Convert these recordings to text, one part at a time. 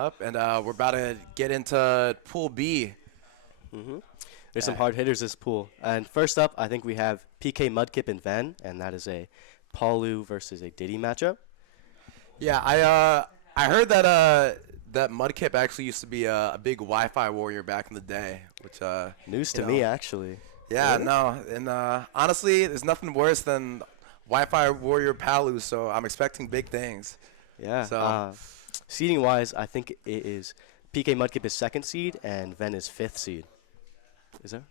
Up and we're about to get into Pool B. There's some hard hitters this pool. And first up, I think we have PK Mudkip and Ven, and that is a Palu versus a Diddy matchup. Yeah, I heard that that Mudkip actually used to be a big Wi-Fi warrior back in the day, which News you to know, me, actually. yeah, Really? no, and honestly, there's nothing worse than Wi-Fi warrior Palu, so I'm expecting big things. Yeah. So Seeding wise, I think it is PK Mudkip is second seed and Ven is fifth seed. Is there?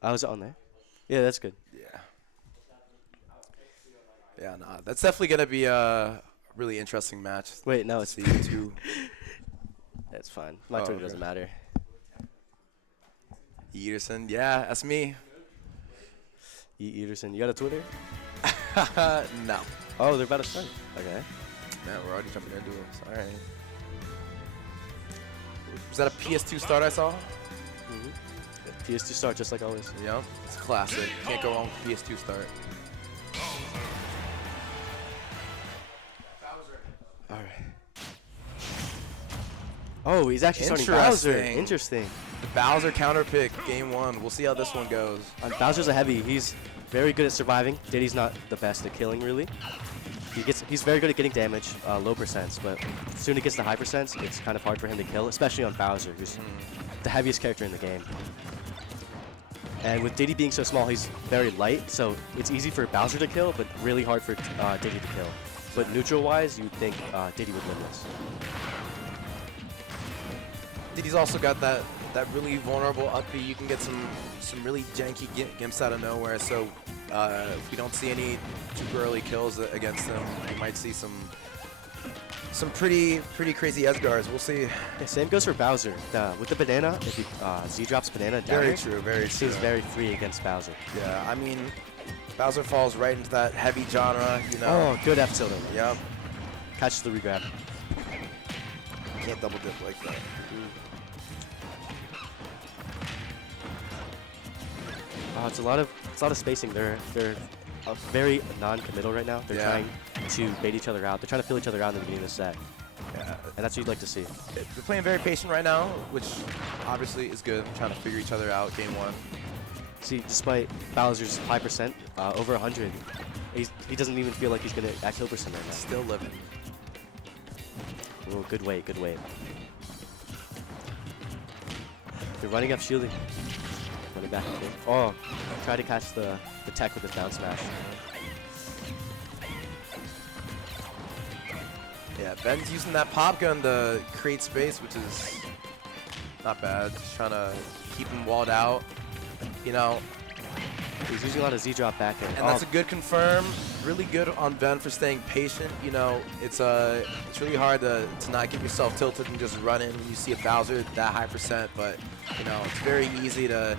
Oh, is it on there? Yeah, that's good. yeah, yeah, no, that's definitely gonna be a really interesting match. Wait, no, To it's see two. that's fine. My Oh, Twitter okay. doesn't matter. Ederson, yeah, that's me. E. Ederson, you got a Twitter? No. Oh, they're about to start. Okay. Man, we're already jumping into it. All right. Was that a PS2 start I saw? PS2 start just like always. Yep. It's a classic. Can't go wrong with PS2 start. All right. Oh, he's actually starting Bowser. Interesting. Interesting. The Bowser counter pick, game one. We'll see how this one goes. Bowser's a heavy. He's very good at surviving. Diddy's not the best at killing, really. He's very good at getting damage, low percents, but as soon as he gets the high percents, it's kind of hard for him to kill, especially on Bowser, who's the heaviest character in the game. And with Diddy being so small, he's very light, so it's easy for Bowser to kill, but really hard for Diddy to kill. But neutral-wise, you'd think Diddy would win this. Diddy's also got that really vulnerable up B. You can get some really janky gimps out of nowhere. So if we don't see any super early kills against him, we might see some pretty crazy Esgars. We'll see. Yeah, same goes for Bowser. With the banana, if he Z drops banana down, Very true. Very he true. seems very free against Bowser. Yeah, I mean, Bowser falls right into that heavy genre. You know. Oh, good F tilde. Yep. Catches the regrab. Can't double dip like that. Oh, it's a lot of spacing. They're very non-committal right now. They're trying to bait each other out. They're trying to fill each other out in the beginning of the set, Yeah. and that's what you'd like to see. They're playing very patient right now, which obviously is good. Trying to figure each other out game one. See, despite Bowser's high percent, over 100, he doesn't even feel like he's gonna at kill percent right now. Still living. Oh, good weight, good weight. They're running up shielding. Running back. Oh, try to catch the tech with his down smash. Yeah, Ben's using that pop gun to create space, which is not bad. Just trying to keep him walled out. You know, He's using a lot of Z drop back end. and that's a good confirm. Really good on Ben for staying patient. You know, it's really hard to not get yourself tilted and just run in when you see a Bowser that high percent. But you know, it's very easy to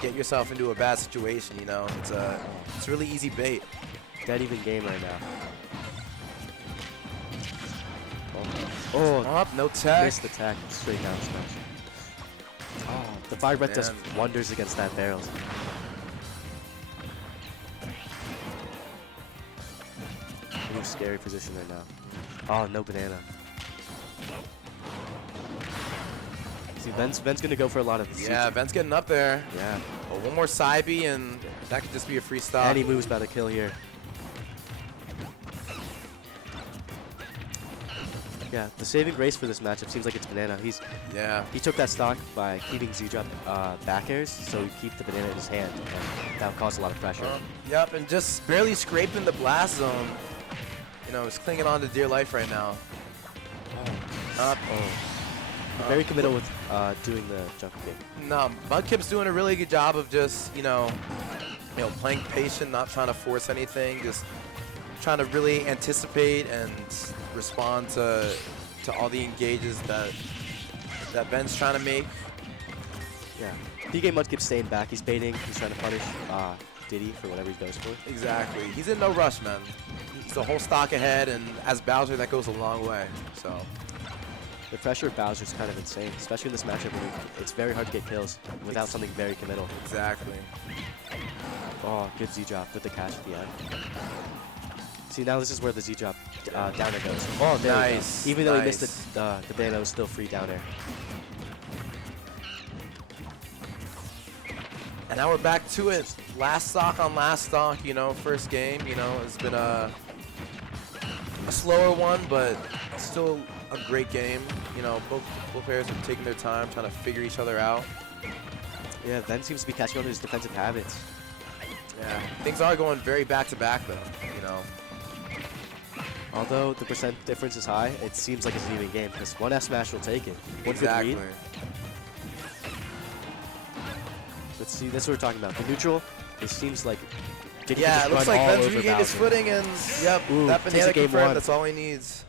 get yourself into a bad situation. You know, it's really easy bait. dead even game right now. Oh, Up, no tech. missed the tech. Straight down smash. Oh, the fire breath does Man. wonders against that barrels. Ooh, scary position right now. Oh, no banana. See, Ben's gonna go for a lot of. Yeah, Ben's getting up there. Yeah. Oh, one more side B, and that could just be a free stop. Any moves about to kill here. Yeah, the saving grace for this matchup seems like it's banana. He took that stock by keeping Z-drop back airs, so he keep the banana in his hand, and that would cause a lot of pressure. Yep, and just barely scraping the blast zone. You know, he's clinging on to dear life right now. Up. Very committal with doing the jump kick. No, Mudkip's doing a really good job of just, playing patient, not trying to force anything, just trying to really anticipate and respond to all the engages that Ben's trying to make. Yeah. PK Mudkip's staying back. He's baiting. He's trying to punish Diddy for whatever he goes for. Exactly. He's in no rush, man. He's the whole stock ahead, and as Bowser, that goes a long way. So The pressure of Bowser is kind of insane, especially in this matchup where it's very hard to get kills without something very committal. exactly. Oh, good Z drop with the catch at the end. See, now this is where the Z drop downer goes. Oh, There we go. nice. Even though he nice. missed the banana, it was still free down air. And now we're back to it. Last stock on last stock, you know, first game, you know, it's been a slower one, but still a great game. You know, both players are taking their time, trying to figure each other out. Yeah, Ven seems to be catching on to his defensive habits. Yeah, things are going very back-to-back, though, you know. Although the percent difference is high, it seems like it's an even game because one F smash will take it. One Exactly. good read. Let's see, that's what we're talking about. The neutral, it seems like Diddy can Yeah, just it looks run like all Ben's over regained his Bowser. footing, and yep, Ooh, that takes banana a game confirmed, one. that's all he needs.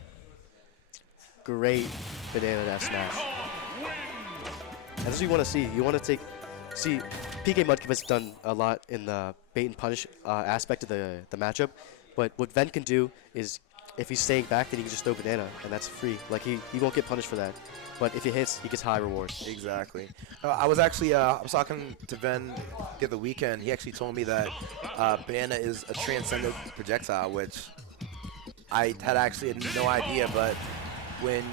Great banana F smash. That's what you want to see. You want to see, PK Mudkip has done a lot in the bait and punish aspect of the matchup, but what Ven can do is if he's staying back, then he can just throw banana, and that's free. Like, he won't get punished for that. But if he hits, he gets high reward. Exactly. I was actually I was talking to Ben the other weekend. He actually told me that banana is a transcendent projectile, which I had actually no idea. But when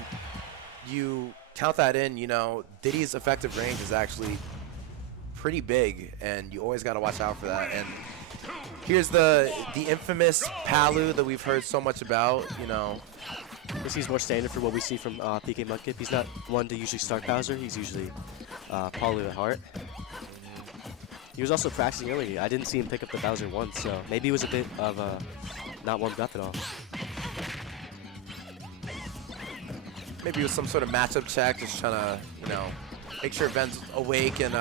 you count that in, you know, Diddy's effective range is actually pretty big, and you always got to watch out for that. And here's the infamous Palu that we've heard so much about, you know. This is more standard for what we see from PK Mudkip. He's not one to usually start Bowser. He's usually Palu at heart. He was also practicing earlier. I didn't see him pick up the Bowser once, so maybe it was a bit of not warmed up at all. Maybe it was some sort of matchup check, just trying to, you know, make sure Ven's awake. And,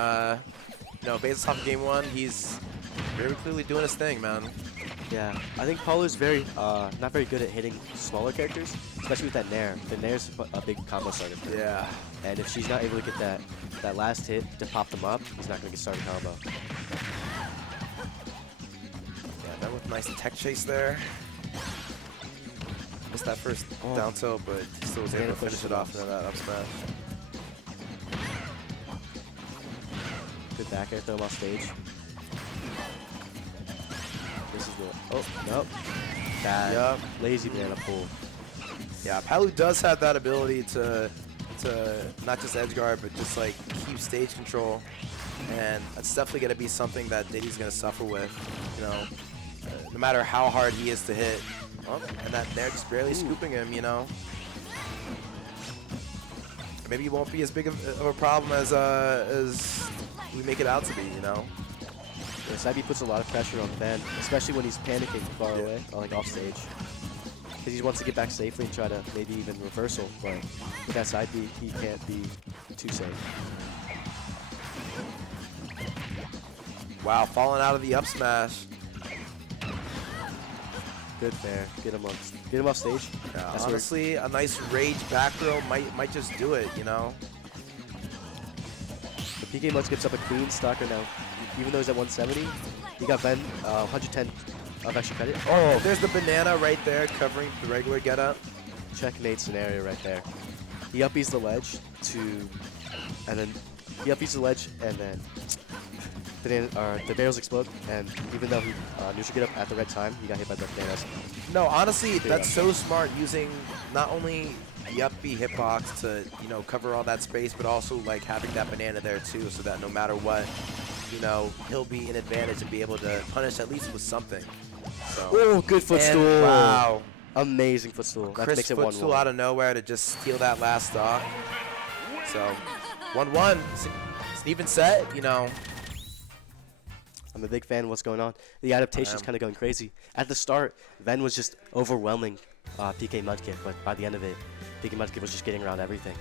you know, based off of game one, he's very clearly doing his thing, man. Yeah, I think Paulu's very not very good at hitting smaller characters, especially with that Nair. The Nair's a big combo starter for him. Yeah. And if she's not able to get that last hit to pop them up, he's not going to get started combo. Yeah, that was nice tech chase there. Missed that first down tilt, but he still was able to finish it off into that up smash. Good back air throw him off stage. This is the, oh, nope. Bad. Lazy banana pull. Yeah, Palu does have that ability to not just edge guard, but just like keep stage control. And that's definitely going to be something that Diddy's going to suffer with, you know, no matter how hard he is to hit. Oh, and that Nair just barely scooping him, you know. Maybe it won't be as big of a problem as we make it out to be, you know. Yeah, Sabi puts a lot of pressure on Ben, especially when he's panicking far away, or like off stage. Because he wants to get back safely and try to maybe even reversal, but with that side B, he can't be too safe. Wow, falling out of the up smash. Good fair. Get him off stage. Yeah, That's honestly, a nice rage back throw might just do it, you know. The PK Mudkip's up a clean stock right now. Even though he's at 170, he got Ben 110 of extra credit. Oh, there's the banana right there covering the regular getup. Checkmate scenario right there. He up-B's the ledge and then the barrels explode, and even though he neutral get up at the right time, he got hit by the bananas. No, honestly, that's so smart, using not only the up B hitbox to, you know, cover all that space, but also like having that banana there too, so that no matter what, you know, he'll be in advantage and be able to punish at least with something. So. Oh, good footstool. And wow. Amazing footstool. That Chris makes it 1-1. footstool out of nowhere to just steal that last stock. So, 1-1. It's an even set, you know. I'm a big fan of what's going on. The adaptation's kind of going crazy. At the start, Ven was just overwhelming PK Mudkip, but by the end of it, PK Mudkip was just getting around everything.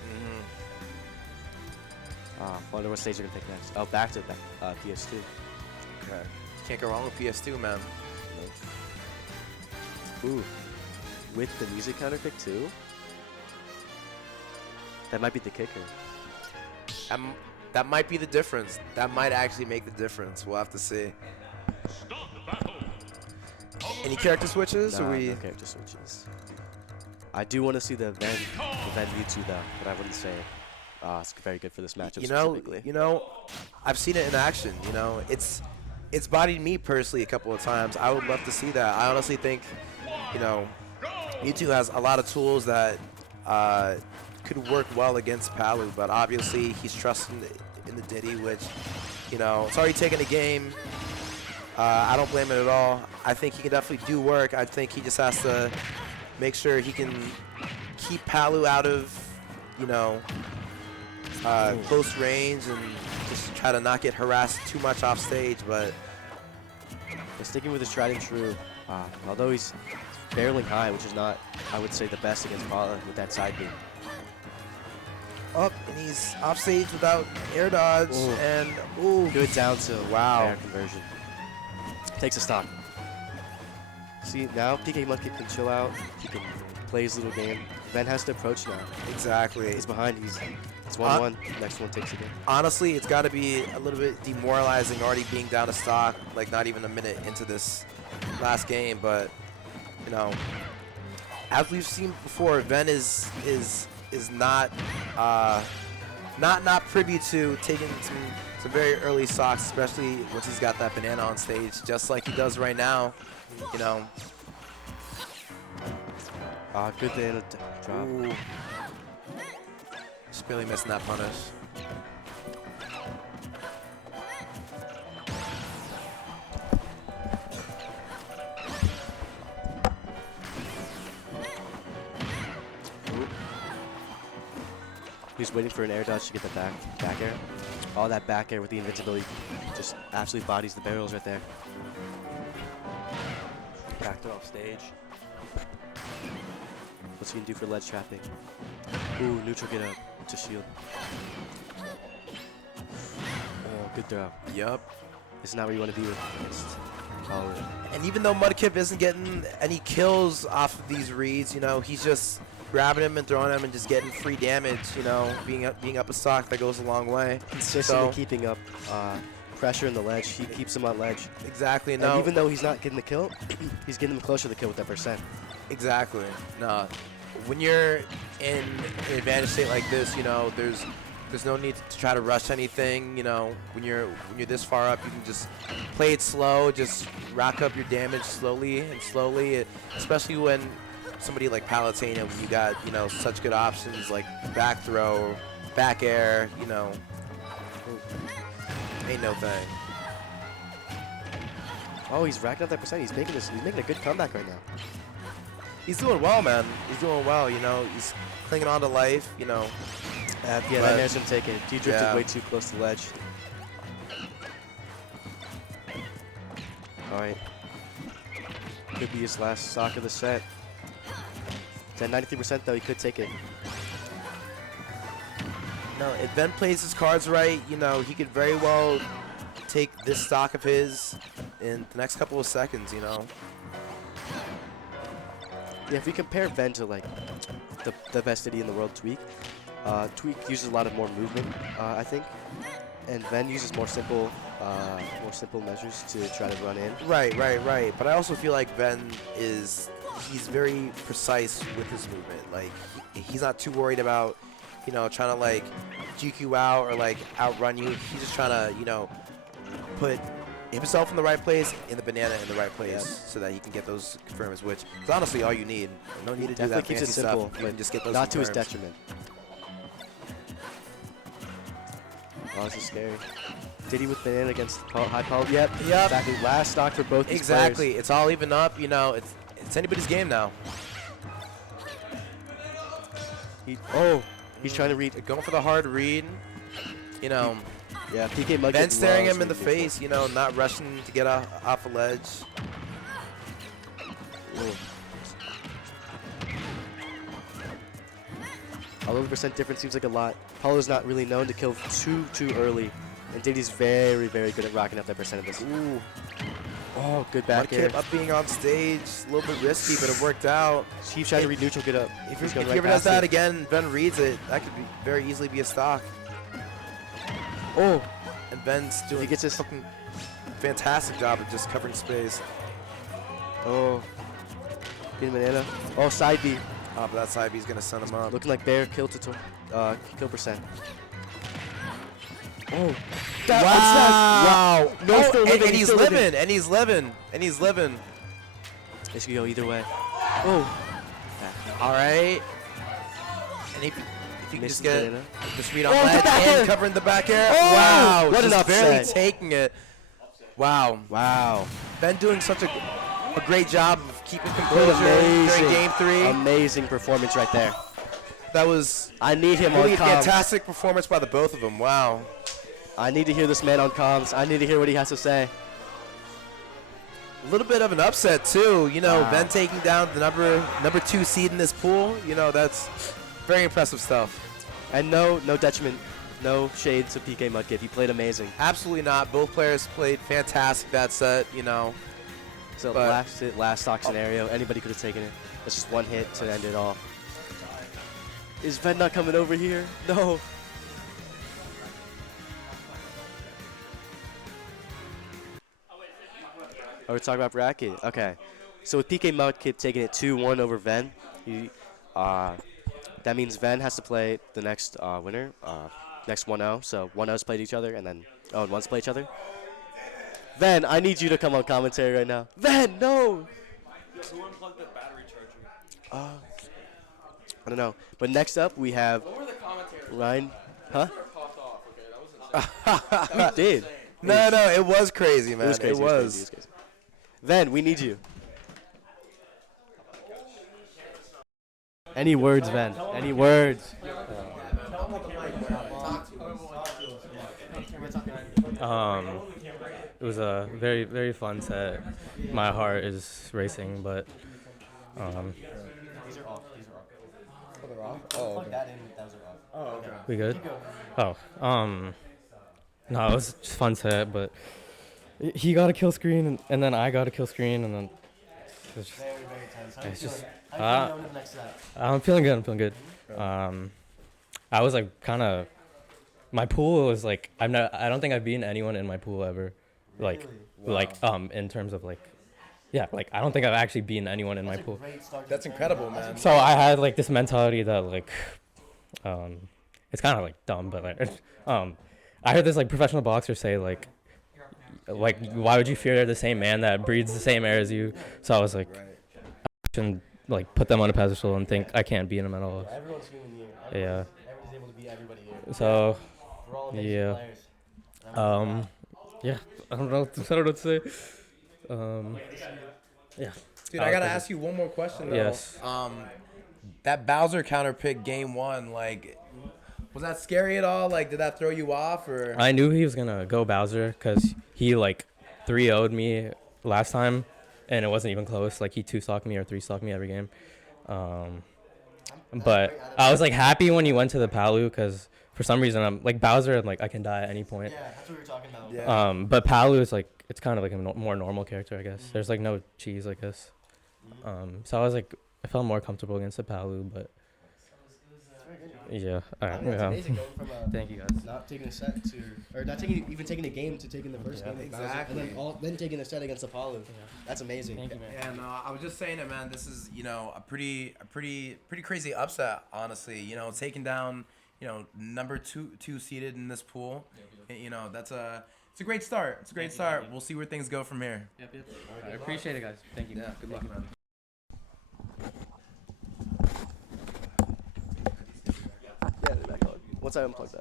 Wonder what stage they're going to pick next. Oh, back to PS2. Okay. Can't go wrong with PS2, man. Ooh. With the music counter pick too? That might be the kicker. That might be the difference. That might actually make the difference. We'll have to see. Any character switches? Nah, no character switches. I do want to see the Ven Mewtwo though, but I wouldn't say it's very good for this matchup specifically. You know, I've seen it in action. You know, it's bodied me personally a couple of times. I would love to see that. I honestly think you know, Mewtwo has a lot of tools that could work well against Palu, but obviously he's trusting in the Diddy, which, you know, it's already taken a game. I don't blame it at all. I think he can definitely do work. I think he just has to make sure he can keep Palu out of, you know, close range and just try to not get harassed too much off stage. But sticking with his tried and true, although he's barreling high, which is not, I would say, the best against Paula with that side beam. up, and he's off stage without air dodge. Ooh. And ooh, Good down tilt. Wow. Air conversion. Takes a stock. See, now PK Monkey can chill out. He can play his little game. Ven has to approach now. exactly. He's behind. It's 1-1. Next one takes again. Honestly, it's got to be a little bit demoralizing already being down to stock, like not even a minute into this last game. But you know, as we've seen before, Ven is not not privy to taking some very early stocks, especially once he's got that banana on stage, just like he does right now. You know. Good banana drop. Ooh. Just barely missing that punish. He's waiting for an air dodge to get the back air. All that back air with the invincibility just absolutely bodies the barrels right there. Backed it off stage. What's he gonna do for ledge trapping? Ooh, neutral get up to shield. Oh, good throw. Yup. This is not where you want to be with against Power. And even though Mudkip isn't getting any kills off of these reads, you know, he's just grabbing him and throwing him and just getting free damage, you know, being up a stock that goes a long way. Consistently keeping up pressure in the ledge. He keeps him on ledge. Exactly. And No. even though he's not getting the kill, he's getting him closer to the kill with that percent. Exactly. No. When you're in an advantage state like this, you know, there's no need to try to rush anything. You know, when you're this far up, you can just play it slow, just rack up your damage slowly and slowly. Especially when somebody like Palutena, when you got, you know, such good options like back throw, back air, you know, ain't no thing. Oh, he's racking up that percent. He's making a good comeback right now. He's doing well, man. He's doing well, you know. He's clinging on to life, you know. Yeah, that managed him to take it. He drifted way too close to the ledge. All right. Could be his last stock of the set. It's at 93% though, he could take it. No, if Ben plays his cards right, you know, he could very well take this stock of his in the next couple of seconds, you know. Yeah, if we compare Ven to like the best Diddy in the world, Tweak. Tweak uses a lot of more movement, I think, and Ven uses more simple measures to try to run in. Right. But I also feel like Ben he's very precise with his movement. Like he's not too worried about, you know, trying to like juke you out or like outrun you. He's just trying to, you know, put himself in the right place, in the banana in the right place, so that he can get those confirms, which is honestly all you need. No need to do that keeps it fancy simple, stuff. You can just get those not to his confirms. detriment. Oh, this is scary. Diddy with banana against high power. Yep. Exactly. Last stock for both these Exactly. players. It's all even up. You know, it's anybody's game now. He's trying to read. Going for the hard read. You know. Yeah, PK Mugget Ben staring loves him in the reading face, you know, not rushing to get off a ledge. Although the percent difference seems like a lot, Paulo's not really known to kill too early, and Diddy's very, very good at rocking up that percent of this. Ooh. Oh, good back air. Mudkip up being on stage, a little bit risky, but it worked out. He's trying to read neutral, get up. If He's he going right ever does past that it. again, Ben reads it, that could very easily be a stock. Oh, And Ben's doing he gets his fucking fantastic job of just covering space. Oh, getting banana. Oh, side B. But that side B's gonna send him up. Looking like bear kill kill percent. Oh, Wow! No, still living, and he's still living, and he's living, and he's living. This could go either way. Oh. All right. And if you can Misses just get banana. this read on Oh, the ledge back air. and covering the back air. Oh, Wow. what an just barely upset. taking it. Wow. Wow. Ben doing such a great job of keeping composure during game 3. Amazing performance right there. That was I need him really on comms. fantastic performance by the both of them. Wow. I need to hear this man on comms. I need to hear what he has to say. A little bit of an upset too. You know, Wow. Ben taking down the number 2 seed in this pool. You know, that's very impressive stuff. And no detriment, no shade to PK Mudkip. He played amazing. Absolutely not. Both players played fantastic that set. You know. So But- last hit, last stock scenario. Anybody could have taken it. It's just one hit to end it all. Is Ven not coming over here? No. Oh, we're talking about bracket. Okay. So with PK Mudkip taking it 2-1 over Ven, that means Ven has to play the next winner, next 1-0. So 1-0's played each other, and then 0-1's play each other. Ven, I need you to come on commentary right now. Ven, no! Who unplugged the battery charger? I don't know. But next up, we have What were the commentators? Ryan. Huh? Popped off. Okay, that was insane. We did. No, it was crazy, man. It was crazy. It was crazy. Ven, we need you. Any words, Ven? Any words? It was a very, very fun set. My heart is racing, but These are off. These are off. Oh, they're off? Oh, Plug that in. Those are off. Oh, okay. we good? Oh, no, it was just a fun set, but he got a kill screen, and then I got a kill screen, and then it's just, Very, very tense. How it's just, How you feeling the next set? I'm feeling good. I'm feeling good. I was like kind of, my pool was like, I don't think I've beaten anyone in my pool ever, like, in terms of like, yeah, like I don't think I've actually beaten anyone in my pool. That's incredible, man. So I had like this mentality that like, it's kind of like dumb, but like, I heard this like professional boxer say like why would you fear the same man that breathes the same air as you? So I was like, I shouldn't like put them on a pedestal and think I can't beat them at all. Everyone's human here. Yeah. Everybody's able to beat everybody here. So We're all Yeah. amazing players. yeah, I don't know what to say. Yeah. Dude, I gotta ask you one more question though. Yes. That Bowser counter pick game 1, like, was that scary at all? Like, did that throw you off or? I knew he was gonna go Bowser because he like 3-0'd me last time, and it wasn't even close. Like he 2-stocked me or 3-stocked me every game. But I was like happy when he went to the Palu because for some reason I'm like Bowser and like I can die at any point. Yeah, that's what we were talking about. Yeah. But Palu is like it's kind of like a more normal character, I guess. There's like no cheese, I guess. So I was like I felt more comfortable against the Palu, but yeah. All right. I mean, it's Yeah. amazing going from Thank you guys. not taking a set to, or not even taking a game to taking the first game with Bowser, Exactly. and then taking a set against Apollo. That's amazing. Thank you, man. Yeah, no, I was just saying it, man. This is, you know, a pretty crazy upset, honestly. You know, taking down, you know, number two seeded in this pool. You know, it's a great start. It's a great start. We'll see where things go from here. Yep. I appreciate it, guys. Thank you. Yeah, good luck, man. Yeah, they're back on. Once I unplug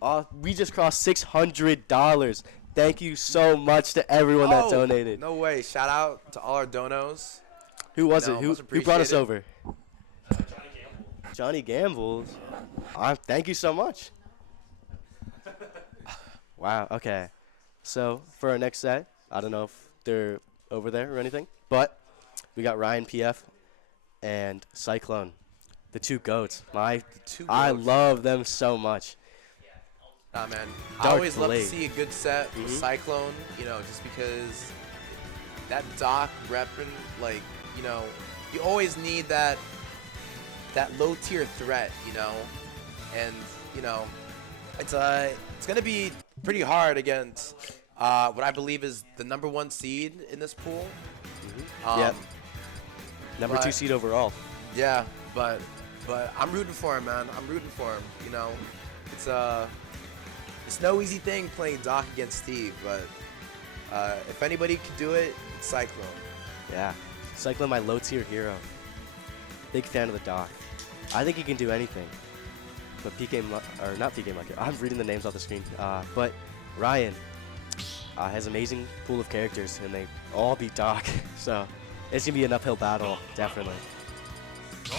that. We just crossed $600. Thank you so much to everyone that donated. No way. Shout out to all our donos. Who was No, it? much Who brought us appreciated. over? Johnny Gambles. Thank you so much. Wow. Okay. So for our next set, I don't know if they're over there or anything, but we got Ryan PF and Cyclone, the two goats. I goats. love them so much. Nah, man. I Dark always love to Blade. see a good set with Cyclone, you know, just because that Doc repping, like, you know, you always need that low tier threat, you know, and, you know, it's going to be pretty hard against what I believe is the number 1 seed in this pool. Yep. Number 2 but- seed overall. Yeah, but I'm rooting for him, man. I'm rooting for him. You know, it's no easy thing playing Doc against Steve, but if anybody could do it, it's Cyclone. Yeah. Cyclone, my low tier hero. Big fan of the Doc. I think he can do anything. But or not PK Lucky. I'm reading the names off the screen. But Ryan has amazing pool of characters, and they all beat Doc. So it's gonna be an uphill battle, definitely.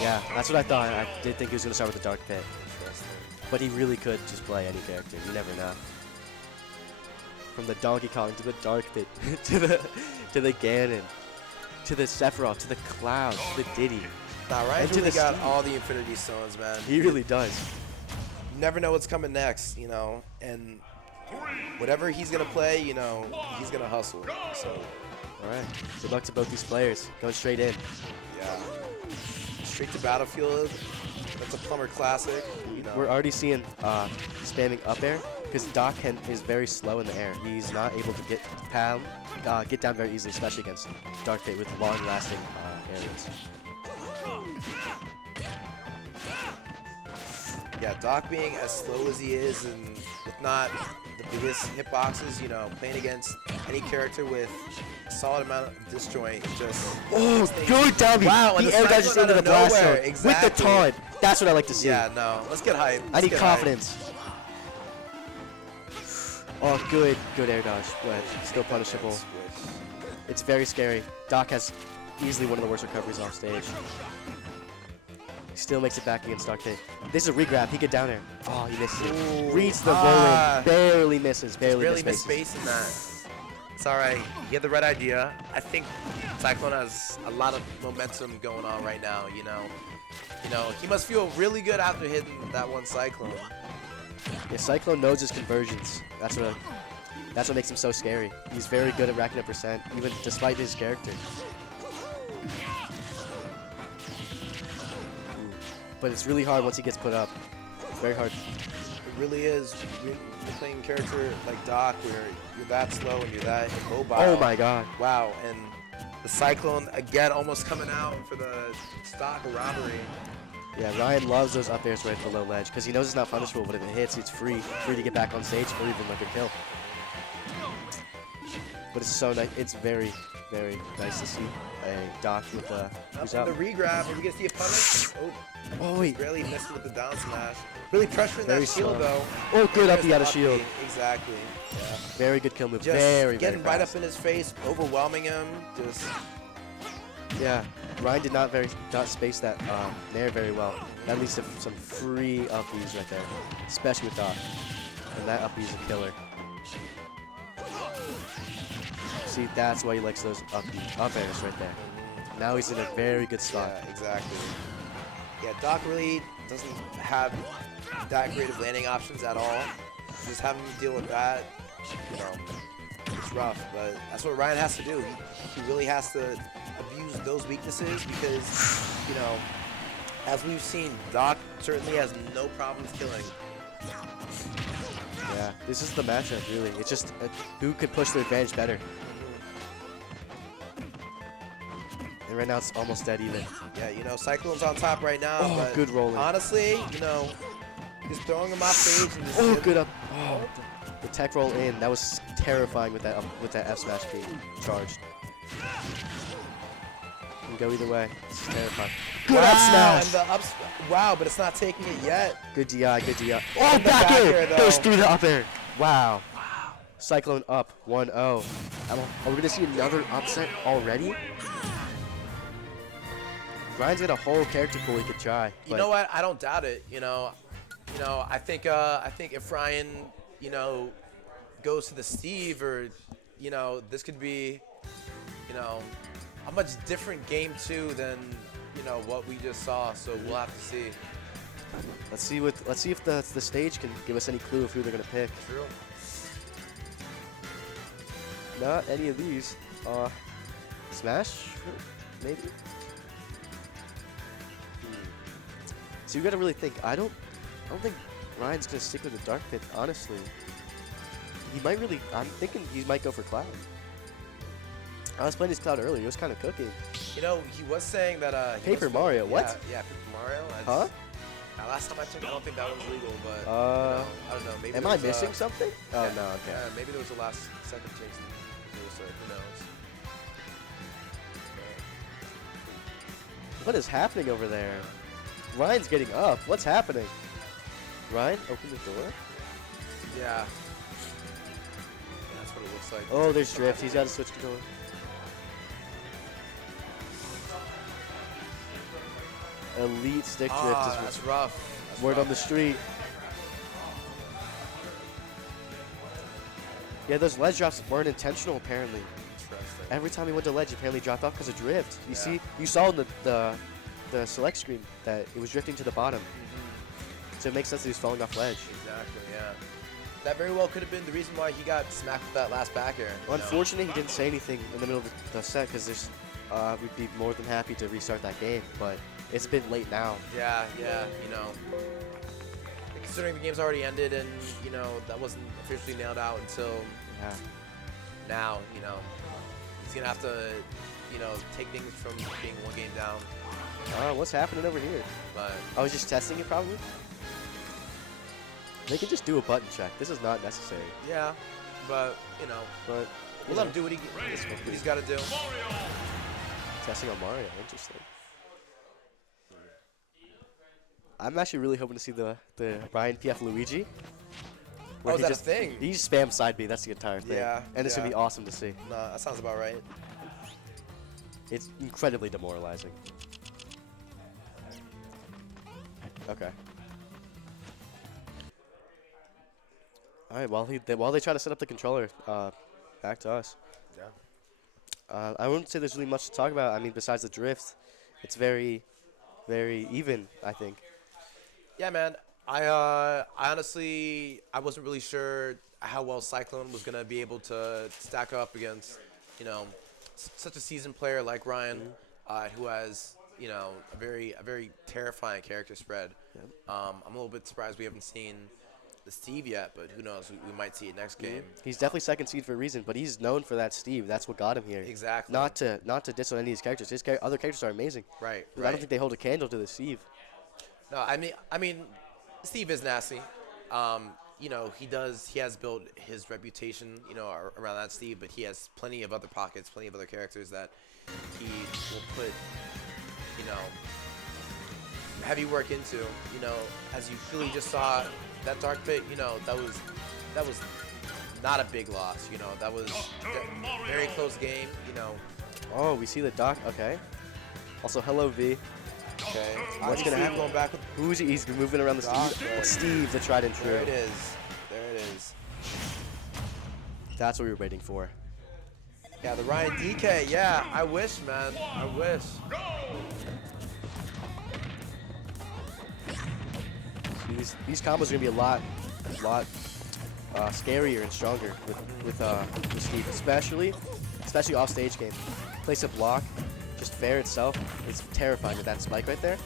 Yeah, that's what I thought. I did think he was gonna start with the Dark Pit, but he really could just play any character. You never know. From the Donkey Kong to the Dark Pit to the Ganon to the Sephiroth to the Cloud to the Diddy. Nah, Ryan's really got all the Infinity Stones, man. He really does. You never know what's coming next, and whatever he's gonna play, he's gonna hustle. So, all right. Good luck to both these players. Going straight in. Yeah. Straight to Battlefield. That's a Plumber classic. We're already seeing spamming up air because Doc is very slow in the air. He's not able to get down very easily, especially against Dark Pit with long-lasting areas. Yeah, Doc being as slow as he is and with not the biggest hitboxes, playing against any character with a solid amount of disjoint, just... Oh, good down B. Wow, and the air dodges into the blast zone exactly. with the taunt. That's what I like to see. Yeah, no, let's get hype. I need confidence. Oh, good air dodge, but still punishable. It's very scary. Doc has easily one of the worst recoveries off stage. He still makes it back against Dark Pit. This is a regrab. He get down there. Oh, he missed it. Ooh, Reads the roll-in. Barely misses. Barely missed space in that. It's all right. He had the right idea. I think Cyclone has a lot of momentum going on right now. He must feel really good after hitting that one Cyclone. Yeah, Cyclone knows his conversions. That's what makes him so scary. He's very good at racking up percent, even despite his character. But it's really hard once he gets put up. It's very hard. It really is. You're playing a character like Doc where you're that slow and you're that immobile. Oh my god. Wow, and the Cyclone again almost coming out for the stock robbery. Yeah, Ryan loves those up airs right at the low ledge because he knows it's not punishable, but if it hits, it's free to get back on stage or even like a kill. But it's so nice. It's very, very nice to see a Doc with who's out. The regrab. Are we gonna see a punish? Oh wait. Really missed with the down smash. Really pressuring Very that shield slow. though. Oh, good up the out of shield. Exactly. Yeah. Very good kill move. Just very getting very right fast. up in his face, overwhelming him. Just. Yeah, Ryan did not space that nair very well. That leads to some free up Bs right there, especially with Doc. And that up B is a killer. See, that's why he likes those up airs right there. Now he's in a very good spot. Yeah, exactly. Yeah, Doc really doesn't have that great of landing options at all. Just having to deal with that, it's rough. But that's what Ryan has to do. He really has to abuse those weaknesses because, as we've seen, Doc certainly has no problems killing. Yeah, this is the matchup, really. It's just who could push the advantage better. And right now it's almost dead even. Yeah, Cyclone's on top right now. Oh, but good rolling. Honestly, just throwing him off stage and just Oh, good up. Oh, the tech roll in. That was terrifying with that F smash being charged. Can go either way. This is terrifying. Good up smash. And the wow, but it's not taking it yet. Good DI, good DI. Oh, And the back air. though. Goes through the up air. Wow. Cyclone up 1-0. Are we going to see another upset already? Ryan's got a whole character pool he could try. You know what? I don't doubt it. I think if Ryan, goes to the Steve or, this could be, a much different game too than, what we just saw. So we'll have to see. Let's see if the stage can give us any clue of who they're gonna pick. True. Not any of these. Smash, maybe. So you gotta really think. I don't think Ryan's gonna stick with the Dark Pit. Honestly, he might really. I'm thinking he might go for Cloud. I was playing his Cloud earlier. It was kind of cooking. He was saying that he Paper was Mario. yeah, What? Yeah, Paper Mario. Huh? Last time I checked, I don't think that was legal, but I don't know. Maybe Am there I was, missing something? Oh yeah, no. Okay. Yeah, maybe there was a second change to the rule, so who knows? What is happening over there? Ryan's getting up. What's happening? Ryan, open the door. Yeah. That's what it looks like. Oh, there's drift. He's got to switch controller. Elite stick drift Ah, is that's rough. That's word on rough. the street. Yeah, those ledge drops weren't intentional apparently. Interesting. Every time he went to ledge, he apparently dropped off because of drift. You Yeah. see, you saw in the select screen that it was drifting to the bottom. So it makes sense that he was falling off ledge. Exactly, yeah. That very well could have been the reason why he got smacked with that last back air. you know? Unfortunately, he didn't say anything in the middle of the set because we'd be more than happy to restart that game, but it's a bit late now. Yeah, you know. Considering the game's already ended and, you know, that wasn't officially nailed out until Yeah. now, you know. He's going to have to, you know, take things from being one game down. What's happening over here? But, I was just testing it probably. They can just do a button check. This is not necessary. yeah, but, you know, But we'll let him do what he's got to do. testing on Mario, interesting. I'm actually really hoping to see the Ryan PF Luigi. where Oh, is he that a just, thing? He just spams side B. That's the entire thing. Yeah, And it's gonna yeah. be awesome to see. Nah, that sounds about right. It's incredibly demoralizing. Okay. All right. While they try to set up the controller, back to us. Yeah. I wouldn't say there's really much to talk about. I mean, besides the drift, it's very, very even, I think. Yeah, man. I honestly, I wasn't really sure how well Cyclone was gonna be able to stack up against, you know, such a seasoned player like Ryan, who has, you know, a very terrifying character spread. Yep. I'm a little bit surprised we haven't seen the Steve yet, but who knows? We might see it next game. He's definitely second seed for a reason, but he's known for that Steve. That's what got him here. Exactly. Not to diss on any of his characters. His other characters are amazing. Right. But I don't think they hold a candle to the Steve. No, I mean, Steve is nasty. You know, he has built his reputation, you know, around that Steve, but he has plenty of other pockets, plenty of other characters that he will put, you know, heavy work into. You know, as you clearly just saw, that Dark Pit, you know, that was not a big loss. You know, that was a very close game. You know. Oh, we see the doc. Okay. Also, hello V. Okay. What's gonna happen? Going back with Who's he? He's moving around the Doc, Steve. right. Steve, the tried and true. there it is. There it is. That's what we were waiting for. Yeah, the Ryan DK. Yeah, I wish, man. I wish. These combos are gonna be a lot scarier and stronger with Steve, especially off stage game. Place a block, just fair itself is terrifying with that spike right there.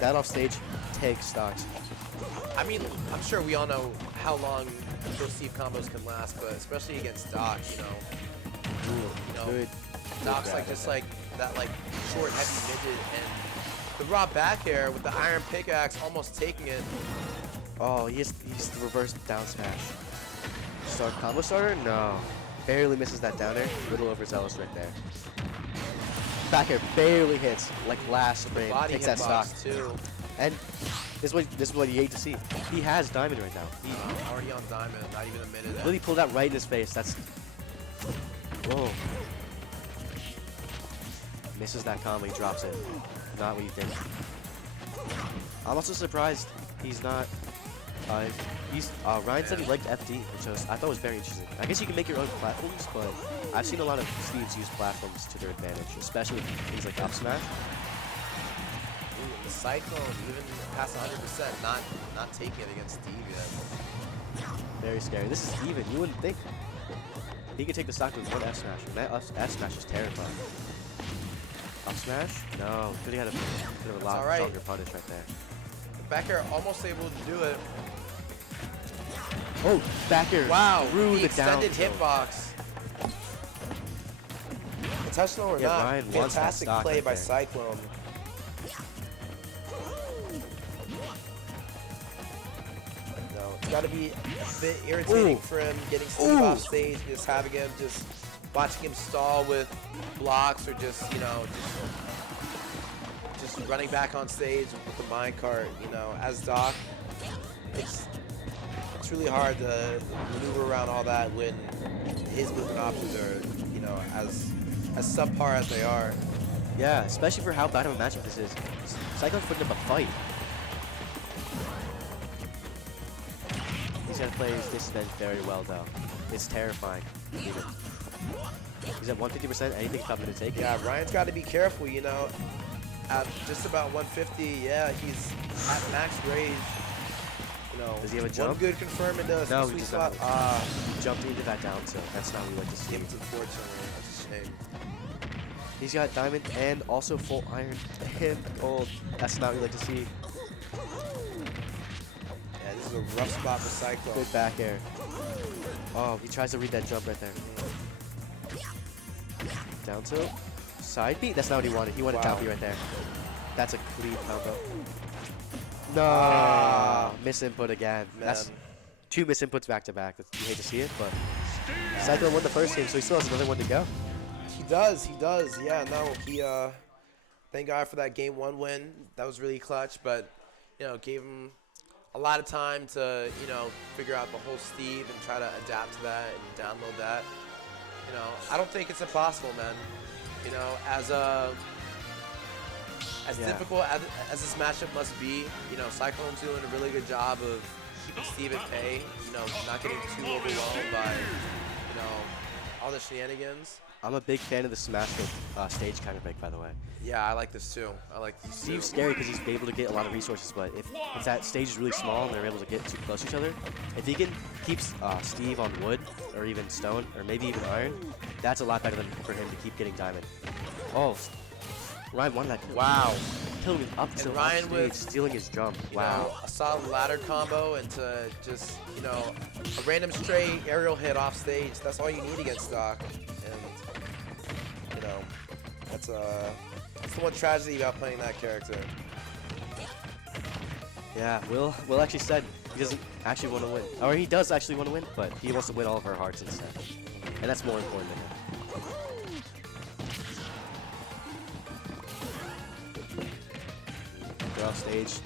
That off stage takes stocks. I mean, I'm sure we all know how long those Steve combos can last, but especially against Doc, you know, Good. Doc's like just like that like short, heavy midget, and the raw back air with the iron pickaxe almost taking it. Oh, he's the reverse down smash. Start combo starter? No. Barely misses that down air. Little overzealous right there. Back air barely hits, like last frame. Body Takes that stock. hitbox too. And this is what you hate to see. He has diamond right now. He Already on diamond, not even a minute. in. really pulled out right in his face. That's whoa. Misses that combo. He drops it. Not what you think. I'm also surprised he's not. Ryan said he liked FD, which I thought was very interesting. I guess you can make your own platforms, but I've seen a lot of Steves use platforms to their advantage, especially with things like up smash. Ooh, the Cyclone even past 100%, not taking it against Steve yet. Very scary. This is even. You wouldn't think he could take the stock with one F smash, and that F smash is terrifying. Up smash? No. Could have had a lot alright. stronger punish right there. The back air almost able to do it. Oh, back air Wow, through the the down extended tilt. hitbox. Intentional or Yeah, not, Ryan wants that fantastic stock play right by there. Cyclone. No, it's got to be a bit irritating Ooh. for him getting Steve Ooh. off stage, just having him just watching him stall with blocks or just, you know, just running back on stage with the minecart, you know, as Doc, it's really hard to maneuver around all that when his movement options are, you know, as subpar as they are. Yeah, especially for how bad of a matchup this is. Cyclone's putting up a fight. He's gonna play his disadvantage very well though. It's terrifying. Even. He's at 150%, anything's probably gonna take it. Yeah, Ryan's got to be careful, you know. At just about 150, yeah, he's at max rage. You know, Does he have a one jump? good confirm into No, sweet he does spot. not. He jumped into that down, so that's not what we like to see. It's unfortunately, that's a shame. He's got diamond and also full iron and gold. That's not what we like to see. Yeah, this is a rough spot for Cyclone. Good back air. Oh, he tries to read that jump right there. Down tilt. Side beat? That's not what he wanted. He wanted Wow. down beat right there. That's a clean combo. No! Ah. Misinput again. Man. That's 2 misinputs back to back. You hate to see it, but Cyclone won the first game, so he still has another one to go. He does. Yeah, no, he, thank God for that game 1 win. That was really clutch, but, you know, gave him a lot of time to, you know, figure out the whole Steve and try to adapt to that and download that. You know, I don't think it's impossible, man. You know, as Yeah. difficult as this matchup must be, you know, Cyclone's doing a really good job of keeping Steve at bay, you know, not getting too overwhelmed by, you know, all the shenanigans. I'm a big fan of the Smash Hit stage kind of break, by the way. Yeah, I like this too. I like this too. Steve's scary because he's able to get a lot of resources, but if that stage is really small and they're able to get too close to each other, if he can keep Steve on wood or even stone or maybe even iron, that's a lot better than for him to keep getting diamond. Oh, Ryan won that. Wow. Killing him up to Ryan stage, with, stealing his jump. You Wow. know, a solid ladder combo and to just, you know, a random stray aerial hit off stage. That's all you need against Doc. And, you know, that's the one tragedy about playing that character. Yeah, Will actually said he doesn't actually want to win. Or he does actually want to win, but he wants to win all of our hearts instead. And that's more important than him. They're off stage.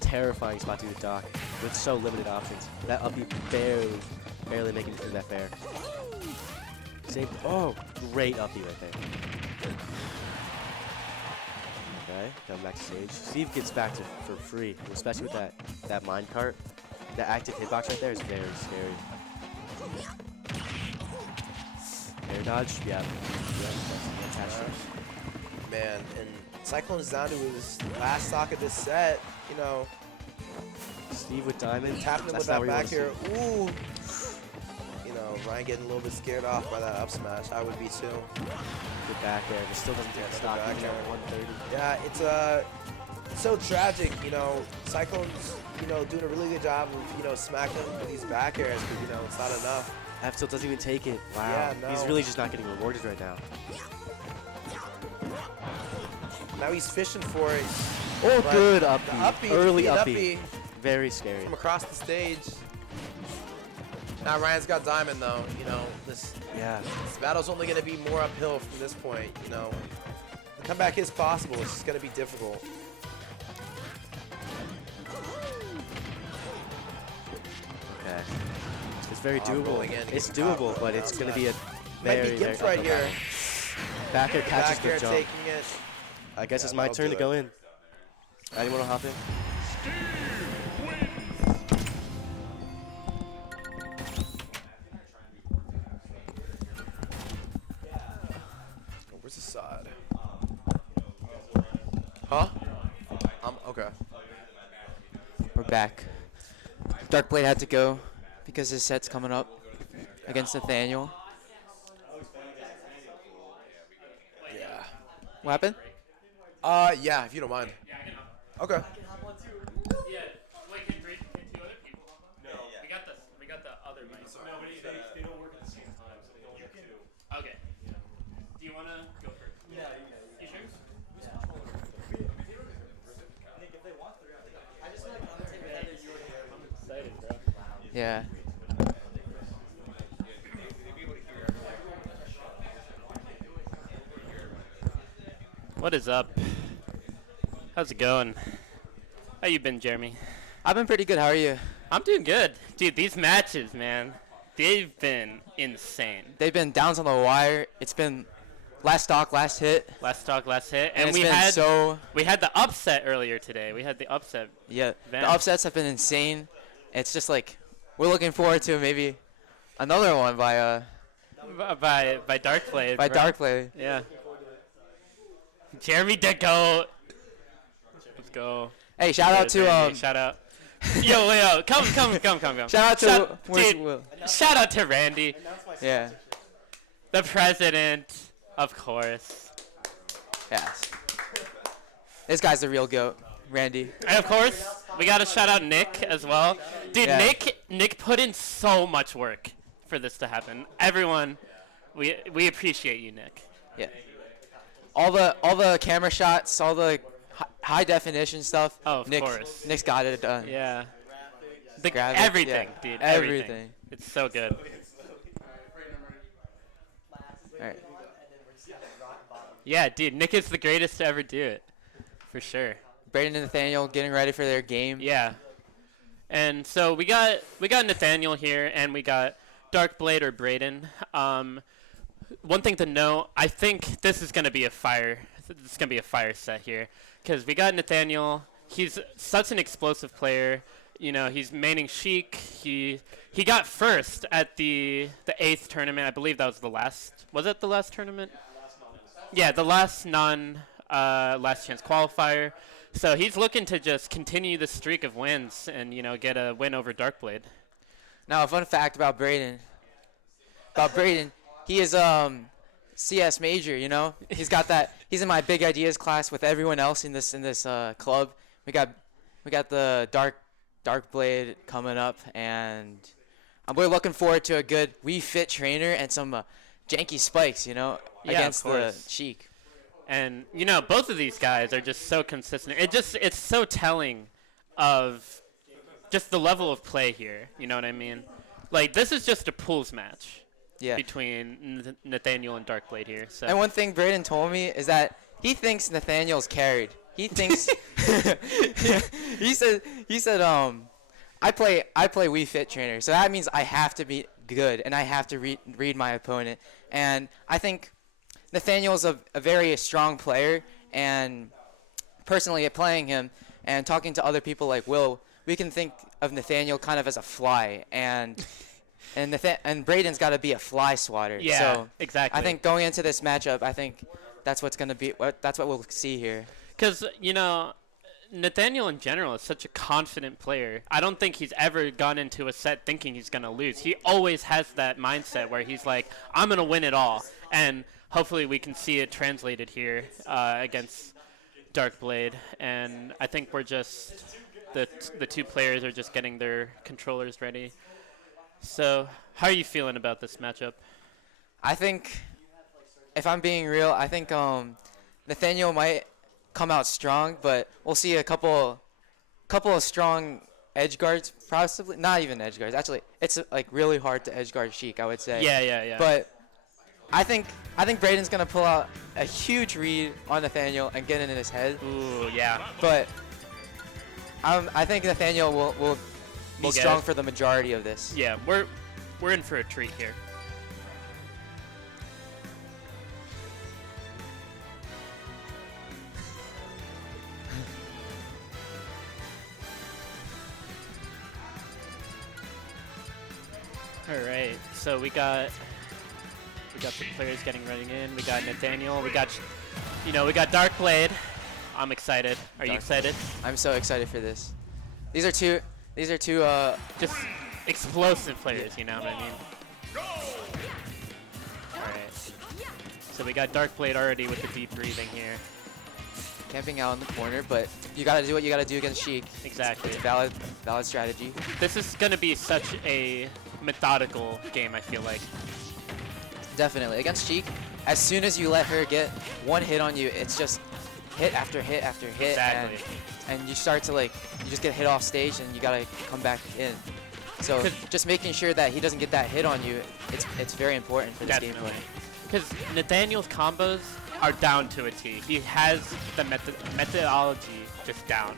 Terrifying spot to do Doc with so limited options. That up B barely making it through that fair. Same. Oh, great up B right there. Okay, coming back to stage. Steve gets back to for free, especially with that minecart. The active hitbox right there is very scary. Air dodge, yeah. Man, and Cyclone's down to his last stock of this set. You know, Steve with diamond. tapping him That's with not that where you back wanna here. Ooh. You know, Ryan getting a little bit scared off by that up smash. I would be too. see. Good back air, but still doesn't take Yeah, the stock back even air. at 130. Yeah, it's so tragic, you know. Cyclone's, you know, doing a really good job of, you know, smacking him with these back airs, but, you know, it's not enough. F tilt doesn't even take it. Wow. Yeah, He's no. really just not getting rewarded right now. Now he's fishing for it. Oh, But good up the B. up-B, the Early clean up up-B B. Very scary. from across the stage. Now Ryan's got diamond, though. You know, this Yeah. battle's only going to be more uphill from this point, you know. The comeback is possible. It's just going to be difficult. Okay. It's very doable. rolling in, It's getting caught doable, with but the it's down going to be a smash. Might very, be very gimped right uphill here. battle. Back air catches Back air the jump. taking it. I guess Yeah, it's my that'll turn do to go it. in. Anyone want to hop in? Oh, where's the side? Huh? Okay. We're back. Darkblade had to go because his set's coming up against Nathaniel. Yeah. What happened? Yeah, if you don't mind. Okay. Yeah. Wait, can two other people hop on? No. We got the other mic. No, but they don't work at the same time, so they don't have two. Okay. Do you wanna go first? Yeah, you sure? I'm excited, bro. Yeah. What is up? How's it going? How you been, Jeremy? I've been pretty good. How are you? I'm doing good. Dude, these matches, man, they've been insane. They've been downs on the wire. It's been last stock, last hit. Last talk, last hit. And And it's we been had we had the upset earlier today. We had the upset Yeah, Van. the upsets have been insane. It's just like we're looking forward to maybe another one by by Darkblade. by bro. Darkblade. Yeah. Jeremy the GOAT. Let's go. Hey, shout out to Shout out. Yo, come. shout out to where's dude, Will? shout out to Randy, Yeah. the president, of course. Yes. This guy's the real goat, Randy. And of course, we gotta shout out Nick as well. Dude, Yeah. Nick put in so much work for this to happen. Everyone, we appreciate you, Nick. Yeah. All the camera shots, all the high definition stuff. Oh, of course. Nick's got it done. Yeah. Graphics, Everything, yeah. dude. Everything. It's so good. All right. Yeah, dude, Nick is the greatest to ever do it. For sure. Braden and Nathaniel getting ready for their game. Yeah. And so we got Nathaniel here, and we got Darkblade or Braden. One thing to note, I think this is gonna be a fire. It's gonna be a fire set here, because we got Nathaniel. He's such an explosive player. You know, he's maining Sheik. He got first at the 8th tournament. I believe that was the last. Was it the last tournament? Yeah, the last last chance qualifier. So he's looking to just continue the streak of wins and, you know, get a win over Darkblade. Now, a fun fact about Braden. He is CS major. You know, he's got that. He's in my big ideas class with everyone else in this club. We got the Darkblade coming up, and we're looking forward to a good Wii Fit trainer and some janky spikes. You know, Yeah, of against the course. Sheik. And, you know, both of these guys are just so consistent. It's so telling of just the level of play here. You know what I mean? Like, this is just a pools match Yeah. between Nathaniel and Darkblade here. So And one thing Braden told me is that he thinks Nathaniel's carried. He thinks he said I play Wii Fit trainer, so that means I have to be good and I have to read my opponent. And I think Nathaniel's a very strong player, and personally playing him and talking to other people like Will, we can think of Nathaniel kind of as a fly, and Braden's got to be a fly swatter. yeah, So exactly. I think going into this matchup, I think that's what's gonna be. That's what we'll see here. Because, you know, Nathaniel in general is such a confident player. I don't think he's ever gone into a set thinking he's going to lose. He always has that mindset where he's like, I'm going to win it all. And hopefully we can see it translated here against Darkblade. And I think we're just, the two players are just getting their controllers ready. So how are you feeling about this matchup? I think, if I'm being real, I think Nathaniel might come out strong, but we'll see a couple of strong edge guards, possibly not even edge guards. Actually, it's like really hard to edge guard Sheik, I would say. Yeah. But I think Braden's gonna pull out a huge read on Nathaniel and get it in his head. Ooh, yeah. But I think Nathaniel will be We'll get strong it. for the majority of this. Yeah, we're in for a treat here. All right, so we got the players getting ready in. We got Nathaniel. We got Darkblade. I'm excited. Are you excited? I'm so excited for this. These are two Just explosive players, you know what I mean? Alright. So we got Darkblade already with the deep breathing here. camping out in the corner, but you gotta do what you gotta do against Sheik. Exactly. It's a valid strategy. This is going to be such a methodical game, I feel like. Definitely. Against Sheik, as soon as you let her get one hit on you, it's just hit after hit after hit. Exactly. And you start to you just get hit off stage and you gotta come back in. So just making sure that he doesn't get that hit on you, it's very important for this Definitely. gameplay. Because Nathaniel's combos are down to a T. He has the methodology just down.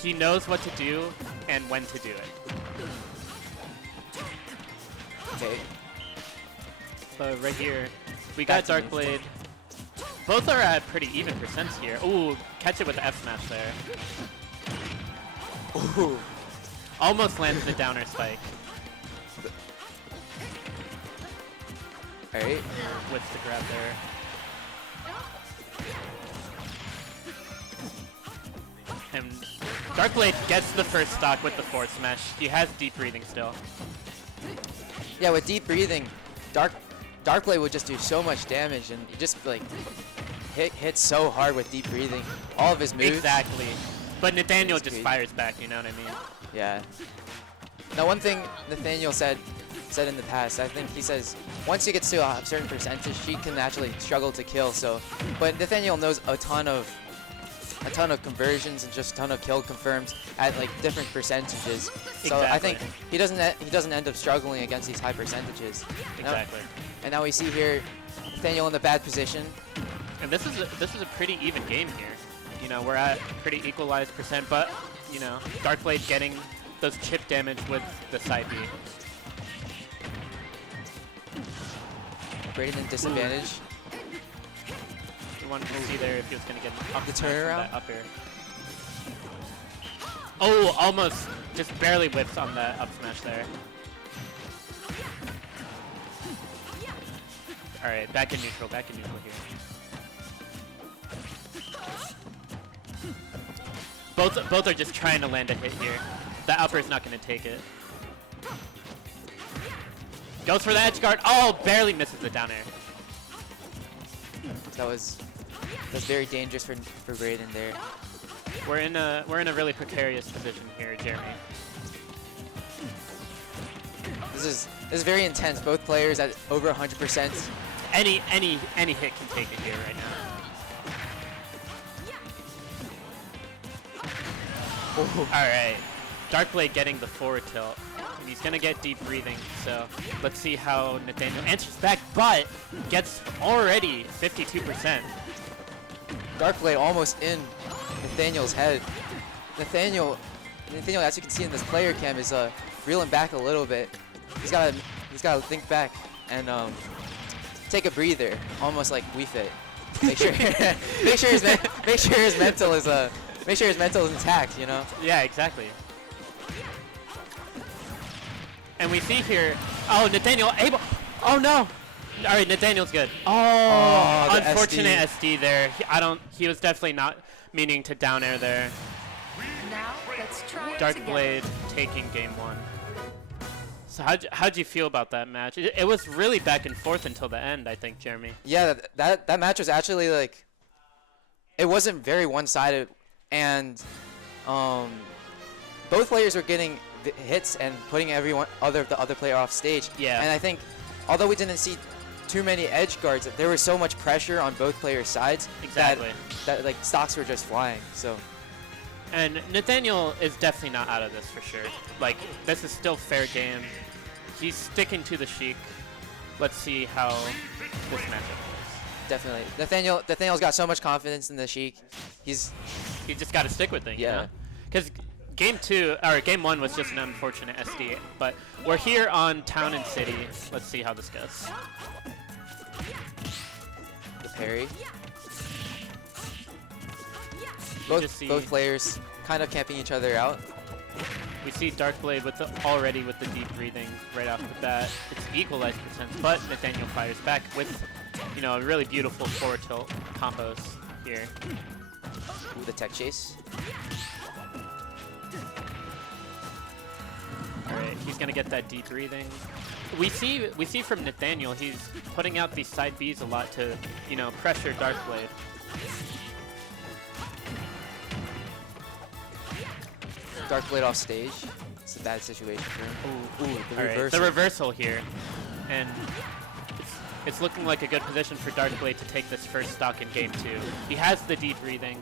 He knows what to do and when to do it. Okay. So right here, we got Back to Darkblade. Both are at pretty even percents here. Ooh, catch it with the F smash there. Ooh. Almost lands the downer spike All right. with the grab there. And Darkblade gets the first stock with the forward smash. He has deep breathing still. Yeah, with deep breathing, Darkblade would just do so much damage, and he just like hit so hard with deep breathing. All of his moves. Exactly. But Nathaniel It's just crazy. fires back, you know what I mean? Yeah. Now, one thing Nathaniel said in the past, I think he says once he gets to a certain percentage, he can actually struggle to kill. So, but Nathaniel knows a ton of conversions and just a ton of kill confirms at like different percentages. So I think he doesn't end up struggling against these high percentages. Exactly. And now we see here Nathaniel in the bad position. And this is a pretty even game here. You know, we're at pretty equalized percent, but you know, Darkblade getting those chip damage with the side B. Braden in disadvantage. We wanted to see there if he was going to get an up The smash from turnaround? that up air. Oh, almost just barely whiffs on that up smash there. All right, back in neutral here. Both are just trying to land a hit here. The upper is not going to take it. Goes for the edge guard. Oh, barely misses the down air. That was very dangerous for Braden there. We're in a really precarious position here, Jeremy. This is very intense. Both players at over 100%. Any hit can take it here right now. All right, Darkblade getting the forward tilt. And he's gonna get deep breathing, so let's see how Nathaniel answers back, but gets already 52%. Darkblade almost in Nathaniel's head. Nathaniel, as you can see in this player cam, is reeling back a little bit. He's gotta think back and take a breather, almost like Wii Fit. Make sure his mental is intact. You know. Yeah, exactly. And we see here, oh, Nathaniel able, oh no! All right, Nathaniel's good. Oh, the unfortunate SD there. He was definitely not meaning to down air there. Now let's try it Darkblade taking game one. So how'd you feel about that match? It was really back and forth until the end, I think, Jeremy. Yeah, that match was actually like, it wasn't very one-sided, and both players were getting the hits and putting the other player off stage. Yeah. And I think, although we didn't see too many edge guards, there was so much pressure on both players' sides Exactly. that like stocks were just flying. So And Nathaniel is definitely not out of this for sure. Like, this is still fair game. He's sticking to the Sheik. Let's see how this matchup goes. definitely, Nathaniel's got so much confidence in the Sheik. You just got to stick with it, Yeah. Because game one was just an unfortunate SD, but we're here on Town and City. Let's see how this goes. The parry. just see- Both players kind of camping each other out. We see Darkblade already with the deep breathing right off the bat. It's equalized percent, but Nathaniel fires back with, you know, a really beautiful forward tilt combos here. Ooh, the tech chase. All right, he's gonna get that deep breathing. We see from Nathaniel, he's putting out these side Bs a lot to, you know, pressure Darkblade. Darkblade off stage. It's a bad situation for him. Ooh, the All right, reversal. the reversal here, and it's looking like a good position for Darkblade to take this first stock in game two. He has the deep breathing.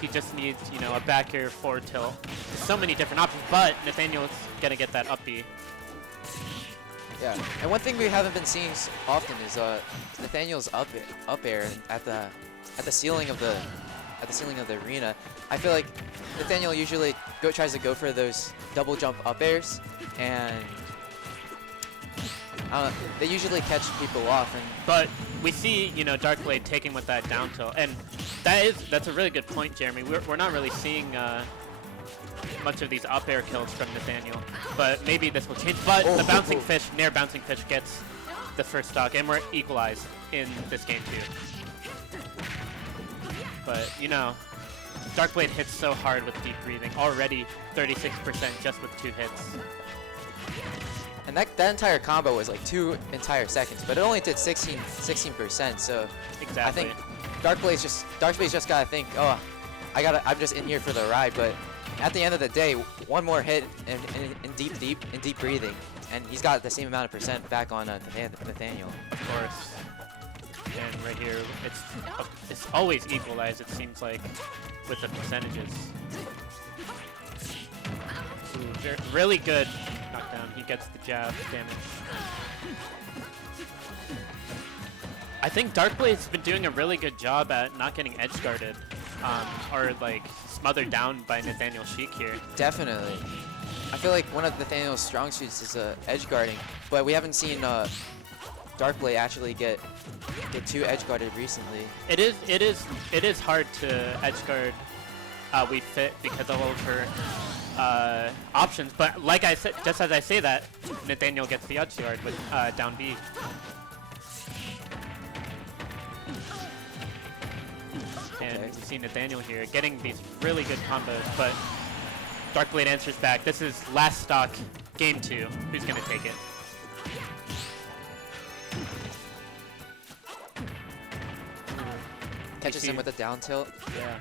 He just needs, you know, a back air forward tilt. So many different options, but Nathaniel's gonna get that up B. Yeah, and one thing we haven't been seeing often is Nathaniel's up air at the at the ceiling of the arena, I feel like Nathaniel usually tries to go for those double jump up airs, and they usually catch people off. And But we see, you know, Darkblade taking with that down tilt, and that's a really good point, Jeremy. We're not really seeing much of these up air kills from Nathaniel, but maybe this will change. But the bouncing fish, near bouncing fish, gets the first stock, and we're equalized in this game too. But you know, Darkblade hits so hard with deep breathing. Already 36% just with 2 hits. And that entire combo was like 2 entire seconds, but it only did 16%. So Exactly. I think Darkblade's just gotta think, oh, I'm just in here for the ride. But at the end of the day, one more hit in deep breathing, and he's got the same amount of percent back on Nathaniel. Of course. And right here, it's always equalized, it seems like, with the percentages. Ooh, really good knockdown. He gets the jab damage. I think Darkblade's been doing a really good job at not getting edge guarded, or like smothered down by Nathaniel Sheik here. Definitely. I feel like one of Nathaniel's strong suits is edge guarding, but we haven't seen Darkblade actually get too edge guarded recently. It is hard to edge guard Wii Fit because of all of her options, but like I said, just as I say that, Nathaniel gets the edge guard with down B. And we see Nathaniel here getting these really good combos, but Darkblade answers back. This is last stock, game 2. Who's gonna take it? Catches him with a down tilt. Yeah.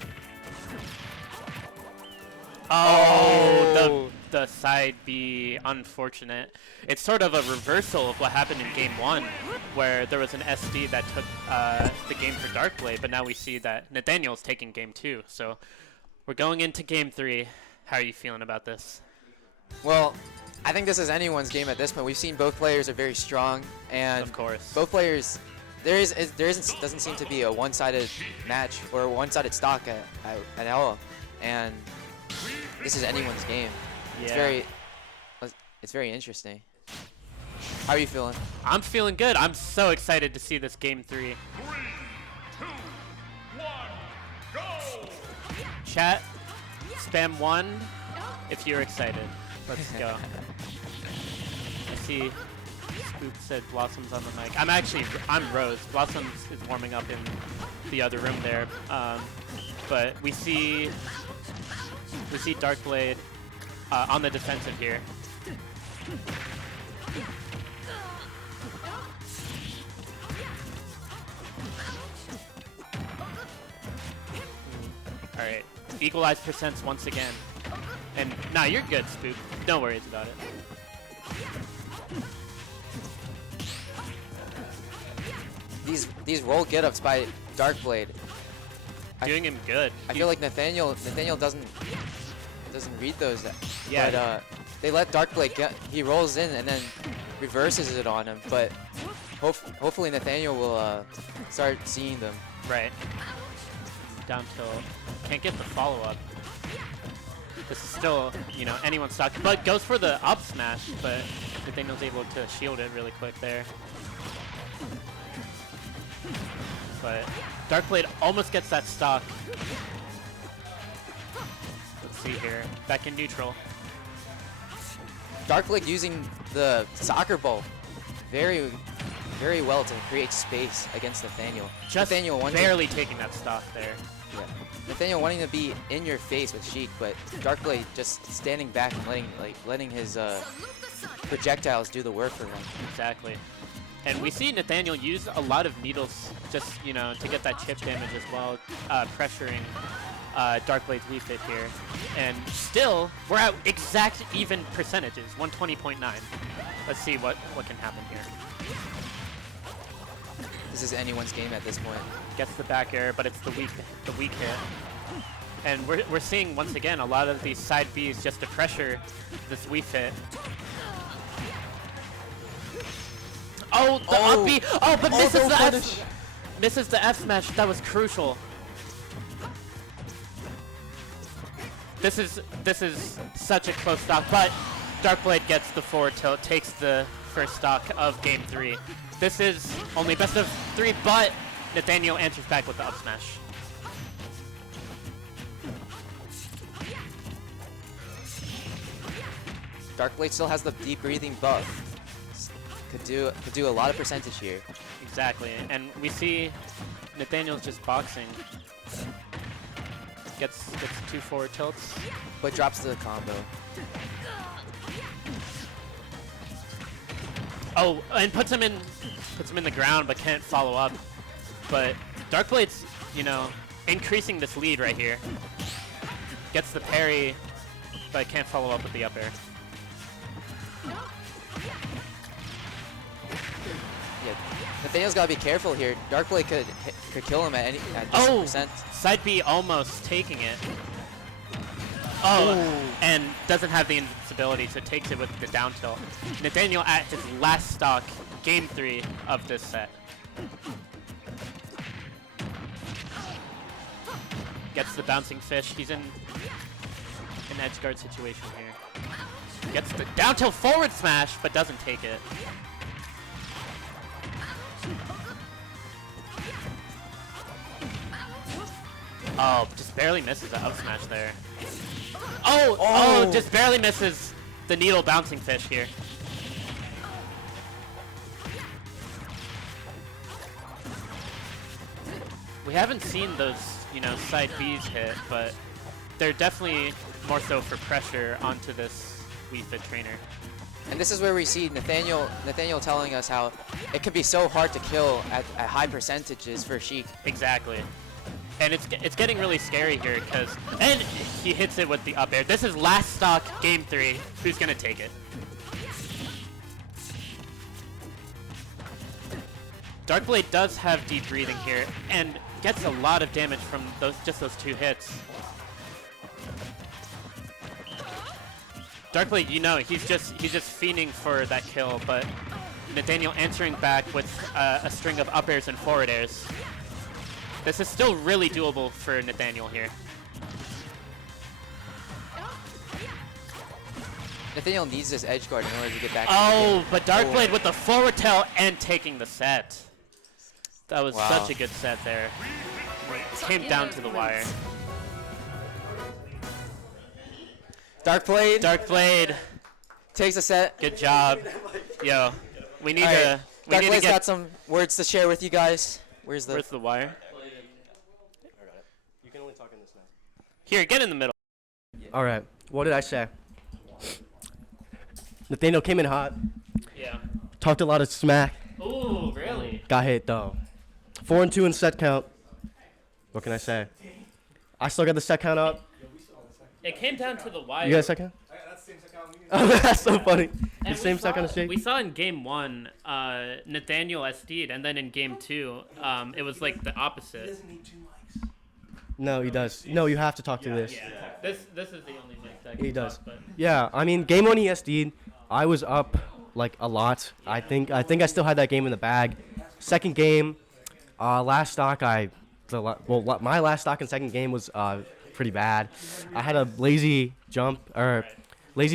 Oh, the side B, unfortunate. It's sort of a reversal of what happened in game 1, where there was an SD that took the game for Darkblade, but now we see that Nathaniel's taking game 2. So we're going into game 3. How are you feeling about this? Well, I think this is anyone's game at this point. We've seen both players are very strong, and Of course. both players, doesn't seem to be a one-sided match or a one-sided stock at all, and this is anyone's game. Yeah. It's very interesting. How are you feeling? I'm feeling good. I'm so excited to see this game 3. 3, 2, 1, go! Chat, spam 1 if you're excited. Let's go. I see Scoop said Blossom's on the mic. I'm Rose. Blossom is warming up in the other room there. But we see Darkblade on the defensive here. All right, equalized percents once again. And nah, you're good, Spook. No worries about it. These roll get-ups by Darkblade. Doing him good. I feel like Nathaniel doesn't read those. Yeah. But they let Darkblade he rolls in and then reverses it on him. But hopefully Nathaniel will start seeing them. Right. Down tilt. Can't get the follow-up. This is still, you know, anyone's stock. But goes for the up smash, but Nathaniel's able to shield it really quick there. But Darkblade almost gets that stock. Let's see here. Back in neutral. Darkblade using the soccer ball very well to create space against Nathaniel. Just Nathaniel barely taking that stock there. Yeah. Nathaniel wanting to be in your face with Sheik, but Darkblade just standing back and letting his projectiles do the work for him. Exactly. And we see Nathaniel use a lot of needles just, you know, to get that chip damage as well, pressuring Darkblade's Wii Fit here. And still, we're at exact even percentages, 120.9. Let's see what can happen here. This is anyone's game at this point. Gets the back air, but it's the weak hit. And we're seeing, once again, a lot of these side Bs just to pressure this Wii Fit. Oh, the up B! Oh, but misses the punish. misses the F smash. That was crucial. This is such a close stock, but Darkblade gets the forward tilt, takes the first stock of game 3. This is only best of 3, but Nathaniel answers back with the up smash. Darkblade still has the deep breathing buff. Could do a lot of percentage here. Exactly, and we see Nathaniel's just boxing. Gets 2 forward tilts. But drops the combo. Oh, and puts him in the ground, but can't follow up. But Darkblade's, you know, increasing this lead right here. Gets the parry, but can't follow up with the up air. Yeah, Nathaniel's gotta be careful here. Darkblade could kill him at this percent. Side B almost taking it. Oh, and doesn't have the invincibility, so takes it with the down tilt. Nathaniel at his last stock, game 3 of this set. Gets the bouncing fish. He's in an edge guard situation here. Gets the down tilt forward smash, but doesn't take it. Oh, just barely misses the up smash there. Oh, just barely misses the needle bouncing fish here. We haven't seen those, you know, side Bs hit, but they're definitely more so for pressure onto this Wii Fit trainer. And this is where we see Nathaniel telling us how it can be so hard to kill at high percentages for Sheik. Exactly. And it's getting really scary here and he hits it with the up air. This is last stock, game 3. Who's gonna take it? Darkblade does have deep breathing here and gets a lot of damage from those 2 hits. Darkblade, you know, he's just fiending for that kill, but Nathaniel answering back with a string of up airs and forward airs. This is still really doable for Nathaniel here. Nathaniel needs this edge guard in order to get back. But Darkblade with the forward tail and taking the set. That was such a good set there. Came down to the wire. Darkblade takes a set. Good job. Yo, we need to. Darkblade's got some words to share with you guys. Where's the wire? You can only talk in this now. Here, get in the middle. All right. What did I say? Nathaniel came in hot. Yeah. Talked a lot of smack. Ooh, really? Got hit though. 4-2 in set count. What can I say? I still got the set count up. It came down to the wire. You got a set count? That's the same set count. Oh, that's so funny. And The same set count of shake. We saw in game 1, Nathaniel SD'd, and then in game 2, it was like the opposite. No, he does. No, you have to talk to this. Yeah. This is the only mic that He can does. talk, but Yeah, I mean, game 1 he SD'd. I was up like a lot. I think I still had that game in the bag. Second game, last stock my last stock in second game was pretty bad. I had a lazy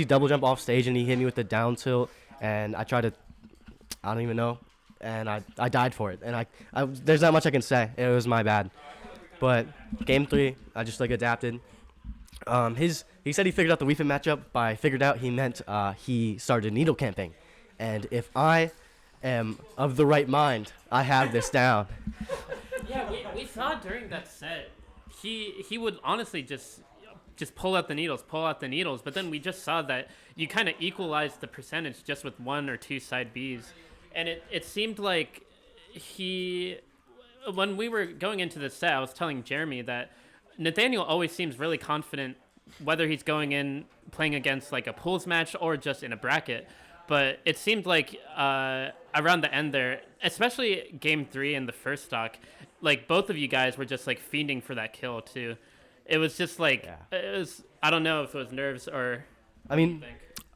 double jump off stage and he hit me with the down tilt and I tried to, I don't even know, and I died for it. And I there's not much I can say. It was my bad. But game 3, I just like adapted. He said he figured out the Wii Fit matchup. By figured out, he meant he started needle camping. And if I am of the right mind, I have this down. yeah, we saw during that set, he would honestly just pull out the needles, but then we just saw that you kind of equalized the percentage just with 1 or 2 side Bs. And it seemed like when we were going into the set, I was telling Jeremy that Nathaniel always seems really confident whether he's going in playing against like a pools match or just in a bracket. But it seemed like around the end there, especially game 3 in the first stock, like both of you guys were just like fiending for that kill too. It was just like, it was, I don't know if it was nerves or I mean,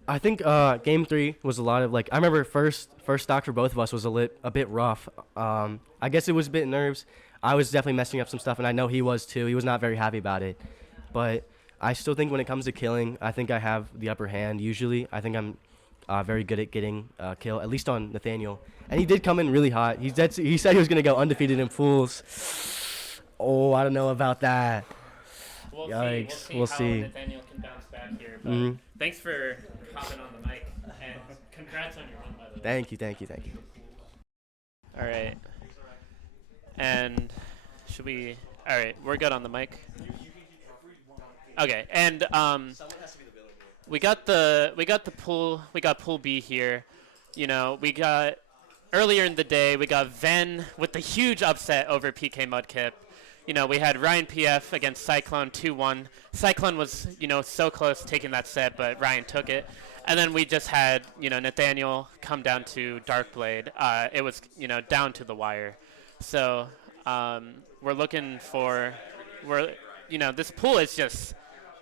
I think game 3 was a lot of like I remember first stock for both of us was a bit rough. I guess it was a bit nerves. I was definitely messing up some stuff, and I know he was too. He was not very happy about it, but I still think when it comes to killing, I think I have the upper hand. Usually, I think I'm very good at getting kill, at least on Nathaniel. And he did come in really hot. He said he was gonna go undefeated in pools. Oh, I don't know about that. Yikes. We'll see how Nathaniel can bounce back here. But thanks for hopping on the mic, and congrats on your win, by the way. Thank you. All right. And should we? All right, we're good on the mic. Okay, and we got pool B here. You know, we got earlier in the day we got Ven with the huge upset over PK Mudkip. You know, we had Ryan PF against Cyclone 2-1. Cyclone was, you know, so close taking that set, but Ryan took it. And then we just had, you know, Nathaniel come down to Darkblade. It was, you know, down to the wire. So we're looking for, you know, this pool is just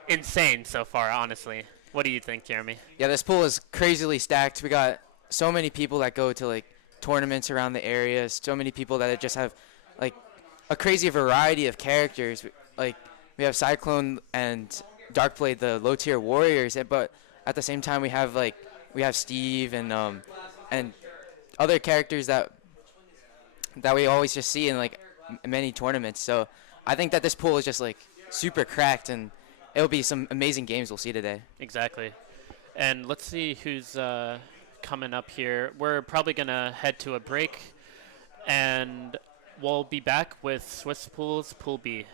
insane so far, honestly. What do you think, Jeremy? Yeah, this pool is crazily stacked. We got so many people that go to like tournaments around the area. So many people that just have like a crazy variety of characters. Like we have Cyclone and Darkblade, the low tier warriors, but at the same time we have Steve and other characters that we always just see in like many tournaments. So I think that this pool is just like super cracked, and it'll be some amazing games we'll see today. Exactly. And let's see who's coming up here. We're probably gonna head to a break, and we'll be back with Swiss Pools Pool B.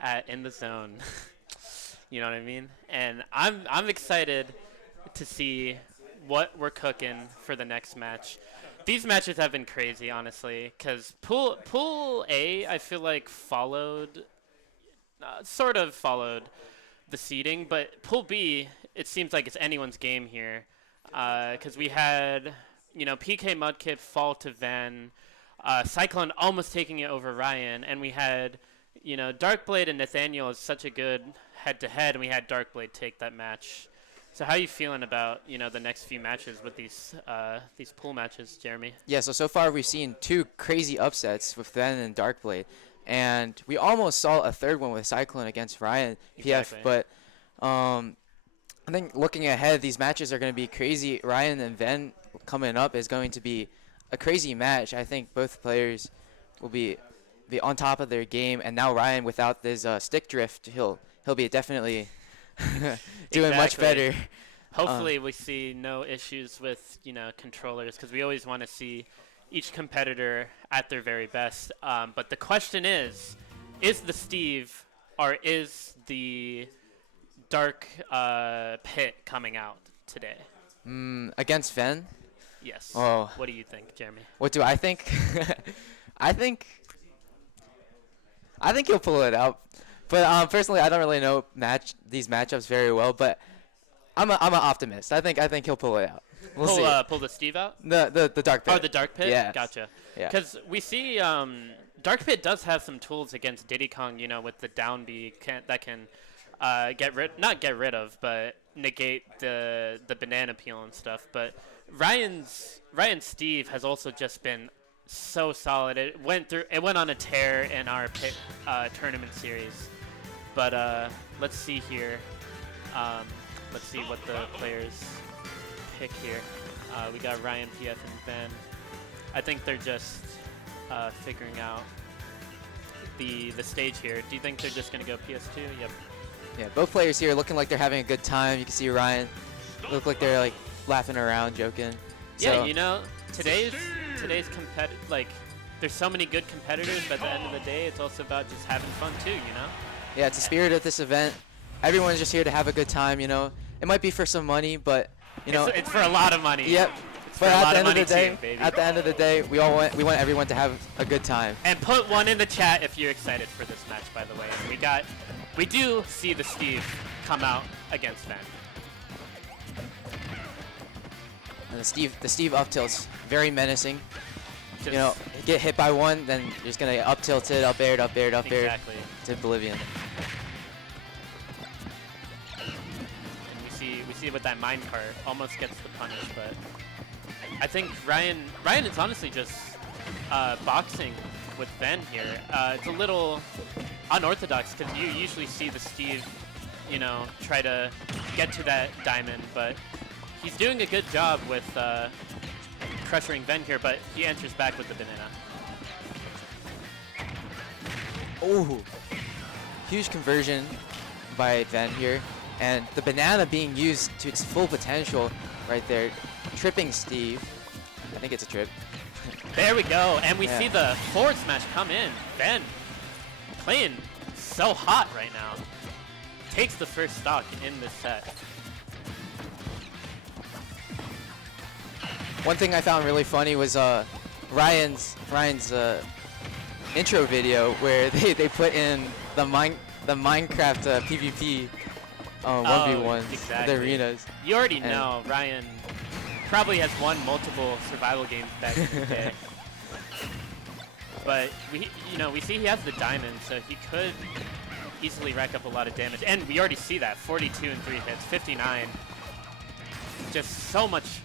at In the Zone. You know what I mean? And I'm excited to see what we're cooking for the next match. These matches have been crazy, honestly, because Pool A, I feel like sort of followed the seeding, but Pool B, it seems like it's anyone's game here, because we had, PK Mudkip fall to Ven, Cyclone almost taking it over Ryan, and we had, Darkblade and Nathaniel is such a good head-to-head, and we had Darkblade take that match. So how are you feeling about, the next few matches with these pool matches, Jeremy? Yeah, so far we've seen 2 crazy upsets with Ven and Darkblade. And we almost saw a third one with Cyclone against Ryan PF. Exactly. But I think looking ahead, these matches are going to be crazy. Ryan and Ven coming up is going to be a crazy match. I think both players will be on top of their game. And now Ryan, without this stick drift, he'll be definitely doing much better. Hopefully we see no issues with, controllers, because we always want to see each competitor at their very best. But the question is the Steve or is the Dark Pit coming out today? Against Ven? Yes. Oh. What do you think, Jeremy? What do I think? I think he'll pull it out. But personally, I don't really know these matchups very well. But I'm an optimist. I think he'll pull it out. We'll see. Pull the Steve out? The Dark Pit. Oh, the Dark Pit? Yeah. Gotcha. Yeah. Because we see Dark Pit does have some tools against Diddy Kong, with the down B that can not get rid of, but negate the banana peel and stuff. But Ryan Steve has also just been so solid. It went on a tear in our tournament series. But let's see here. Let's see what the players pick here. We got Ryan, PF, and Ben. I think they're just figuring out the stage here. Do you think they're just going to go PS2? Yep. Yeah, both players here looking like they're having a good time. You can see Ryan look like they're like laughing around, joking. Yeah, So, today's there's so many good competitors, but at the end of the day, it's also about just having fun too, yeah, it's the spirit of this event. Everyone's just here to have a good time, It might be for some money, but it's for a lot of money. Yep. It's But for a at lot the of end of money the day, too, baby. at the end of the day, we want everyone to have a good time. And put one in the chat if you're excited for this match, by the way. And we do see the Steve come out against Ven. And the Steve up tilt's very menacing. Just Get hit by one, then you're just gonna get up tilted, up aired, up aired, up aired exactly. to oblivion. And we see with that minecart almost gets the punish, but I think Ryan is honestly just boxing with Ben here. It's a little unorthodox because you usually see the Steve, try to get to that diamond, but he's doing a good job with pressuring Ben here, but he enters back with the banana. Oh, huge conversion by Ven here, and the banana being used to its full potential right there, tripping Steve. I think it's a trip. There we go, and we Yeah. see the forward smash come in. Ben playing so hot right now. Takes the first stock in this set. One thing I found really funny was Ryan's intro video where they put in the Minecraft PvP 1v1 exactly. the arenas. You already And- know Ryan probably has won multiple survival games back in the day. But we see he has the diamond, so he could easily rack up a lot of damage. And we already see that 42 and 3 hits, 59. Just so much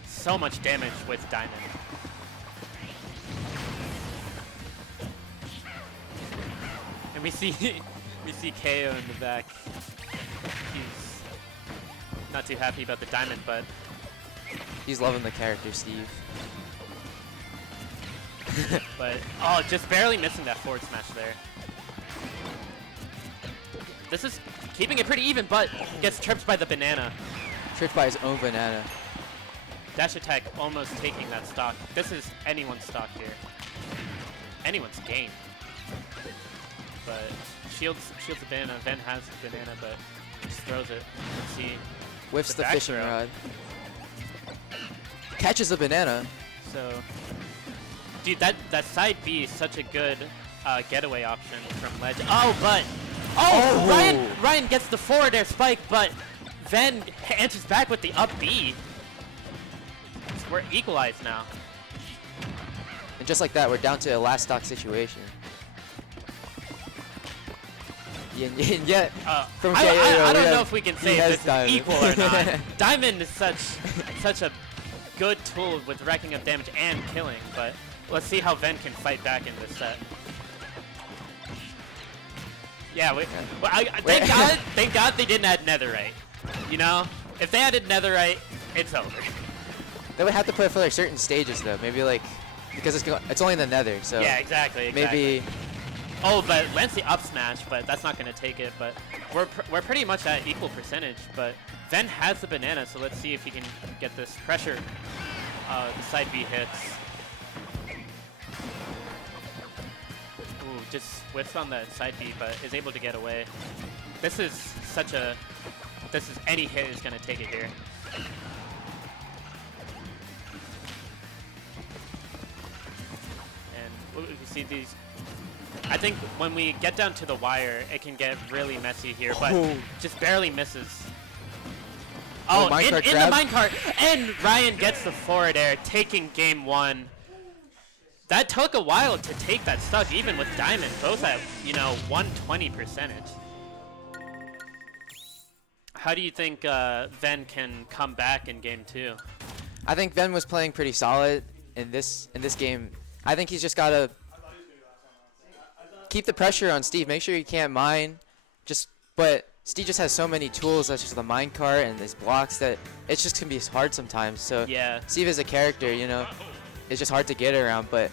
damage with diamond. And we see KO in the back. He's not too happy about the diamond, but He's loving the character Steve. just barely missing that forward smash there. This is keeping it pretty even, but gets tripped by the banana. Tricked by his own banana. Dash attack almost taking that stock. This is anyone's stock here. Anyone's game. but shields the banana. Ven has the banana, but just throws it. Let's see. Whiffs the back fishing throw. rod. Catches a banana. So, dude, that side B is such a good getaway option from ledge. Oh, but Ryan gets the forward air spike, but Ven answers back with the up B. So we're equalized now. And just like that, we're down to a last stock situation. And yet, from I KAO, don't know if we can say if this is Diamond. equal or not. Diamond is such a good tool with racking up damage and killing, but let's see how Ven can fight back in this set. Yeah, thank God they didn't add Netherite. You know, if they added Netherite, it's over. They would have to put it for like certain stages though. Maybe like because it's only in the Nether, so Yeah, exactly. maybe. Oh, but lands the up smash, but that's not going to take it. But we're pretty much at equal percentage. But Ven has the banana, so let's see if he can get this pressure. The side B hits. Ooh, just whiffs on the side B, but is able to get away. This is any hit is going to take it here. And you see these. I think when we get down to the wire, it can get really messy here, but just barely misses. Oh, in the minecart, and Ryan gets the forward air, taking game 1. That took a while to take that stock, even with Diamond, both at 120%. How do you think Ven can come back in game 2? I think Ven was playing pretty solid in this game. I think he's just gotta keep the pressure on Steve. Make sure he can't mine. But Steve just has so many tools, such as the minecart and his blocks, that it's just gonna be hard sometimes. So Yeah. Steve is a character, it's just hard to get around. But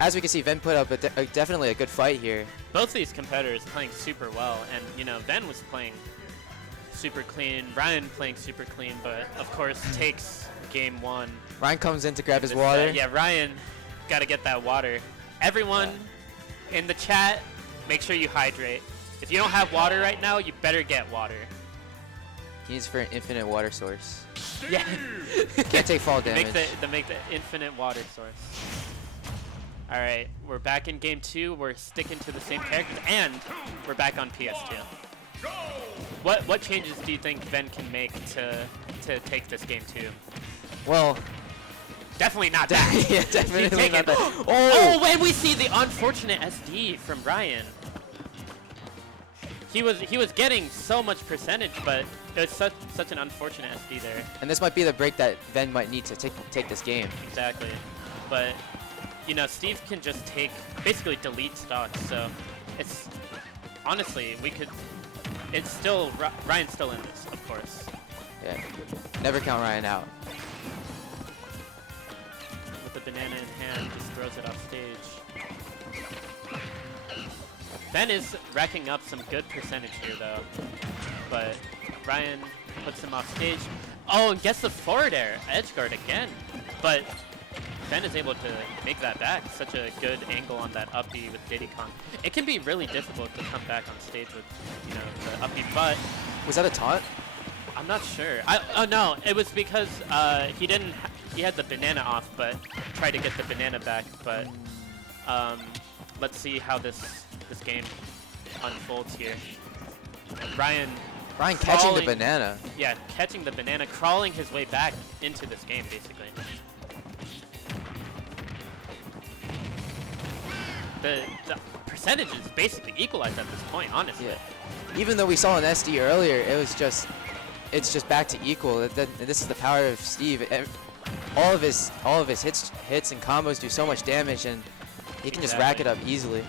as we can see, Ven put up definitely a good fight here. Both these competitors playing super well, and Ven was playing super clean, Ryan playing super clean, but of course takes game 1. Ryan comes in to grab his This, water. yeah, Ryan got to get that water. Everyone in the chat, make sure you hydrate. If you don't have water right now, you better get water. He needs for an infinite water source. Yeah. Can't take fall damage. Make the infinite water source. All right, we're back in game 2. We're sticking to the same characters, and we're back on PS2. What changes do you think Ven can make to take this game 2? Well, definitely not that. yeah, definitely not that. Oh, and we see the unfortunate SD from Ryan. He was getting so much percentage, but it was such an unfortunate SD there. And this might be the break that Ven might need to take this game. Exactly. But Steve can just basically delete stocks. So it's honestly it's still Ryan's still in this, of course. Yeah. Never count Ryan out. With the banana in hand, just throws it off stage. Ven is racking up some good percentage here, though. But Ryan puts him off stage. Oh, and gets the forward air. Edge guard again. But Ven is able to make that back. Such a good angle on that up B with Diddy Kong. It can be really difficult to come back on stage with, the up B, but... Was that a taunt? I'm not sure. Oh, no. It was because he had the banana off, but tried to get the banana back. But let's see how this game unfolds here. Ryan catching the banana. Yeah, catching the banana, crawling his way back into this game, basically. The percentage is basically equalized at this point, honestly. Yeah. Even though we saw an SD earlier, it's just back to equal. This is the power of Steve. All of his hits and combos do so much damage, and he can just rack it up easily.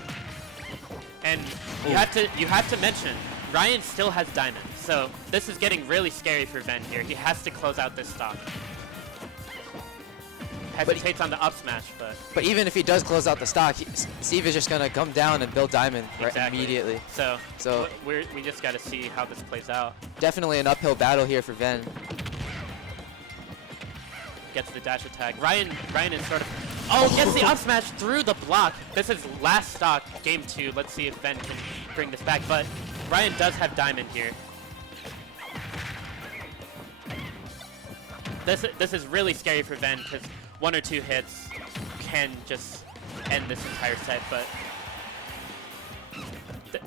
And you have to mention, Ryan still has diamond, so this is getting really scary for Ven here. He has to close out this stock. Hesitates on the up smash, but even if he does close out the stock, Steve is just gonna come down and build diamond immediately. So we just got to see how this plays out. Definitely an uphill battle here for Ven. Gets the dash attack. Ryan is sort of. Oh, gets the up smash through the block. This is last stock, game 2. Let's see if Ben can bring this back. But Ryan does have Diamond here. This is really scary for Ven because 1 or 2 hits can just end this entire set. But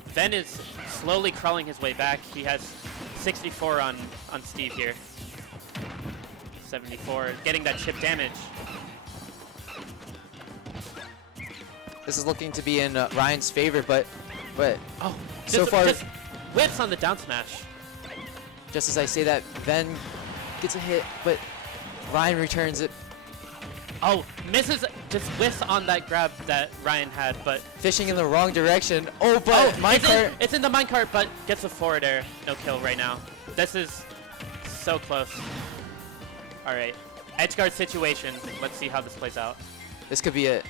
Ven is slowly crawling his way back. He has 64 on Steve here. 74, getting that chip damage. This is looking to be in Ryan's favor, but Oh, so far, just whips on the down smash. just as I say that, Ben gets a hit, but Ryan returns it. Oh, misses, just whiffs on that grab that Ryan had, but Fishing in the wrong direction. Oh, but it's in the minecart, but gets a forward air. No kill right now. This is so close. All right, edge guard situation. Let's see how this plays out. This could be it.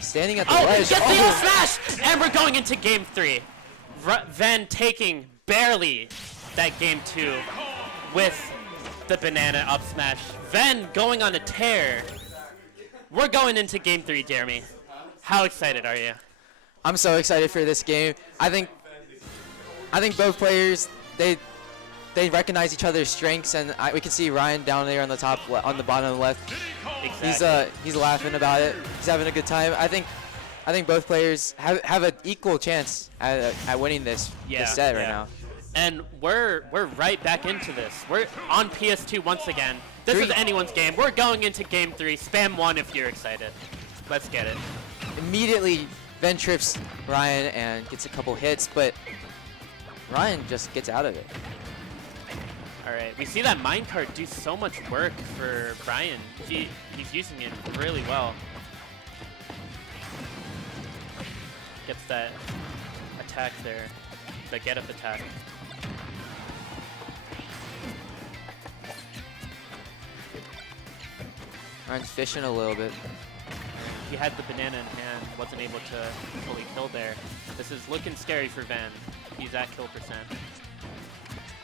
Standing at the Oh, ledge. gets the up smash, and we're going into game 3. Ven taking barely that game 2 with the banana up smash. Ven going on a tear. We're going into game 3, Jeremy. How excited are you? I'm so excited for this game. I think both players they recognize each other's strengths, and we can see Ryan down there on the top, on the bottom left. Exactly. He's laughing about it. He's having a good time. I think both players have an equal chance at winning this set right now. And we're right back into this. We're on PS2 once again. This is anyone's game. We're going into game 3. Spam 1 if you're excited. Let's get it. Immediately, Ben trips Ryan and gets a couple hits, but Ryan just gets out of it. All right, we see that minecart do so much work for Brian. He's using it really well. Gets that attack there, the get up attack. Ryan's fishing a little bit. He had the banana in hand, wasn't able to fully kill there. This is looking scary for Van. He's at kill percent.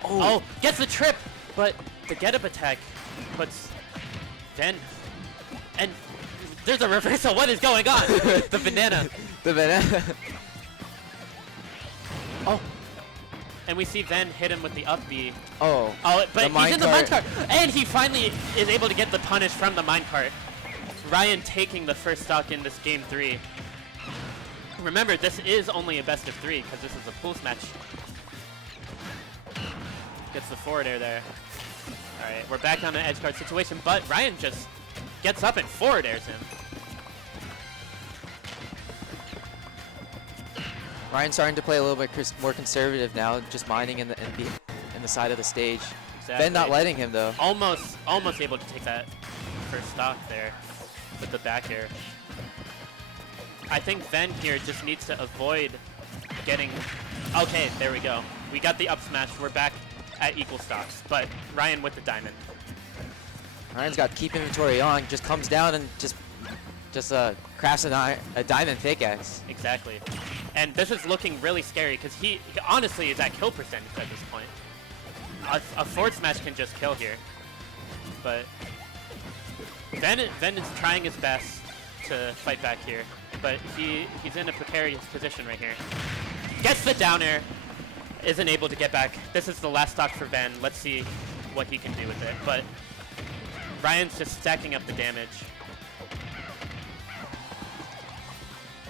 Oh, gets the trip, but the get up attack puts Van. And there's a reversal. What is going on? The banana. The banana. Oh. And we see Ven hit him with the up B. Oh. Oh, but he's in the minecart. minecart. And he finally is able to get the punish from the minecart. Ryan taking the first stock in this game 3. Remember, this is only a best of 3 because this is a pools match. Gets the forward air there. All right, we're back on the edge guard situation, but Ryan just gets up and forward airs him. Ryan's starting to play a little bit more conservative now, just mining in the side of the stage. Exactly. Ben not letting him though. Almost able to take that first stock there with the back air. I think Ven here just needs to avoid getting. Okay, there we go. We got the up smash. We're back at equal stocks, but Ryan with the diamond. Ryan's got keep inventory on, just comes down and just crafts a diamond pickaxe. Exactly. And this is looking really scary because he honestly is at kill percentage at this point. A forward smash can just kill here. But Ven is trying his best to fight back here, but he's in a precarious position right here. Gets the down air, isn't able to get back. This is the last stock for Ven. Let's see what he can do with it. But Ryan's just stacking up the damage.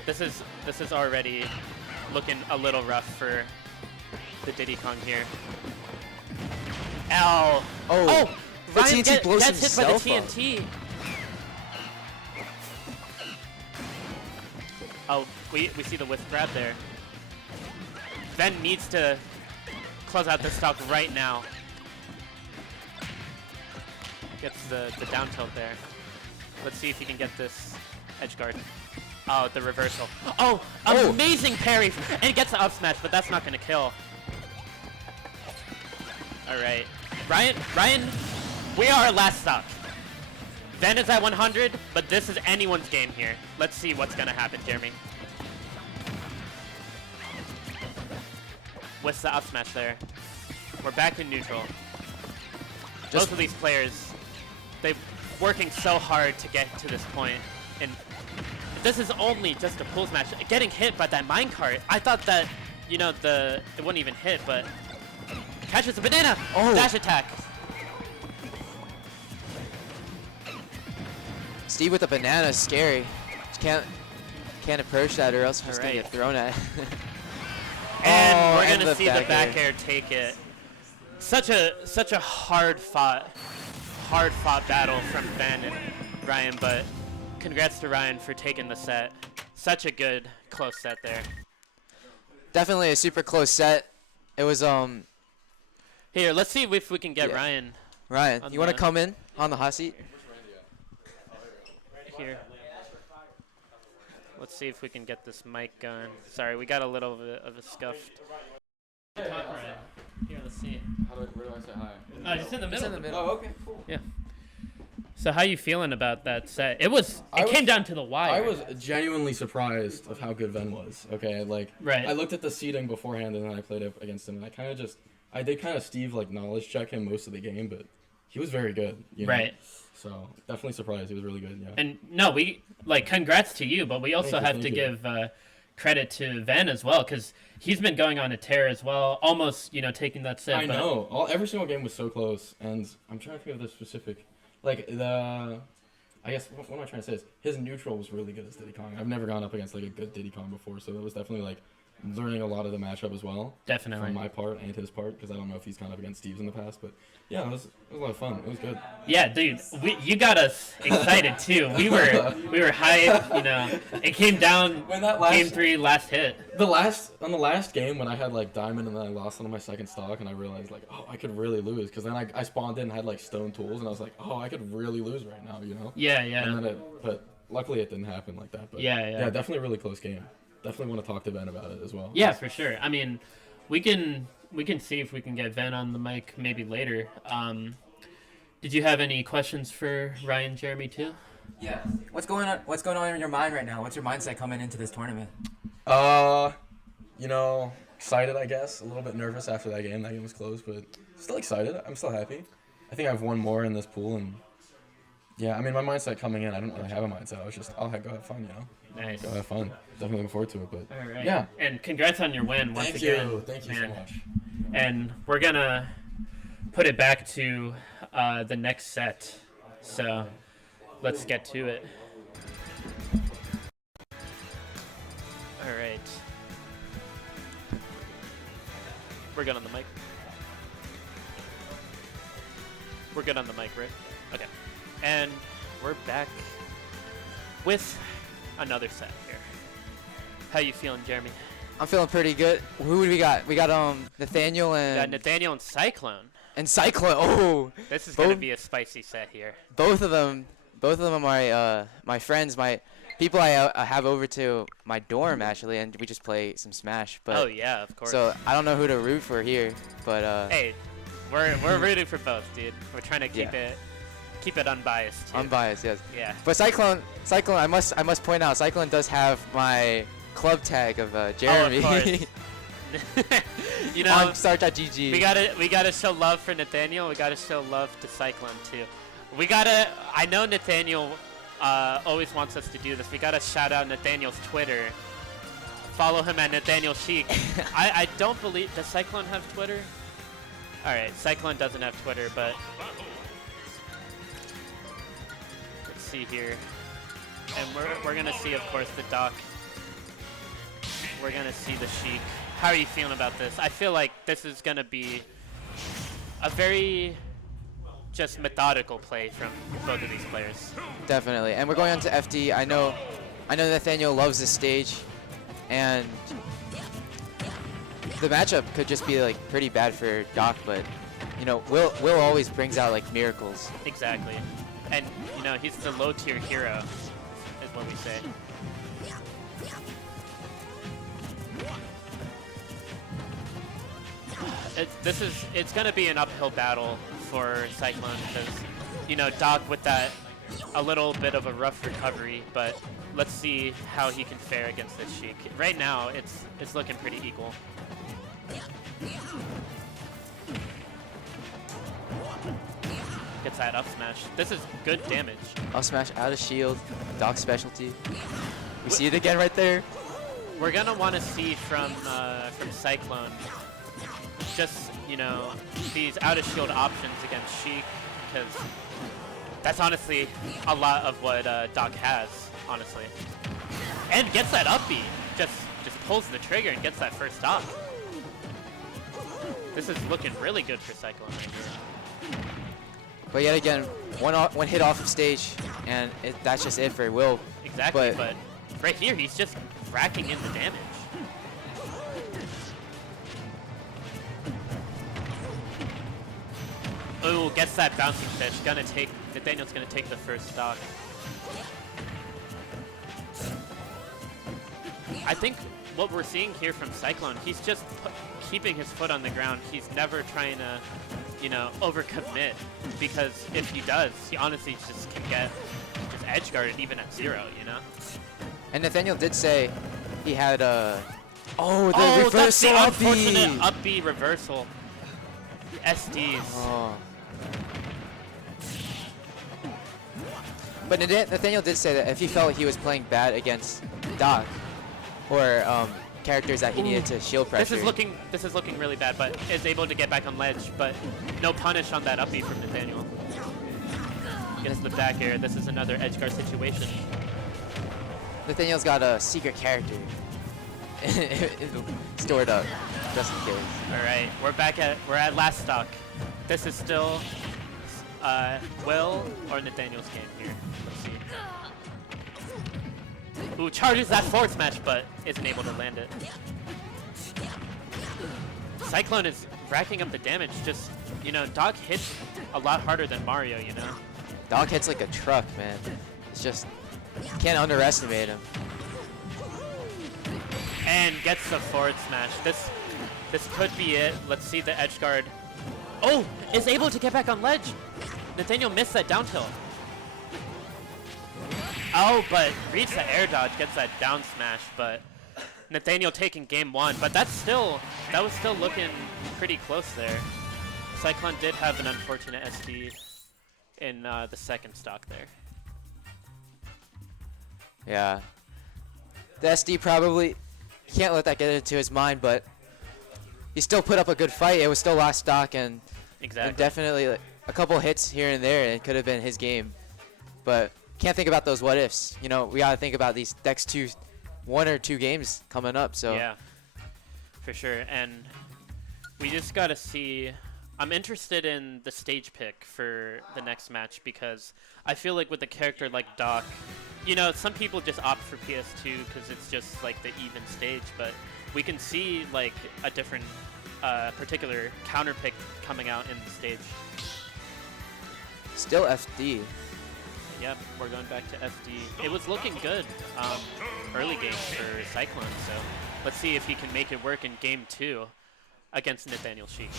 This is already looking a little rough for the Diddy Kong here. Ow! Oh! The Ryan TNT blows gets hit by the himself up. TNT. Oh, we see the whiff grab there. Ven needs to close out this stock right now. Gets the down tilt there. Let's see if he can get this edge guard. Oh, the reversal. Oh, amazing parry! And gets the up smash, but that's not going to kill. All right. Ryan, we are last stock. Ven is at 100, but this is anyone's game here. Let's see what's going to happen, Jeremy. What's the up smash there? We're back in neutral. Both of these players, they're working so hard to get to this point. And this is only just a pools match. Getting hit by that minecart, I thought that, you know, it wouldn't even hit, but catches a banana. Oh. Dash attack. Steve with the banana is scary. Can't approach that or else he's gonna get thrown at. And we're and gonna see the back air. air take it. Such a hard fought battle from Ben and Ryan, but congrats to Ryan for taking the set. Such a good close set there. Definitely a super close set. It was Here, let's see if we can get Yeah. Ryan Ryan, On you want to the- come in on the hot seat? here. Let's see if we can get this mic going. Sorry, we got a little bit of a scuffed. Talk Ryan. Here, let's see. Where do I say hi? Just in the middle. Oh, okay, cool. Yeah. So how you feeling about that set? It came down to the wire. I was genuinely surprised of how good Ven was. Okay, like Right. I looked at the seeding beforehand and then I played it against him. And I did kind of Steve like knowledge check him most of the game, but he was very good. You know? Right. So definitely surprised. He was really good. Yeah. And no, we congrats to you, but we also have to thank you. give credit to Ven as well, because he's been going on a tear as well, almost taking that set. I know. Every single game was so close, and I'm trying to think of the specific, like I guess what am I trying to say is his neutral was really good as Diddy Kong. I've never gone up against like a good Diddy Kong before, so it was definitely like learning a lot of the matchup as well. Definitely. From my part and his part, because I don't know if he's gone up against Steve's in the past, but yeah, it was a lot of fun. It was good. Yeah, dude, you got us excited too. We were hyped. It came down When that game 3, last hit. On the last game when I had like diamond and then I lost on my second stock and I realized like, oh, I could really lose, because then I spawned in and had like stone tools and I was like, oh, I could really lose right now, you know? Yeah. And then but luckily it didn't happen like that. But Yeah. definitely a really close game. Definitely want to talk to Ben about it as well. Yeah, for sure. I mean, we can see if we can get Ven on the mic maybe later. Did you have any questions for Ryan, Jeremy too? Yeah. What's going on in your mind right now? What's your mindset coming into this tournament? Excited, I guess. A little bit nervous after that game. That game was close, but still excited. I'm still happy. I think I've won more in this pool, and yeah, I mean, my mindset coming in, I didn't really have a mindset. I was just, I'll go have fun, you know? Nice. Go have fun. Definitely looking forward to it, but All right. yeah. And congrats on your win once Thank again. you. Thank you so man. much. And we're gonna put it back to the next set. So let's get to it. All right. We're good on the mic. We're good on the mic, right? Okay. And we're back with another set here. How you feeling, Jeremy? I'm feeling pretty good. Who do we got? We got Nathaniel We got and Nathaniel and Cyclone. Cyclone. Oh, This is gonna Both- be a spicy set here. both of them are my friends, my people I have over to my dorm actually, and we just play some Smash. But Oh yeah, of course. so I don't know who to root for here, but Hey, we're rooting for both, dude. We're trying to keep Yeah. it unbiased. Too. unbiased, yes. Yeah. But Cyclone, I must point out, Cyclone does have my club tag of Jeremy course. You know, on start.gg. we gotta show love for Nathaniel. We gotta show love to Cyclone too. I know Nathaniel always wants us to do this. We gotta shout out Nathaniel's Twitter. Follow him at Nathaniel Chic. I don't believe, does Cyclone have Twitter? All right, Cyclone doesn't have Twitter, but let's see here. And we're gonna see, of course, the Doc. We're gonna see the Sheik. How are you feeling about this? I feel like this is gonna be a very just methodical play from both of these players. Definitely, and we're going on to FD. I know Nathaniel loves this stage, and the matchup could just be like pretty bad for Doc, but Will always brings out like miracles. Exactly. And he's the low tier hero, is what we say. It's gonna be an uphill battle for Cyclone because, Doc with that a little bit of a rough recovery, but let's see how he can fare against this Sheik. Right now, it's looking pretty equal. Get gets that up smash. This is good damage. Up smash out of shield. Doc specialty. We see it again right there. We're gonna want to see from Cyclone just, you know, these out of shield options against Sheik, because that's honestly a lot of what Doc has, honestly. And gets that up B. Just pulls the trigger and gets that first stock. This is looking really good for Cyclone right here. But yet again, one hit off of stage, and that's just it for Will. Exactly, but right here, he's just racking in the damage. Ooh, gets that bouncing fish. Nathaniel's gonna take the first stock. I think what we're seeing here from Cyclone, he's just keeping his foot on the ground. He's never trying to, you know, overcommit, because if he does, he honestly just can get just edge guarded even at 0, you know? And Nathaniel did say he had the reversal that's the up unfortunate up B reversal. SDs. Oh. But Nathaniel did say that if he felt he was playing bad against Doc or characters that he needed to shield pressure. This is looking really bad, but is able to get back on ledge, but no punish on that up B from Nathaniel. Gets the back air. This is another edge guard situation. Nathaniel's got a secret character stored up, just in case. All right, we're at last stock. This is still Will or Nathaniel's game here. Let's see. Ooh, charges that forward smash, but isn't able to land it. Cyclone is racking up the damage. Just, you know, Doc hits a lot harder than Mario, you know? Doc hits like a truck, man. It's just, can't underestimate him. And gets the forward smash. This could be it. Let's see the edge guard. Oh, is able to get back on ledge. Nathaniel missed that down tilt. Oh, but reads the air dodge, gets that down smash, but Nathaniel taking game 1. But that was still looking pretty close there. Cyclone did have an unfortunate SD in the second stock there. Yeah. The SD probably can't let that get into his mind, but he still put up a good fight. It was still last stock, and definitely like, a couple hits here and there, and it could have been his game. But can't think about those what ifs. You know, we gotta think about these next 1 or 2 games coming up. So yeah, for sure. And we just gotta see. I'm interested in the stage pick for the next match, because I feel like with a character like Doc, you know, some people just opt for PS2 because it's just like the even stage, but we can see like a different particular counter pick coming out in the stage. Still FD. Yep, we're going back to FD. It was looking good early game for Cyclone, so let's see if he can make it work in game 2 against Nathaniel Sheik.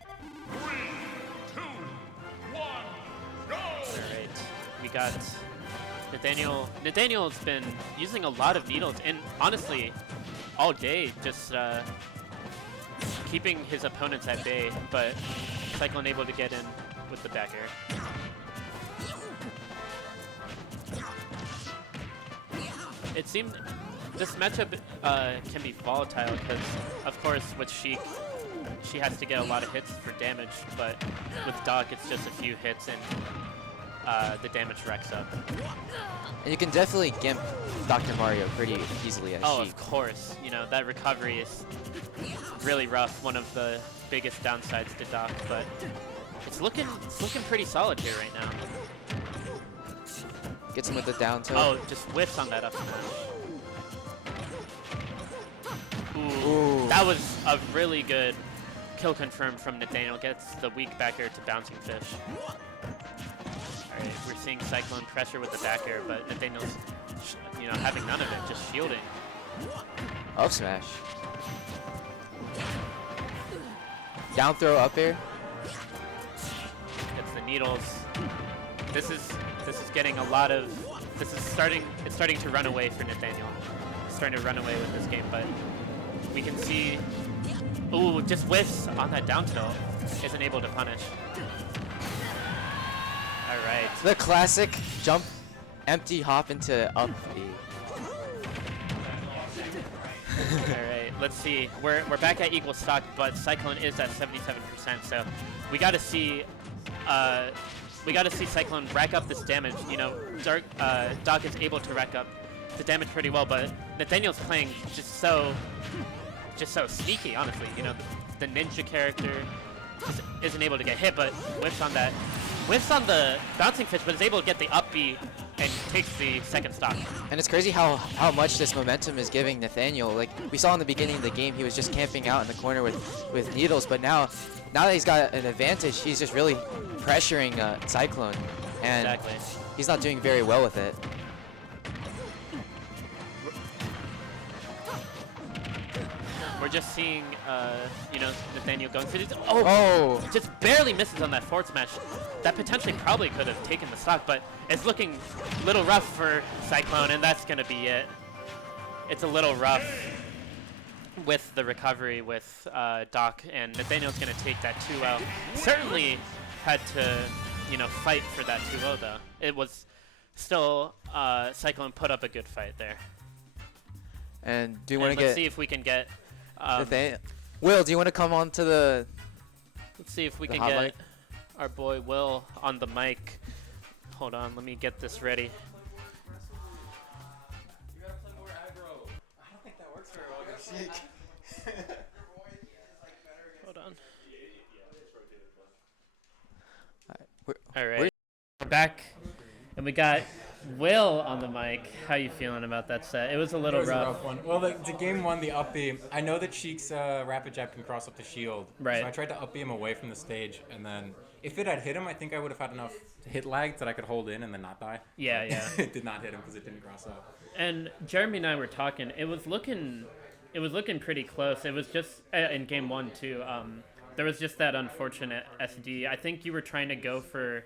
3, 2, 1, go! Alright, we got Nathaniel. Nathaniel's been using a lot of needles, and honestly, all day, just keeping his opponents at bay, but Cyclone able to get in with the back air. It seemed this matchup can be volatile because, of course, with Sheik, she has to get a lot of hits for damage, but with Doc, it's just a few hits and the damage racks up. And you can definitely gimp Dr. Mario pretty easily as Sheik. Sheik. Of course. You know, that recovery is really rough, one of the biggest downsides to Doc, but it's looking pretty solid here right now. Gets him with the down tilt. Oh, just whiffs on that up smash. Ooh, that was a really good kill confirmed from Nathaniel. Gets the weak back air to bouncing fish. Alright, we're seeing Cyclone pressure with the back air, but Nathaniel's, you know, having none of it, just shielding. Up smash. Down throw up air. Gets the needles. This is getting a lot of. It's starting to run away for Nathaniel. He's starting to run away with this game, but we can see. Ooh, just whiffs on that down tilt. isn't able to punish. All right. The classic jump, empty hop into up B. All right, let's see. We're back at equal stock, but Cyclone is at 77%. So we got to see Cyclone rack up this damage. You know, Doc is able to rack up the damage pretty well, but Nathaniel's playing just so sneaky. Honestly, you know, the ninja character just isn't able to get hit, but whiffs on the bouncing fish, but is able to get the up B and takes the second stock. And it's crazy how much this momentum is giving Nathaniel. Like we saw in the beginning of the game, he was just camping out in the corner with needles, but now that he's got an advantage, he's just really pressuring Cyclone, and Exactly. he's not doing very well with it. We're just seeing, you know, Nathaniel going for this. Oh! Just barely misses on that forward smash. That potentially probably could have taken the stock, but it's looking a little rough for Cyclone, and that's going to be it. It's a little rough with the recovery with Doc, and Nathaniel's going to take that 2-0. Certainly had to, you know, fight for that 2-0, though. It was still, Cyclone put up a good fight there. And do you want to Let's get... see if we can get... Will, do you want to come on to the... Let's see if we the can hot get mic? our boy Will on the mic. Hold on, let me get this ready. Hold on. All right, we're back, and we got Will on the mic. How you feeling about that set? It was a little It was rough. a rough one. Well, the game one, the up B. I know that Cheek's rapid jab can cross up the shield. Right. So I tried to up B him away from the stage, and then if it had hit him, I think I would have had enough hit lag that I could hold in and then not die. Yeah, yeah. It did not hit him because it didn't cross up. And Jeremy and I were talking. It was looking pretty close. It was just in game one too. There was just that unfortunate SD. I think you were trying to go for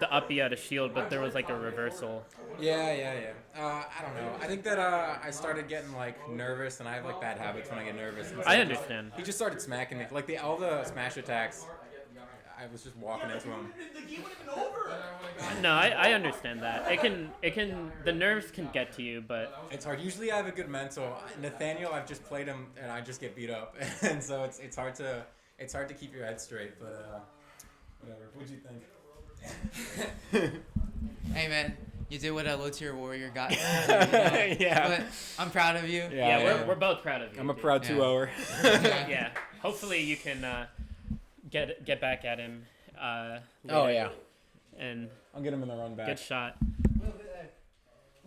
the up B out of shield, but there was like a reversal. Yeah. I don't know. I think that I started getting like nervous, and I have like bad habits when I get nervous. And so I understand. He just started smacking me. Like all the smash attacks, I was just walking into him. No, I understand that. The nerves can get to you, but It's hard. Usually I have a good mental. Nathaniel, I've just played him and I just get beat up, and so it's hard to keep your head straight. But whatever. What'd you think? Hey man, you did what a low tier warrior got. Yeah. But I'm proud of you. Yeah, we're both proud of you. I'm a proud 2-0er. Yeah. Hopefully you can get back at him. Oh later. yeah. And I'll get him in the run back. good shot.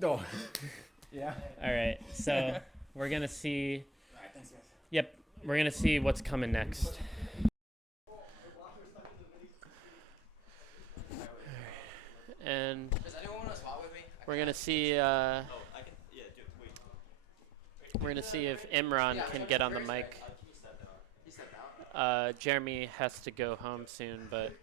Oh. Yeah. All right, so we're gonna see. Yep, we're gonna see what's coming next. And we're gonna see. We're gonna see if Imran can get on the mic. Jeremy has to go home soon, but.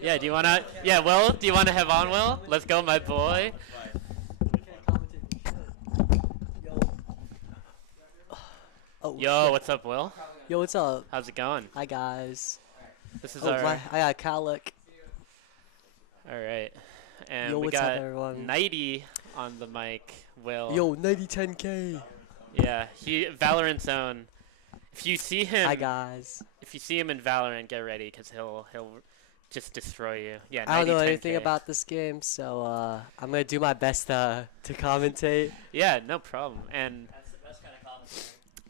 Yeah, do you wanna? Yeah, Will, do you wanna have on, Will? Let's go, my boy. Yo, what's up, Will? Yo, what's up? How's it going? Hi, guys. This is I got Calic. All right, and Yo, we what's up, got everyone? 90 on the mic. Will. Yo, 9010K. Yeah, Valorant's own. If you see him, Hi, guys. If you see him in Valorant, get ready, cause he'll just destroy you. Yeah. I don't know 90, anything 10K. about this game, so I'm gonna do my best to commentate. Yeah, no problem. And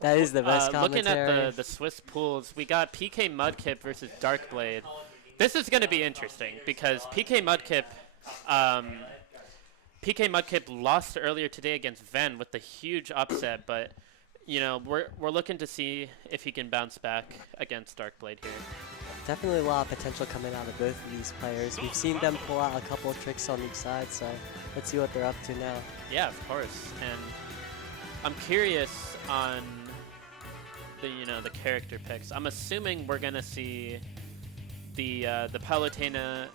That is the best looking commentary. at the Swiss pools, we got PK Mudkip versus Darkblade. This is going to be interesting because PK Mudkip lost earlier today against Ven with the huge upset, but you know we're looking to see if he can bounce back against Darkblade here. Definitely a lot of potential coming out of both of these players. We've seen them pull out a couple of tricks on each side, so let's see what they're up to now. Yeah, of course. And I'm curious on the character picks. I'm assuming we're gonna see the Palutena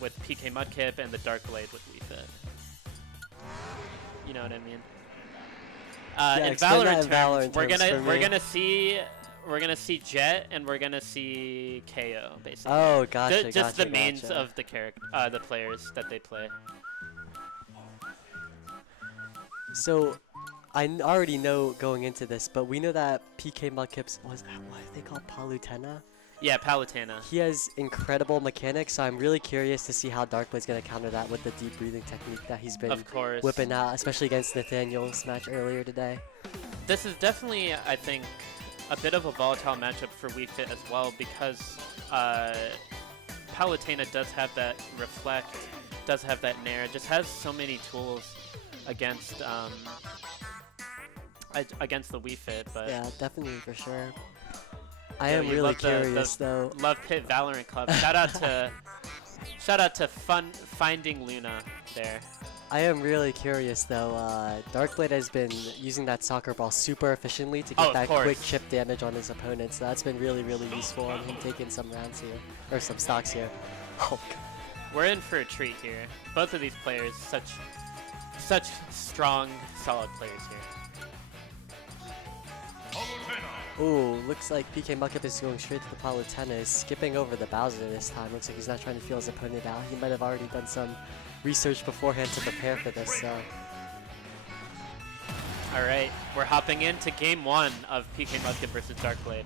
with PK Mudkip and the Darkblade with Wii Fit. You know what I mean? Yeah, in explain that Valorant in terms, Valorant terms for we're me. gonna see we're gonna see Jet and we're gonna see KO basically. Oh, gotcha, Just gotcha, the mains gotcha. of the the players that they play. So, already know going into this, but we know that PK Mudkip's what are they called? Palutena? Yeah, Palutena. He has incredible mechanics, so I'm really curious to see how Darkblade's going to counter that with the deep breathing technique that he's been Of course. whipping out, especially against Nathaniel's match earlier today. This is definitely, I think, a bit of a volatile matchup for Wii Fit as well because Palutena does have that reflect, does have that nair, just has so many tools against against the Wii Fit. But Yeah, definitely for sure. I yeah, am you really love curious though. Love Pit Valorant Club. Shout out to Finding Luna there. I am really curious though. Darkblade has been using that soccer ball super efficiently to get that quick chip damage on his opponents. So that's been really, really useful on him taking some rounds here, or some stocks here. Oh, We're in for a treat here. Both of these players, such strong, solid players here. ooh, looks like PK Mudkip is going straight to the Palutena, is skipping over the Bowser this time. Looks like he's not trying to feel his opponent out. He might have already done some research beforehand to prepare for this, so. Alright, we're hopping into game 1 of PK Mudkip versus Darkblade.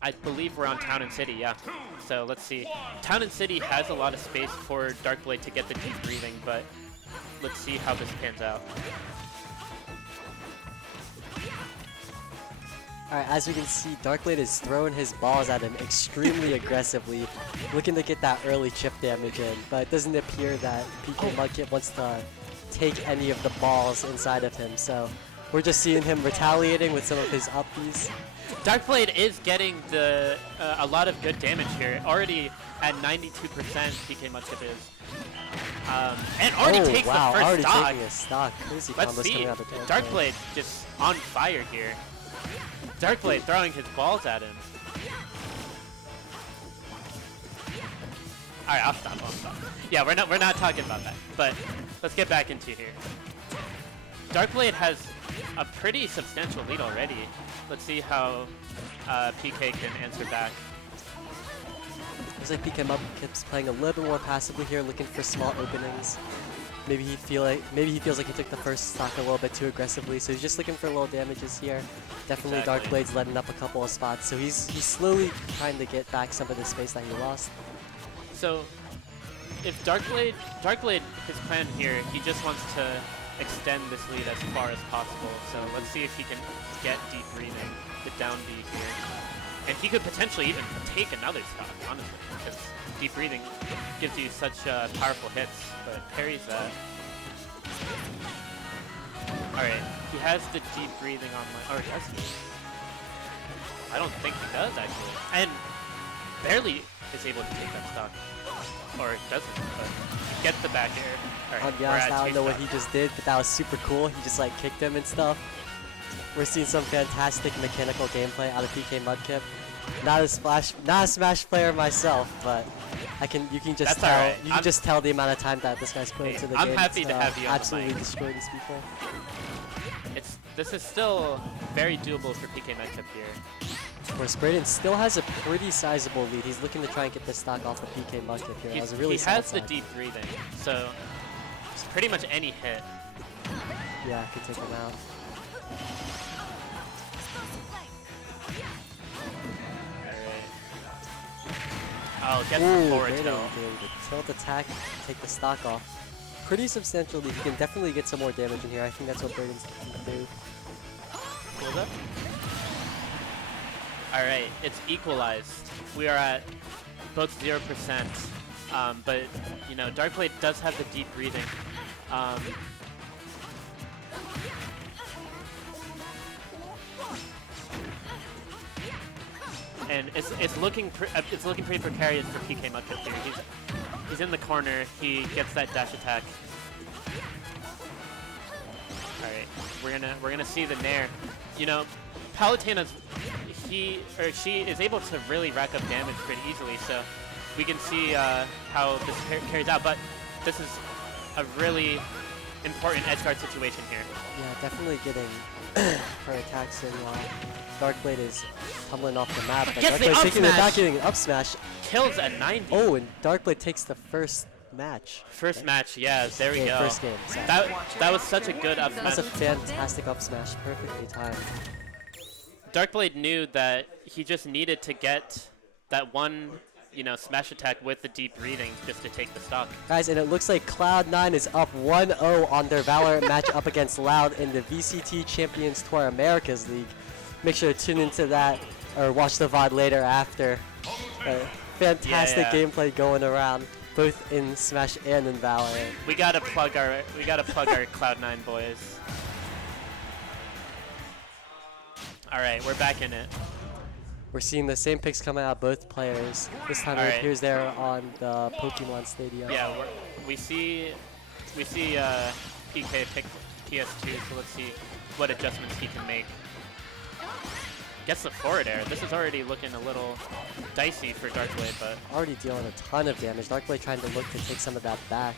I believe we're on Town and City, yeah. So let's see. Town and City has a lot of space for Darkblade to get the deep breathing, but let's see how this pans out. Alright, as we can see, Darkblade is throwing his balls at him extremely aggressively, looking to get that early chip damage in, but it doesn't appear that PK Mudkip wants to take any of the balls inside of him, so we're just seeing him retaliating with some of his up-Bs. Darkblade is getting a lot of good damage here. Already at 92% PK Mudkip is. And already takes the first already stock. taking a stock. Crazy Let's combos see. coming out of Darkblade just on fire here. Darkblade throwing his balls at him. Alright, I'll stop. Yeah, we're not talking about that. But let's get back into here. Darkblade has a pretty substantial lead already. Let's see how PK can answer back. Looks like PK Mudkip's playing a little bit more passively here, looking for small openings. Maybe he feels like he took the first stock a little bit too aggressively, so he's just looking for little damages here. Definitely Exactly. Darkblade's letting up a couple of spots, so he's slowly trying to get back some of the space that he lost. So if Darkblade, his plan here, he just wants to extend this lead as far as possible. So let's see if he can get deep breathing, the down B here. And he could potentially even take another stock, honestly, because deep breathing gives you such powerful hits, but parries that. Alright, he has the deep breathing on or does he? I don't think he does, actually. And barely is able to take that stock. Or doesn't, but gets the back air. Alright, I'll be we're honest, at I don't two know what stock. he just did, but that was super cool. He just like kicked him and stuff. We're seeing some fantastic mechanical gameplay out of PK Mudkip. Not a Smash player myself, but you can just That's tell alright. you can just tell the amount of time that this guy's put into the I'm game. happy to have you on the absolutely mic. destroy these people. This is still very doable for PK Mudkip here. Of course, Braden still has a pretty sizable lead. He's looking to try and get this stock off of PK Mudkip here. That was a really He has solid the side. deep breathing, so it's pretty much any hit. Yeah, could take him out. Oh, gets Ooh, the forward Braden tilt. getting the tilt attack, take the stock off. Pretty substantial lead. He can definitely get some more damage in here. I think that's what Braden's looking to do. Hold up. Alright, it's equalized. We are at both 0%. But, you know, Darkblade does have the deep breathing. And it's looking pretty precarious for PK Mudkip here. He's in the corner. He gets that dash attack. All right, we're gonna see the nair. You know, Palutena's he or she is able to really rack up damage pretty easily. So we can see how this carries out. But this is a really important edge guard situation here. Yeah, definitely getting her attacks in Darkblade is tumbling off the map. But Gets the Darkblade's up taking it back, smash. getting an up smash. Kills at 90. Oh, and Darkblade takes the first match. First match, yeah, there we Game, go. first game, sorry. That was such a good up smash. That's a fantastic up smash, perfectly timed. Darkblade knew that he just needed to get that one, you know, smash attack with the deep breathing just to take the stock. Guys, and it looks like Cloud9 is up 1-0 on their Valorant match up against Loud in the VCT Champions Tour Americas League. Make sure to tune into that or watch the VOD later after. Fantastic gameplay going around, both in Smash and in Valorant. We gotta plug our Cloud9 boys. All right, we're back in it. We're seeing the same picks coming out of both players. This time it appears they're on the Pokemon Stadium. Yeah, we see PK pick PS2, so let's see what adjustments he can make. Gets the forward air. This is already looking a little dicey for Darkblade, but already dealing a ton of damage. Darkblade trying to look to take some of that back.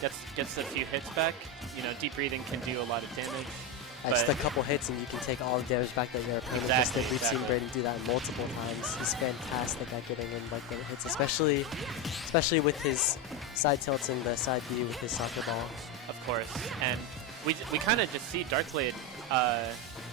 Gets a few hits back. You know, deep breathing can do a lot of damage. Just a couple hits and you can take all the damage back that your opponent just did. We've seen Braden do that multiple times. He's fantastic at getting in like hits, especially with his side tilts and the side B with his soccer ball. Of course, and we kind of just see Darkblade.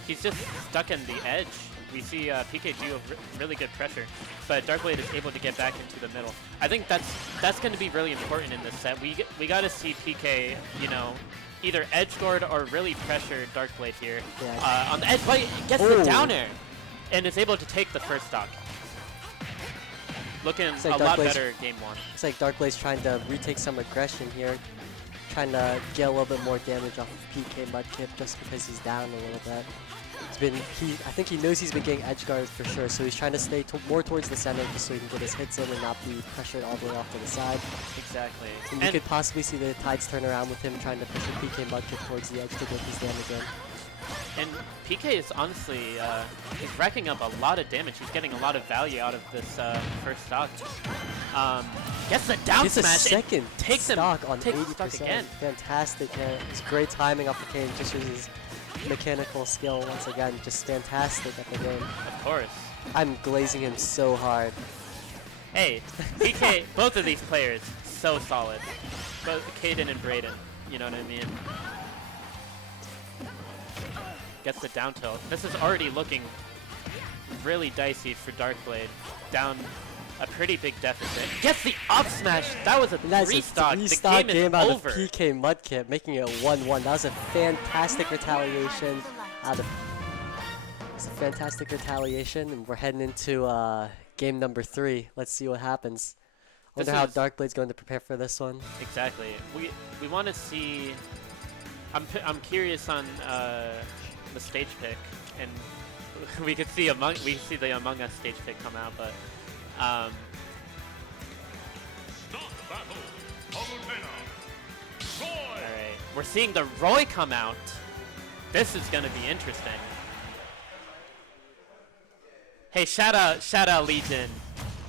He's just stuck in the edge. We see PK do a really good pressure, but Darkblade is able to get back into the middle. I think that's going to be really important in this set. We got to see PK, you know, either edge guard or really pressure Darkblade here. Yeah. On the edge, but gets the down air, and is able to take the first stock. Looking a lot better game one. It's like Darkblade's trying to retake some aggression here, trying to get a little bit more damage off of PK Mudkip just because he's down a little bit. I think he knows he's been getting edge guarded for sure, so he's trying to stay more towards the center just so he can get his hits in and not be pressured all the way off to the side. Exactly. And you could possibly see the tides turn around with him trying to push the PK Mudkip towards the edge to get his damage in. And PK is honestly, he's racking up a lot of damage. He's getting a lot of value out of this first stock. Gets the down smash. A second takes stock him, on takes 80%. stock again. Fantastic hit. It's great timing off the cane. Just uses mechanical skill once again. Just fantastic at the game. Of course. I'm glazing him so hard. Hey, PK, both of these players, so solid. Both Caden and Braden, you know what I mean? Gets the down tilt. This is already looking really dicey for Darkblade. Down a pretty big deficit. Gets the up smash! That was a three-stock. The game is over. Out of PK Mudkip, making it 1-1. That was a fantastic retaliation It's a fantastic retaliation, and we're heading into game number 3. Let's see what happens. I wonder how Darkblade's going to prepare for this one. Exactly. We want to see. I'm curious on the stage pick, and we could see the Among Us stage pick come out, but. Alright, we're seeing the Roy come out. This is gonna be interesting. Hey, shout out Legion.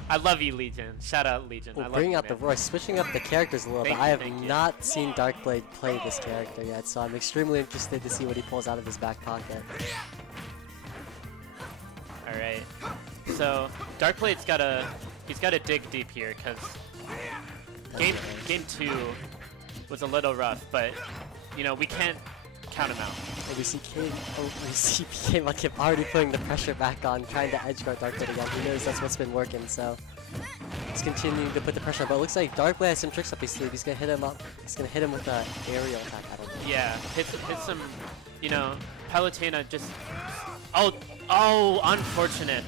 I love you, Legion. Shout out Legion. Well, I love bringing you, out the man. Roy, switching up the characters a little bit. I have Thank you. not seen Darkblade play this character yet, so I'm extremely interested to see what he pulls out of his back pocket. Alright. So Darkblade's gotta dig deep here, because game 2 was a little rough, but you know, we can't count him out. And we see PK Mudkip already putting the pressure back on, trying to edge guard Darkblade again. He knows that's what's been working, so he's continuing to put the pressure on. But it looks like Darkblade has some tricks up his sleeve. He's gonna hit him up. He's gonna hit him with an aerial attack. I don't know. Yeah, hit some, you know, Palutena just. Oh, unfortunate.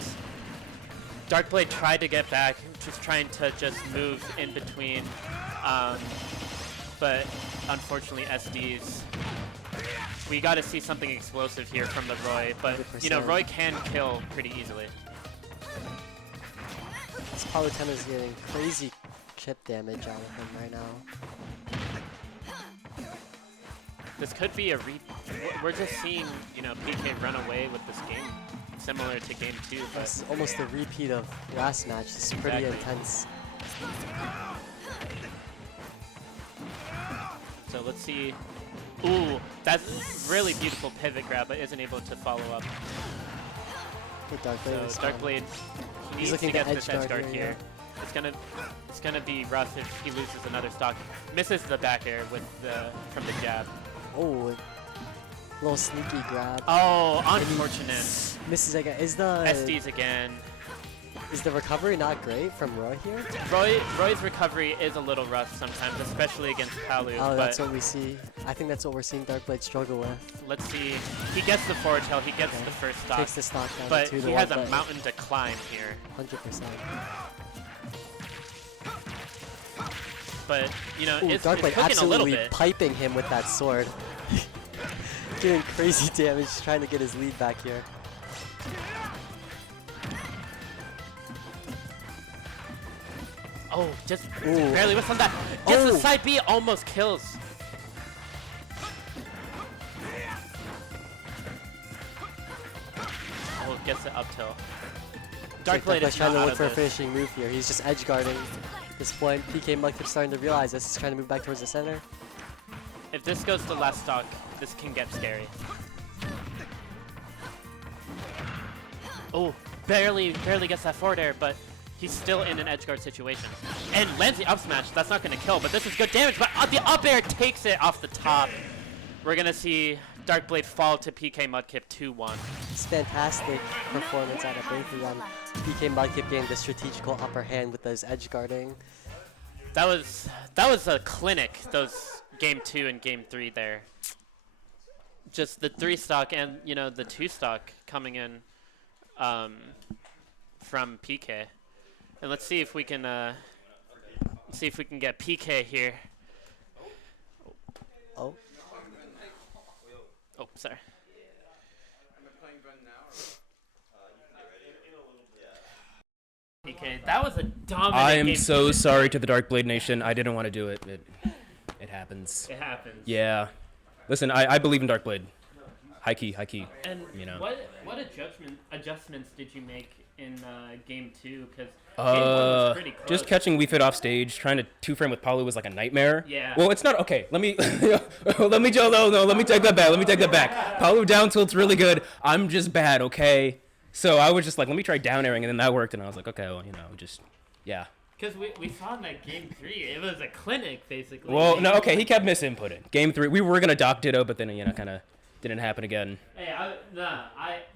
Darkblade tried to get back, just trying to move in between, but unfortunately SDs. We got to see something explosive here from the Roy, but 100%. you know, Roy can kill pretty easily. This Palutena's getting crazy chip damage out of him right now. This could be we're just seeing, you know, PK run away with this game, similar to game 2. But It's almost a repeat of last match. This is pretty intense. So let's see. Ooh, that's really beautiful pivot grab, but isn't able to follow up. With Darkblade So is Darkblade needs looking to to get this edge edge guard guard here, here. It's gonna be rough if he loses another stock. Misses the back air with from the jab. Oh, little sneaky grab. Oh, unfortunate. Misses again. Is the SDs again. Is the recovery not great from Roy here? Roy's recovery is a little rough sometimes, especially against Palu. Oh, but that's what we see. I think that's what we're seeing Darkblade struggle with. let's see. He gets the forward tail. He gets the first stock. Takes the stock down but to 2 to he 1, has a but mountain to climb here. 100%. But you know, Ooh, it's Darkblade cooking a little absolutely bit. piping him with that sword. Doing crazy damage, trying to get his lead back here. Oh, just Ooh. barely missed on that. Gets Oh. the side B, almost kills. Oh, gets it up tilt. Darkblade is trying not to out look of for a this. finishing move here. He's just edge guarding. At this point, PK Mudkip's starting to realize this. He's trying to move back towards the center. If this goes to last stock, this can get scary. Oh, barely gets that forward air, but he's still in an edge guard situation. And lands the up smash. That's not going to kill, but this is good damage. But the up air takes it off the top. We're going to see Darkblade fall to PK Mudkip 2-1. It's fantastic performance out of both of them. PK Mudkip gained the strategical upper hand with those edge guarding. That was a clinic, those game 2 and game 3 there. Just the 3 stock and, you know, the 2 stock coming in from PK. And let's see if we can get PK here. Oh. Oh, sorry. PK, that was a dominant I am game so two. sorry to the Darkblade Nation. I didn't want to do it. It happens. It happens. Yeah. Listen, I believe in Darkblade. High key, high key. And you know. what adjustments did you make in game 2? Because game 1 was pretty close. Just catching Wii Fit off stage, trying to 2-frame with Palu was like a nightmare. Yeah. Well, it's not okay. Let me take that back. Let me take that back. Palu down tilt's really good. I'm just bad, okay? So I was just like, let me try down airing, and then that worked, and I was like, okay, well, you know, just yeah. Because we saw in that game 3, it was a clinic basically. Well, no, okay, he kept misinputting. Game 3, we were gonna dock Ditto, but then kind of didn't happen again. Hey,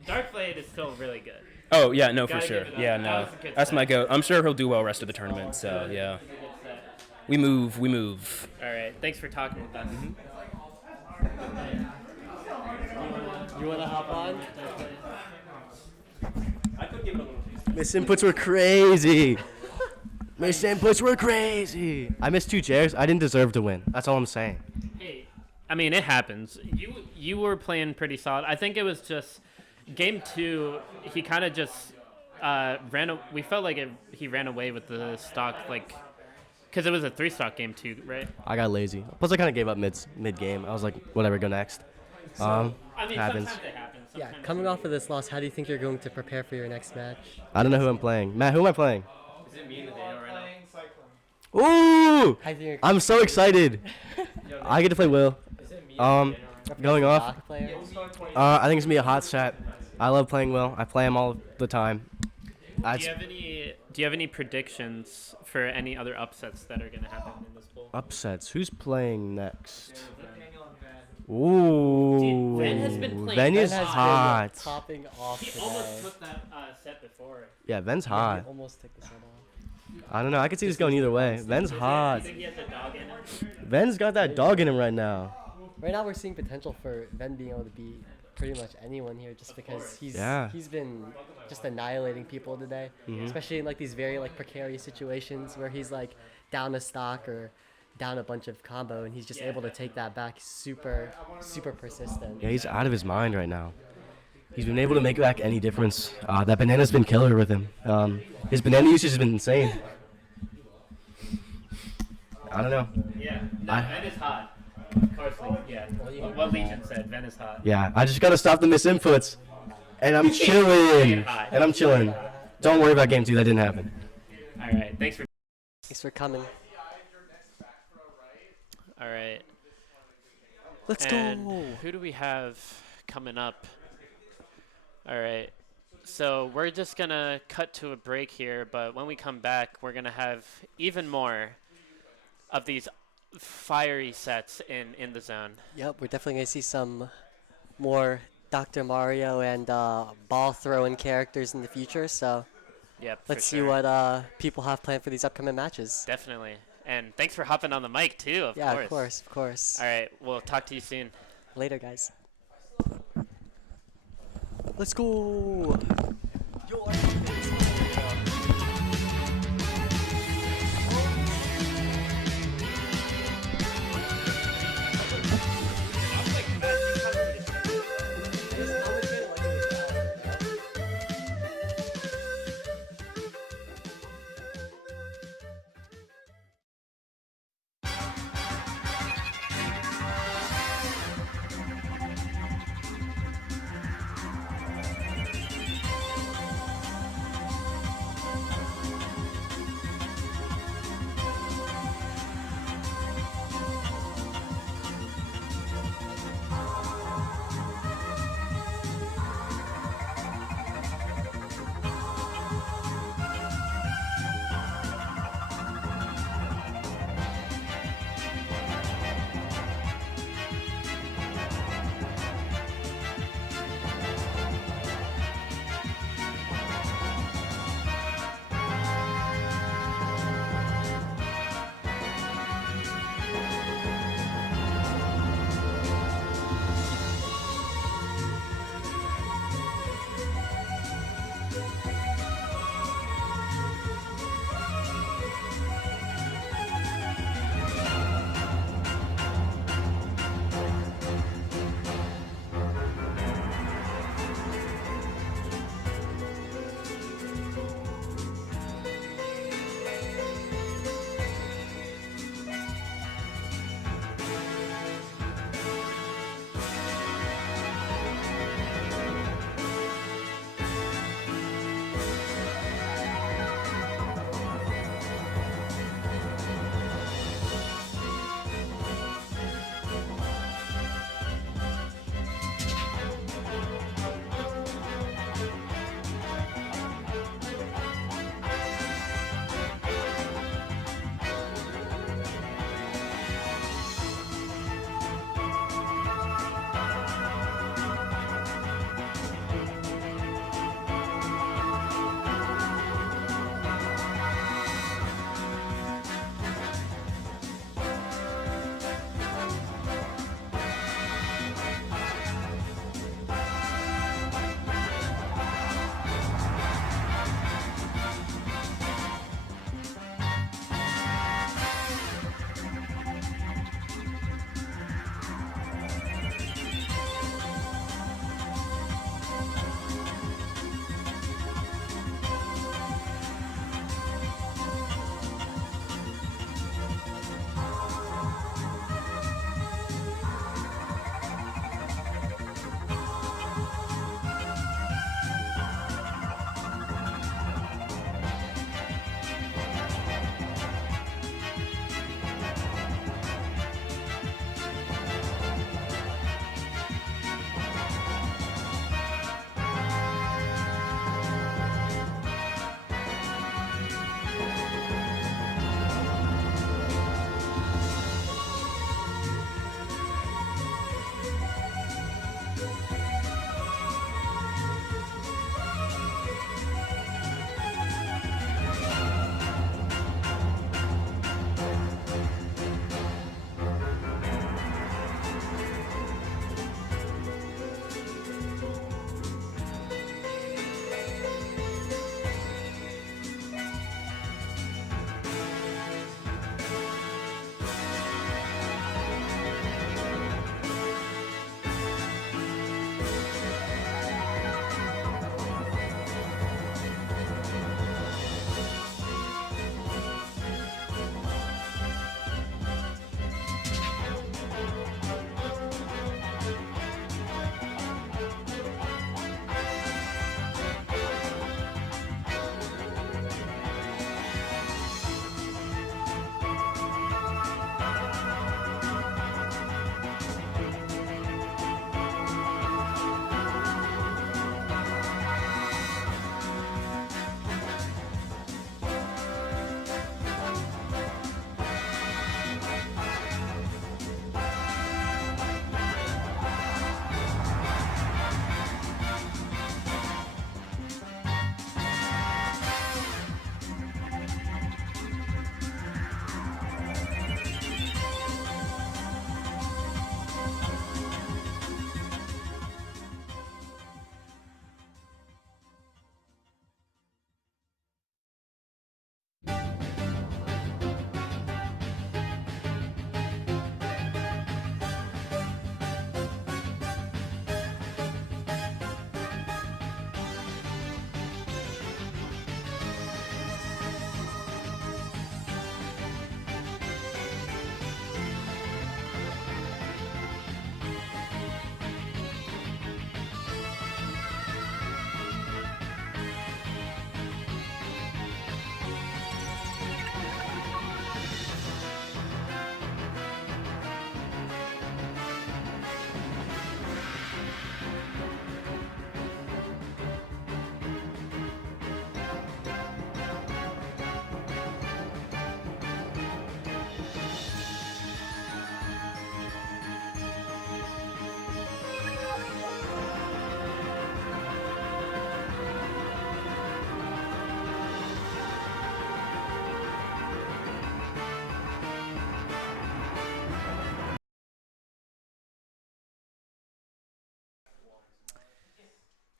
Darkblade is still really good. Oh yeah, no, for Gotta sure. give it up. Yeah, That no, was a good that's set. my goat. I'm sure he'll do well rest of the tournament. So yeah, we move. All right, thanks for talking with us. You want to hop on? I could give it a little taste. Miss inputs were crazy. Miss inputs were crazy. I missed 2 chairs. I didn't deserve to win. That's all I'm saying. Hey, I mean, it happens. You were playing pretty solid. I think it was just game 2. He kind of just we felt like he ran away with the stock, like, because it was a 3 stock game 2, right? I got lazy. Plus, I kind of gave up mid game. I was like, whatever, go next. I mean, happens. sometimes it happens. Yeah, Sometimes coming off of this loss, how do you think you're going to prepare for your next match? I don't know who I'm playing. Matt, who am I playing? Is it me and Daniel right Ooh! I think I'm so excited. I get to play Will. Going off. I think it's gonna be a hot set. I love playing Will. I play him all the time. Do you have any predictions for any other upsets that are gonna happen in this pool? Upsets. Who's playing next? Ooh. Dude, Ven has been playing. Ven is Ven has been hot. popping off He today. almost took that set before. Yeah, Ven's He hot. almost took the set off. I don't know. I could see this going either way. Ven's Do hot. you think he has a dog in him? Ven's got that dog in him right now. Right now, we're seeing potential for Ven being able to beat pretty much anyone here, just because he's been just annihilating people today, especially in like these very like precarious situations where he's like down a stock or down a bunch of combo, and he's just able to take that back super persistent. Yeah, he's out of his mind right now. He's been able to make back any difference. That banana's been killer with him. His banana usage has been insane. I don't know. Yeah, no, Ven is hot. Of course, yeah. What Legion said, Ven is hot. Yeah, I just gotta stop the misinputs. And I'm chilling. Don't worry about game 2. That didn't happen. All right, thanks for coming. All right. Let's and go. Who do we have coming up? All right. So we're just going to cut to a break here, but when we come back, we're going to have even more of these fiery sets in the zone. Yep, we're definitely going to see some more Dr. Mario and ball throwing characters in the future. So Yep, let's for see sure. what people have planned for these upcoming matches. Definitely. And thanks for hopping on the mic, too, of Yeah, course. of course, of course. All right, we'll talk to you soon. Later, guys. Let's go.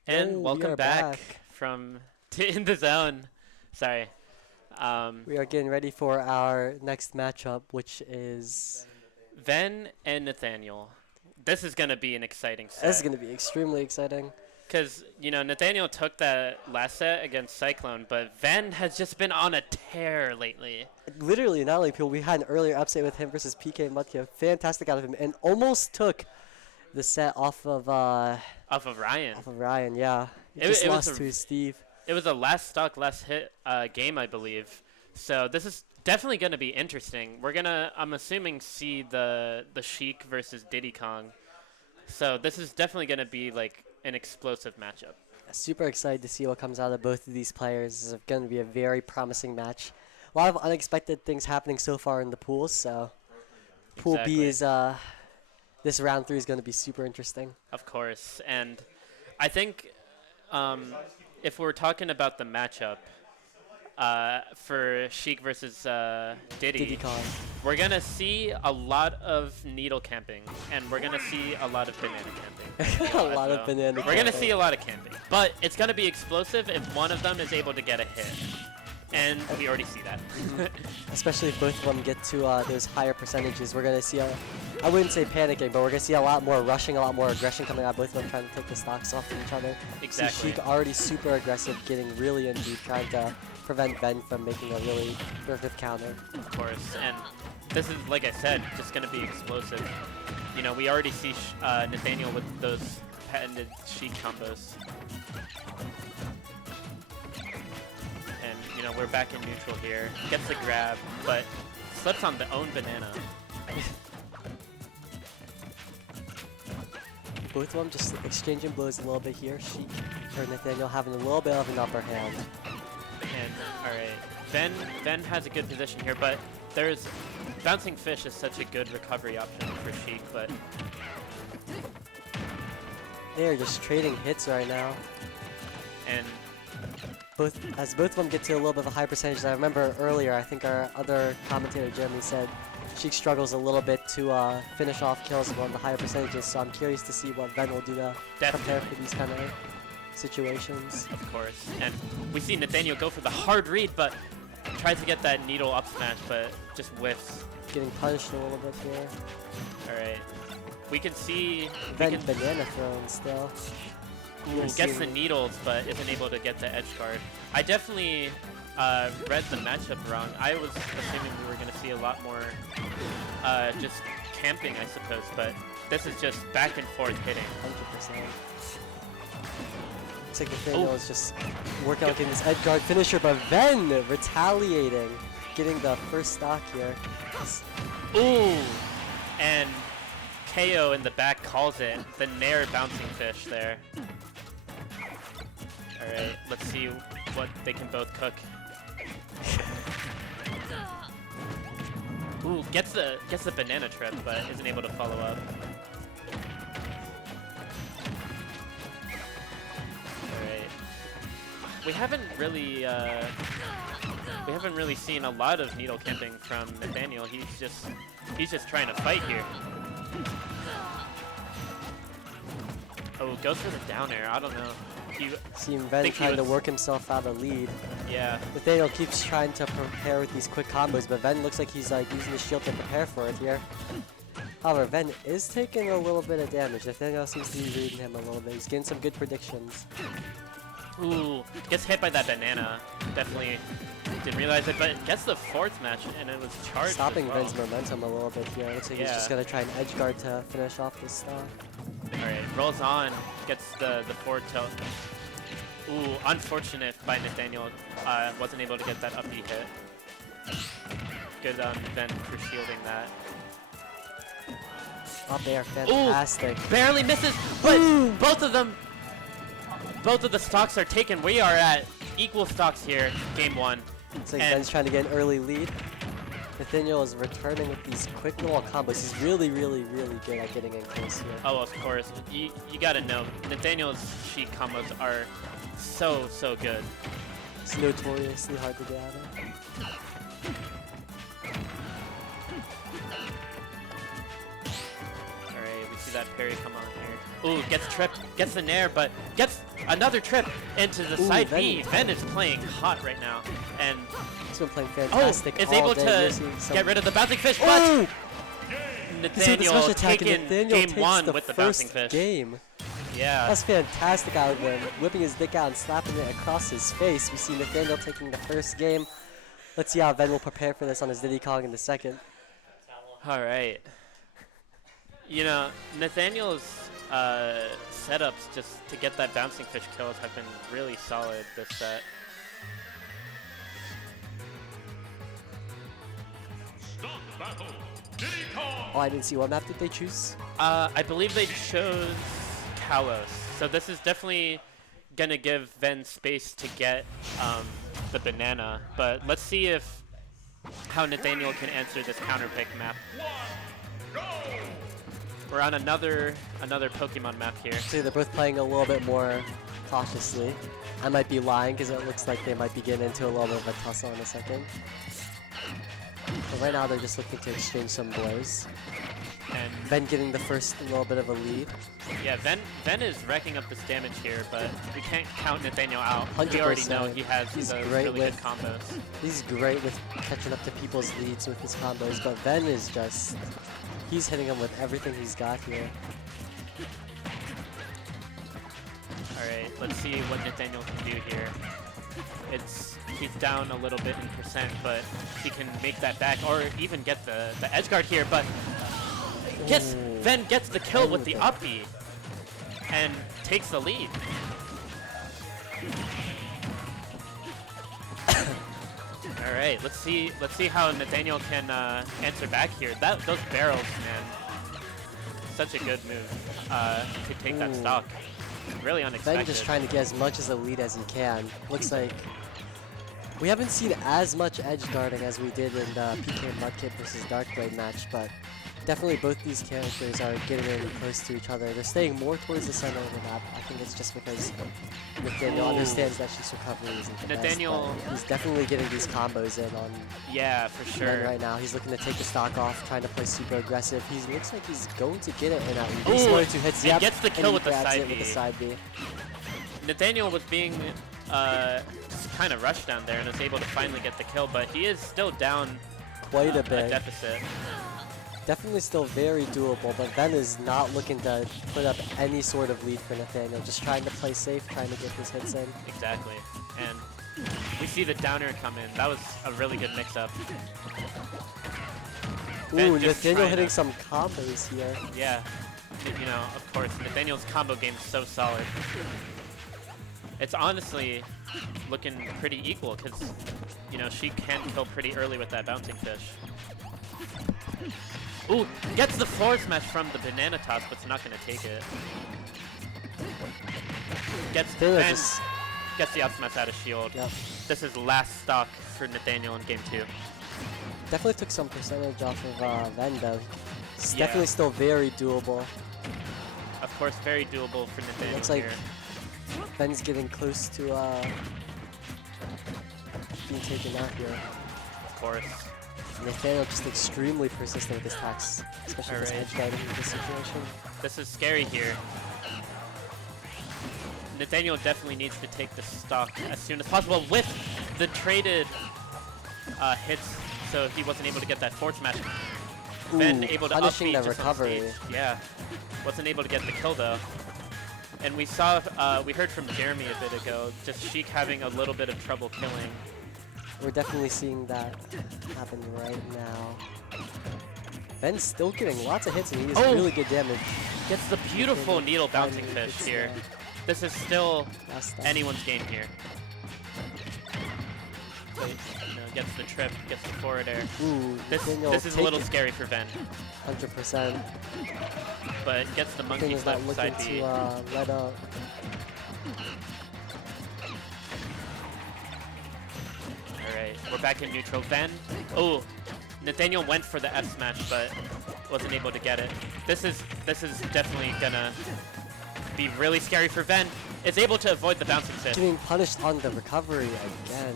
And Yo, we welcome are back from In the Zone. Sorry. We are getting ready for our next matchup, which is Ven and Nathaniel. This is going to be an exciting set. This is going to be extremely exciting. Because, you know, Nathaniel took that last set against Cyclone, but Ven has just been on a tear lately. Literally, not only people, we had an earlier upset with him versus PK Mudkip. Fantastic out of him, and almost took the set off of Ryan. Off of Ryan, yeah. He just lost to Steve. It was a last stock, last hit game, I believe. So this is definitely going to be interesting. We're going to, I'm assuming, see the Sheik versus Diddy Kong. So this is definitely going to be like an explosive matchup. Super excited to see what comes out of both of these players. This is going to be a very promising match. A lot of unexpected things happening so far in the pools, so Pool B is, this round 3 is going to be super interesting. Of course, and I think if we're talking about the matchup for Sheik versus Diddy Kong, we're going to see a lot of needle camping, and we're going to see a lot of banana camping. A lot of banana We're going to see a lot of camping, but it's going to be explosive if one of them is able to get a hit. And we already see that. Especially if both of them get to those higher percentages. We're going to see, I wouldn't say panicking, but we're going to see a lot more rushing, a lot more aggression coming out, both of them trying to take the stocks off of each other. Exactly. See Sheik already super aggressive, getting really in deep, trying to prevent Ben from making a really perfect counter. Of course, and this is, like I said, just going to be explosive. You know, we already see Nathaniel with those patented Sheik combos. And, you know, we're back in neutral here. Gets the grab, but slips on the own banana. Both of them just exchanging blows a little bit here. Sheik or Nathaniel having a little bit of an upper hand. And, alright, Ben has a good position here, but there's... Bouncing Fish is such a good recovery option for Sheik, but... They're just trading hits right now. And... As both of them get to a little bit of a high percentage, I remember earlier, I think our other commentator, Jeremy, said Sheik struggles a little bit to finish off kills on the higher percentages, so I'm curious to see what Ven will do to prepare for these kind of situations. Of course, and we see Nathaniel go for the hard read, but tries to get that needle up smash, but just whiffs. Getting punished a little bit here. Alright, we can see... Ven banana throwing still. Ooh, gets the needles, but isn't able to get the edge guard. I definitely read the matchup wrong. I was assuming we were going to see a lot more just camping, I suppose, but this is just back and forth hitting. 100%. Looks like Nathaniel is just working on getting this edge guard finisher, but Ven retaliating, getting the first stock here. Ooh! And KO in the back calls it. The Nair Bouncing Fish there. Alright, let's see what they can both cook. Ooh, gets the banana trip, but isn't able to follow up. Alright. We haven't really seen a lot of needle camping from Nathaniel. He's just trying to fight here. Oh, goes for the down air. I don't know. See Ven trying to work himself out of lead. Yeah. Nathaniel keeps trying to prepare with these quick combos, but Ven looks like he's using the shield to prepare for it here. However, Ven is taking a little bit of damage. Nathaniel seems to be reading him a little bit. He's getting some good predictions. Ooh, gets hit by that banana. Definitely didn't realize it, but gets the fourth match, and it was charged. Stopping as well. Ven's momentum a little bit here. Looks like he's just going to try an edge guard to finish off this stock. Alright, rolls on, gets the forward tilt. Ooh, unfortunate by Nathaniel. Wasn't able to get that up B hit. Good on Ven for shielding that. Up there, fantastic. Ooh, barely misses, but both of the stocks are taken. We are at equal stocks here, game 1. Looks like Ven's trying to get an early lead. Nathaniel is returning with these quick little combos. He's really, really, really good at getting in close here. Oh, of course. You gotta know, Nathaniel's Sheik combos are so, so good. It's notoriously hard to get out of. Alright, we see that parry come on here. Ooh, gets tripped, gets the nair, but gets Another trip into the Ooh, side Ven. B. Ven is playing hot right now, and He's been playing fantastic. is all able day. to You're seeing some- get rid of the bouncing fish, but Ooh! You see the Nathaniel special attack, and taking Nathaniel game takes 1 the with the first bouncing fish. game. Yeah. That's fantastic out of him. Whipping his dick out and slapping it across his face. We see Nathaniel taking the first game. Let's see how Ven will prepare for this on his Diddy Kong in the second. All right. You know, Nathaniel's setups just to get that bouncing fish kills have been really solid this set. Stop battle. Diddy Kong. Oh, I didn't see. What map did they choose? I believe they chose Kalos. So this is definitely going to give Ven space to get the banana. But let's see if how Nathaniel can answer this counter pick map. We're on another Pokemon map here. So they're both playing a little bit more cautiously. I might be lying because it looks like they might be getting into a little bit of a tussle in a second. But right now they're just looking to exchange some blows. And Ven getting the first little bit of a lead. yeah, Ven is racking up this damage here, but we can't count Nathaniel out. 100%. We already know he has He's those great really with good combos. He's great with catching up to people's leads with his combos, but Ven is just, he's hitting him with everything he's got here. Alright, let's see what Nathaniel can do here. He's down a little bit in percent, but he can make that back or even get the edge guard here, but Ven gets the kill with the up B and takes the lead. Alright, let's see how Nathaniel can answer back here. Those barrels, man. Such a good move to take that stock. Really unexpected. Ven just trying to get as much as a lead as he can. Looks like we haven't seen as much edge guarding as we did in the PK Mudkip versus Darkblade match, but definitely both these characters are getting in close to each other. They're staying more towards the center of the map. I think it's just because Nathaniel understands that she's recovery isn't the Nathaniel, best, but he's definitely getting these combos in on yeah, for Ven sure. right now. He's looking to take the stock off, trying to play super aggressive. He looks like he's going to get it in at least 1 or 2 hits. He Yep, gets the and kill he with the grabs side it with B. the side B. Nathaniel was being kind of rushed down there and was able to finally get the kill, but he is still down Quite a bit. deficit. Definitely still very doable, but Ven is not looking to put up any sort of lead for Nathaniel. Just trying to play safe, trying to get his hits in. Exactly. And we see the downer come in. That was a really good mix-up. Ooh, Nathaniel hitting some combos here. Yeah. You know, of course, Nathaniel's combo game is so solid. It's honestly looking pretty equal because, you know, she can kill pretty early with that bouncing fish. Ooh, gets the forward smash from the banana toss, but's not going to take it. Gets the up smash out of shield. Yep. This is last stock for Nathaniel in game 2. Definitely took some percentage off of Ven though. It's Yeah. definitely still very doable. Of course, very doable for Nathaniel Looks like here. Ven's getting close to being taken out here. Of course. Nathaniel just extremely persistent with his attacks, especially with his Alright. edge guarding in this situation. This is scary here. Nathaniel definitely needs to take the stock as soon as possible with the traded hits, so he wasn't able to get that forward smash. Ven Ooh, able to punishing upbeat the just on recovery. stage. Yeah, wasn't able to get the kill though. And we saw, we heard from Jeremy a bit ago, just Sheik having a little bit of trouble killing. We're definitely seeing that happen right now. Ven's still getting lots of hits and he does really good damage. Gets the beautiful needle bouncing finally fish gets here. This is still last stop. anyone's game here. So, you know, gets the trip, gets the forward air. Ooh, This Nathaniel is a little taking- scary for Ven, 100%. but gets the monkey Nathaniel's not flip looking side B. to let up. Alright, we're back in neutral. Ven, oh, Nathaniel went for the F smash, but wasn't able to get it. This is definitely gonna be really scary for Ven. Is able to avoid the bouncing fish. Getting punished on the recovery again.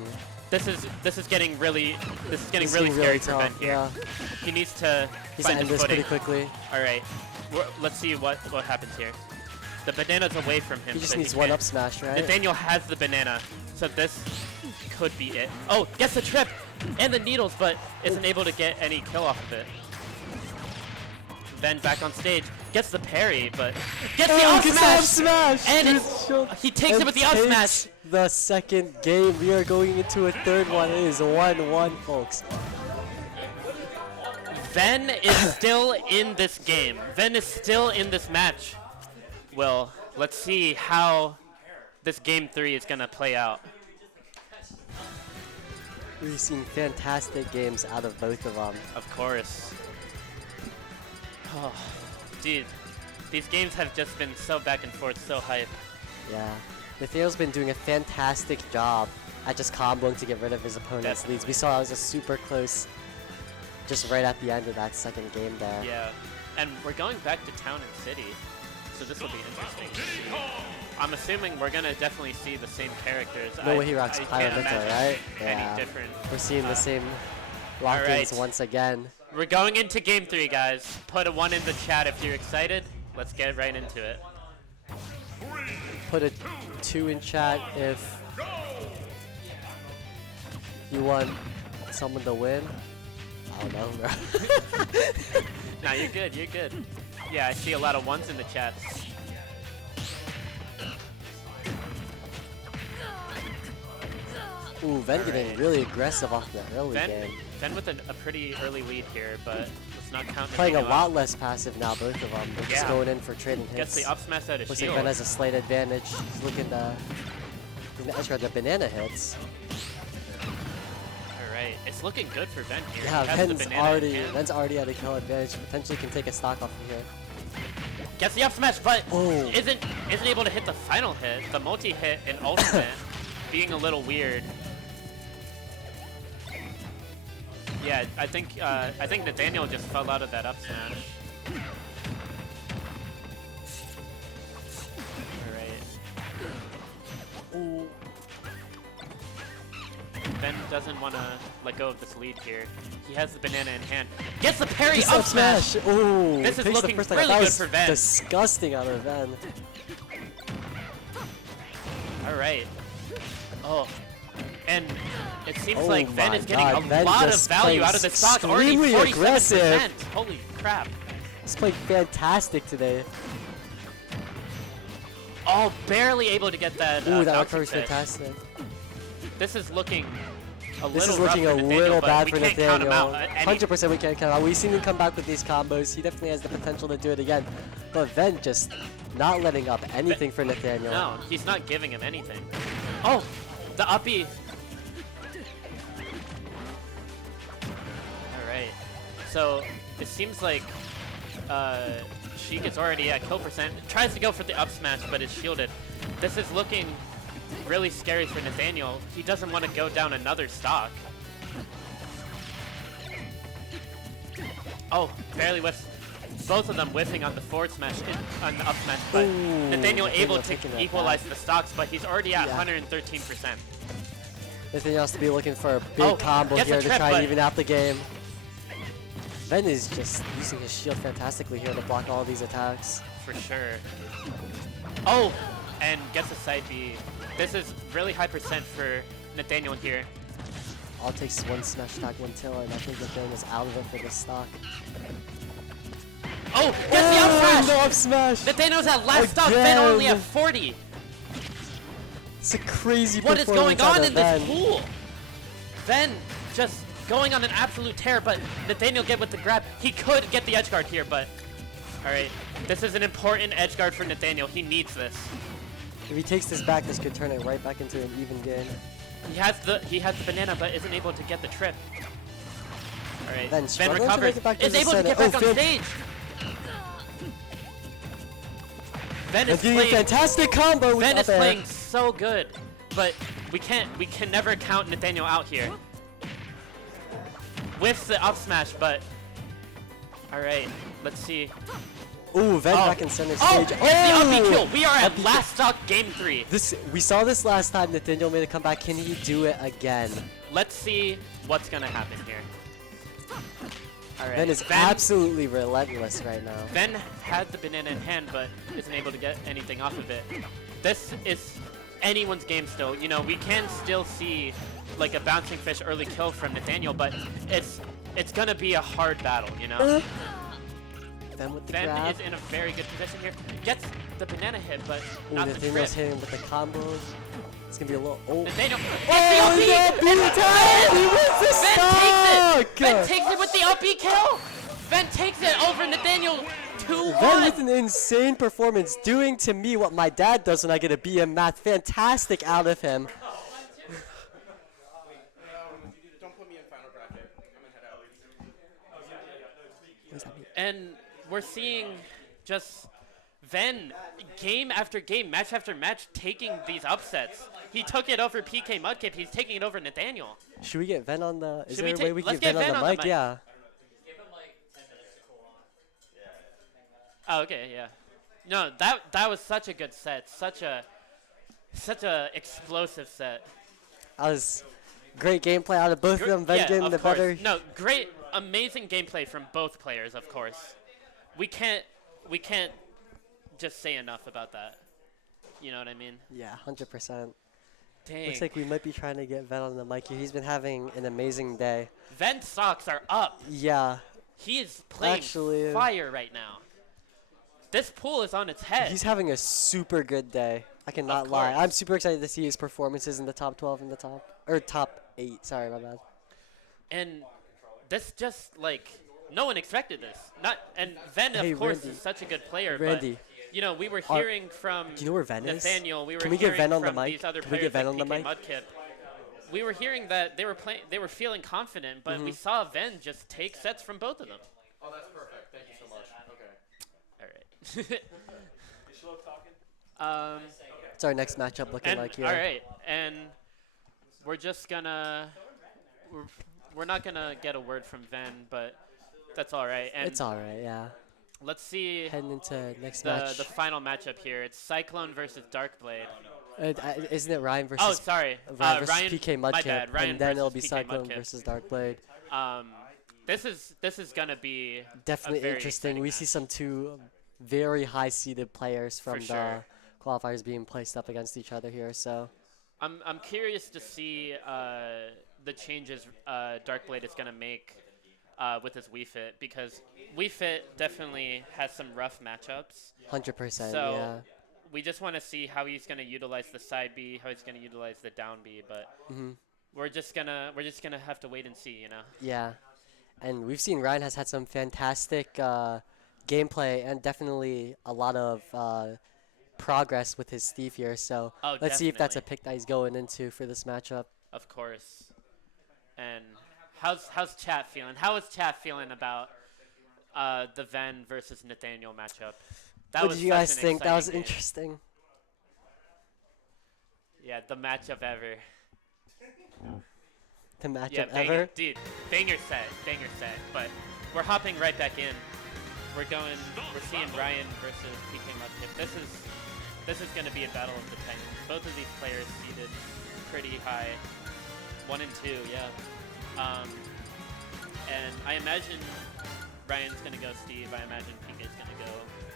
This is getting really This is really getting scary really for tough, Ven here. yeah. He needs to He's find end his this footing. pretty quickly. All right, let's see what happens here. The banana's away from him. He just so needs he one can't. up smash, right? Nathaniel has the banana, so this could be it. Oh, gets the trip and the needles, but isn't able to get any kill off of it. Then back on stage, gets the parry, but gets the up smash! And he takes it with the up smash! The second game, we are going into a third one. It is 1-1, folks. Ven is still in this game. Ven is still in this match. Well, let's see how this game 3 is gonna play out. We've seen fantastic games out of both of them. Of course. Oh, dude, these games have just been so back and forth, so hype. Yeah. Nathaniel's been doing a fantastic job at just comboing to get rid of his opponent's leads. We saw it was a super close, just right at the end of that second game there. Yeah, and we're going back to town and city, so this will be interesting to see. I'm assuming we're gonna definitely see the same characters. No way he rocks I Pyro can't Victor, imagine right? any Yeah. different. We're seeing the same lock-ins once again. We're going into game 3, guys. Put a 1 in the chat if you're excited. Let's get right into it. Put a 2 in chat if you want someone to win. I don't know, bro. Nah, you're good, you're good. Yeah, I see a lot of 1s in the chat. Ooh, Ven getting really aggressive off the early game. Ven with a pretty early lead here, but let's not count Playing a Nathaniel lot out. less passive now, both of them. They're just Yeah. going in for trading hits. Gets the up smash out of Looks shield. like Ven has a slight advantage. He's looking to edge guard the banana hits. Alright, it's looking good for Ven here. Yeah, He has the banana in hand. Ven's already at a kill advantage. Potentially can take a stock off of here. Gets the up smash, but Oh. isn't able to hit the final hit. The multi hit and ultimate being a little weird. Yeah, I think Nathaniel just fell out of that up smash. Alright. Ooh. Ben doesn't want to let go of this lead here. He has the banana in hand. Gets the parry Just up smash! Ooh, This is takes the looking first really that good was for Ven. Disgusting out of Ven. Alright. Oh. And it seems Oh like Ven my is getting God, a Ven lot of just value playing out of the stock. Already extremely 47%. aggressive. Holy crap. He's playing fantastic today. Oh, barely able to get that. Ooh, that bouncing recovery is fish. fantastic. This is looking a This little is looking rough a for Nathaniel, little but bad we for can't count him Nathaniel. out. 100% we can't count him out. We've seen him come back with these combos. He definitely has the potential to do it again. But Ven just not letting up anything for Nathaniel. No, he's not giving him anything. Oh, the uppy. Alright. So, it seems like Sheik is already at kill percent. Tries to go for the up smash, but is shielded. This is looking really scary for Nathaniel. He doesn't want to go down another stock. Oh, barely whiffs. Both of them whiffing on the forward smash, on the up smash, but Ooh, Nathaniel able to taking that equalize back. the stocks, but he's already at Yeah. 113%. Nathaniel has to be looking for a big Oh, combo gets a here to trip, try but- and even out the game. Ven is just using his shield fantastically here to block all these attacks. For sure. Oh, and gets a side B. This is really high percent for Nathaniel here. All it takes is one smash attack, one tail, and I think Nathaniel is out of it for this stock. Oh, gets the up smash! No up smash! Nathaniel's at last stock, Ven only at Again. 40. It's a crazy What is going performance out on of in this Ven. pool? Ven just going on an absolute tear, but Nathaniel get with the grab. He could get the edge guard here, but all right. This is an important edge guard for Nathaniel. He needs this. If he takes this back, this could turn it right back into an even game. He has the banana, but isn't able to get the trip. All right. Ven Ven struggling to recovers. make it back to Is the able to center. get back Oh, on Finn. stage. Ven is Doing a playing fantastic combo with Ven up is air. playing so good, but we can never count Nathaniel out here. Whiffs the up smash, but all right. Let's see. Ooh, Ven Oh. back in center Oh, stage. gets the uppy Oh! kill. We are at Uppy last stock game 3. We saw this last time. Nathaniel made a comeback. Can he do it again? Let's see what's gonna happen here. All right. Ben is absolutely relentless right now. Ben had the banana in hand, but isn't able to get anything off of it. This is anyone's game still. You know, we can still see like a bouncing fish early kill from Nathaniel, but it's gonna be a hard battle, you know. Ben with the Ben grab. is in a very good position here. Gets the banana hit, but Ooh, not the Nathaniel's trip. hitting with the combos. It's gonna be a little. Oh, Nathaniel oh, gets the yeah, up beat time! He wins the stock! Ben takes it with the up B kill. Ben takes it over Nathaniel 2-1. Ben with an insane performance, doing to me what my dad does when I get a B in math. Fantastic out of him. And we're seeing just Ven game after game, match after match, taking these upsets. He took it over PK Mudkip. He's taking it over Nathaniel. Should we get Ven on the? Is Should there we a way we let's can get get Ven on the mic? Yeah. Oh, okay, yeah. No, that was such a good set. Such a explosive set. That was great gameplay out of both of them. Ven Yeah, getting of the course. better. No, great, amazing gameplay from both players, of course. We can't just say enough about that. You know what I mean? Yeah, 100%. Dang. Looks like we might be trying to get Ven on the mic here. He's been having an amazing day. Ven's socks are up. Yeah. He is playing Actually, fire right now. This pool is on its head. He's having a super good day. I cannot lie. I'm super excited to see his performances in the top 12 and the top 8. Sorry, my bad. And this just like no one expected this. And Ven Hey, of course Randy. is such a good player. Randy. But you know, we were hearing from Do you know where Ven is? Nathaniel. We were Can we get hearing Ven on the from mic? these other Can we players get Ven like on the PK mic? Mudkip. We were hearing that they were playing. They were feeling confident, but we Mhm. saw Ven just take sets from both of them. Oh, that's perfect. Thank you so much. Okay. All right. What's our next matchup looking and, like here? All right, and we're just gonna we're not gonna get a word from Ven, but that's all right. And It's all right, yeah. let's see Heading into next the match. the final matchup here. It's Cyclone versus Darkblade. Isn't it Ryan versus? Oh, sorry. Ryan versus Ryan, PK my Mudkip, bad. Ryan and then it'll versus be PK Cyclone Mudkip. versus Darkblade. This is gonna be Definitely a very interesting. exciting We see some two very high-seeded players from the sure. qualifiers being placed up against each other here. So I'm curious to see the changes Darkblade is gonna make with his Wii Fit, because Wii Fit definitely has some rough matchups. 100%. So yeah. we just want to see how he's gonna utilize the side B, how he's gonna utilize the down B, but Mhm. we're just gonna have to wait and see, you know. Yeah, and we've seen Ryan has had some fantastic gameplay and definitely a lot of progress with his Steve here. So Oh, let's see if that's a definitely. pick that he's going into for this matchup. Of course. And how's chat feeling? How is chat feeling about the Ven versus Nathaniel matchup? That What was did you such guys an think? That was exciting game. interesting. Yeah, the matchup ever. The matchup Yeah, ever. dude, banger set. But we're hopping right back in. We're seeing Ryan versus PK Mudkip. This is gonna be a battle of the Titans. Both of these players seated pretty high, 1 and 2, yeah. And I imagine Ryan's gonna go Steve. I imagine PK's gonna go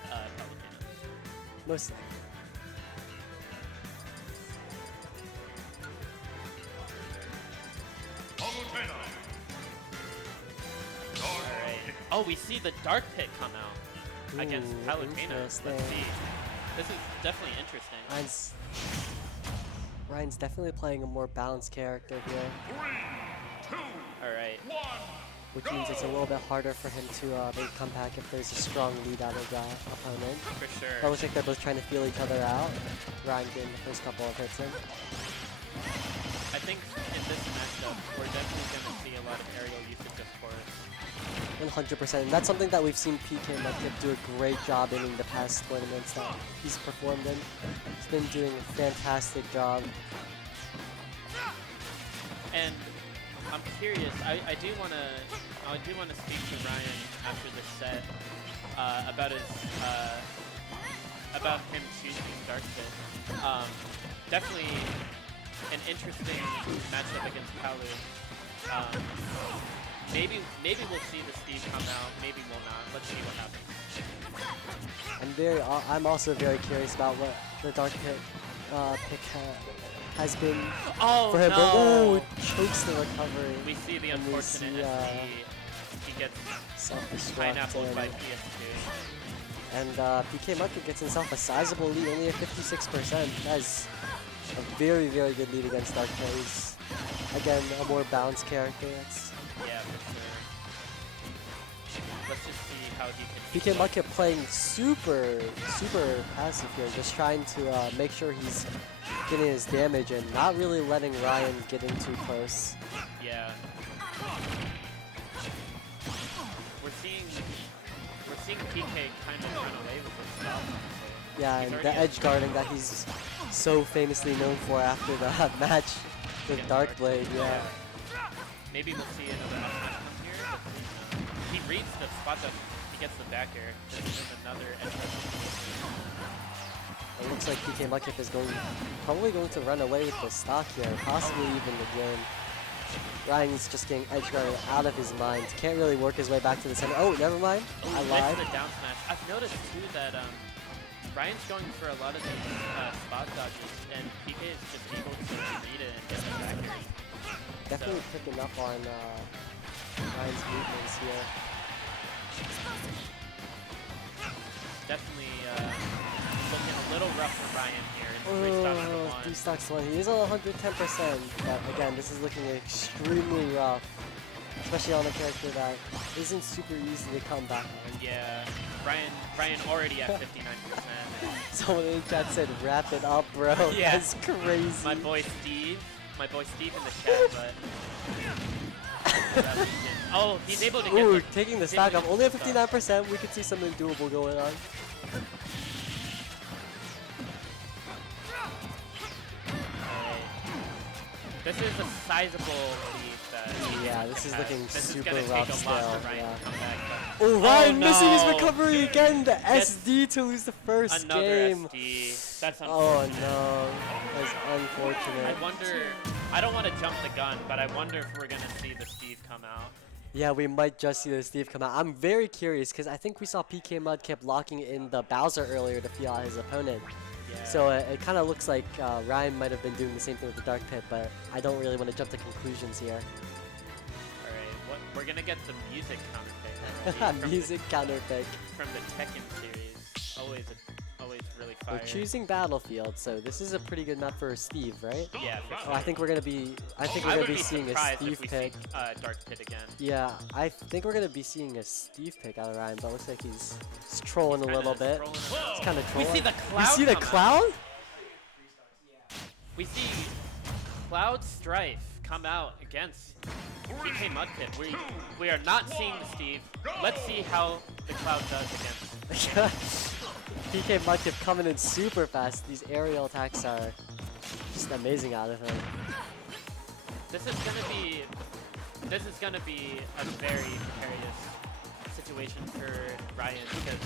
Pelicano. Most likely. Alright. Oh, we see the Dark Pit come out against Ooh, Palutena. Let's interesting. see. This is definitely interesting. Ryan's definitely playing a more balanced character here. Alright. Which means it's a little bit harder for him to make a comeback if there's a strong lead out of that opponent. For sure. But it looks like they're both trying to feel each other out. Ryan getting the first couple of hits in. I think in this matchup, we're definitely going to see a lot of aerial usage, of course. 100%. And that's something that we've seen PK Mudkip do a great job in the past tournaments that he's performed in. He's been doing a fantastic job. And I'm curious. I do want to speak to Ryan after this set about him choosing Dark Pit. Definitely an interesting matchup against Palu. Maybe we'll see the Steve come out. Maybe we'll not. Let's see what happens. I'm also very curious about what the Dark Pit pick has been for him. No. Oh, it chokes the recovery. We see the And we unfortunate see, SD. He gets self-destruct pineappled by and- PS2. And PK Mudkip gets himself a sizable lead, only at 56%. That's a very, very good lead against Dark Pit. He's, again, a more balanced character. Yeah, for sure. Let's just see how he can. PK Mudkip playing super passive here, just trying to make sure he's getting his damage and not really letting Ryan get in too close. Yeah. We're seeing PK kind of run away with this stuff. Yeah, He's and already the edge guarding that he's so famously known for after the match with Darkblade, yeah. Maybe we'll see another up smash come here. But he reads the spot that he gets the back air. This is another edge guard. It looks like PK Mudkip is probably going to run away with the stock here, possibly even the game. Ryan's just getting edge guarded out of his mind. Can't really work his way back to the center. Oh, never mind. I lied. Missed the down smash. I've noticed too that Ryan's going for a lot of these spot dodges, and PK is just able to read it and get the back air. Definitely picking up on Ryan's movements here. Definitely looking a little rough for Ryan here. It's 3 stock to 1. 3 stocks to 1. He is on 110%, but again, this is looking extremely rough, especially on a character that isn't super easy to come back on. Yeah, Ryan already at 59%. Someone in the chat said, "Wrap it up, bro." Yeah. That's crazy. My boy Steve in the chat, but. Oh, he's able to get Ooh, the, taking the he's able stock to up. get Only at the stock. 59%, we could see something doable going on. This is a sizable lead that Yeah, this is has. looking This super is gonna rough take a still. lot for Ryan Yeah. to come back. Oh, Ryan missing his no. recovery again. The Gets SD to lose the first Another game. SD. That's Oh unfortunate. no, that's unfortunate. I wonder. I don't want to jump the gun, but I wonder if we're gonna see the Steve come out. Yeah, we might just see the Steve come out. I'm very curious because I think we saw PK Mudkip locking in the Bowser earlier to feel out his opponent. Yeah. So it kind of looks like Ryan might have been doing the same thing with the Dark Pit, but I don't really want to jump to conclusions here. All right, we're gonna get the music counterpick. From Music counterpick. from the Tekken series. Always really fire. We're choosing Battlefield, so this is a pretty good map for Steve, right? Yeah, for Oh, I think we're gonna be. I think we're I gonna would be be seeing a surprised Steve if we pick. see Dark Pit again. Yeah, I think we're gonna be seeing a Steve pick out of Ryan, but looks like he's trolling a little bit. It's kind of We trolling. see the We cloud. see the come out. cloud? We see Cloud Strife come out against PK Mudkip. We are not seeing the Steve. Let's see how the Cloud does against. PK Mudkip coming in super fast. These aerial attacks are just amazing out of him. This is gonna be a very precarious situation for Ryan because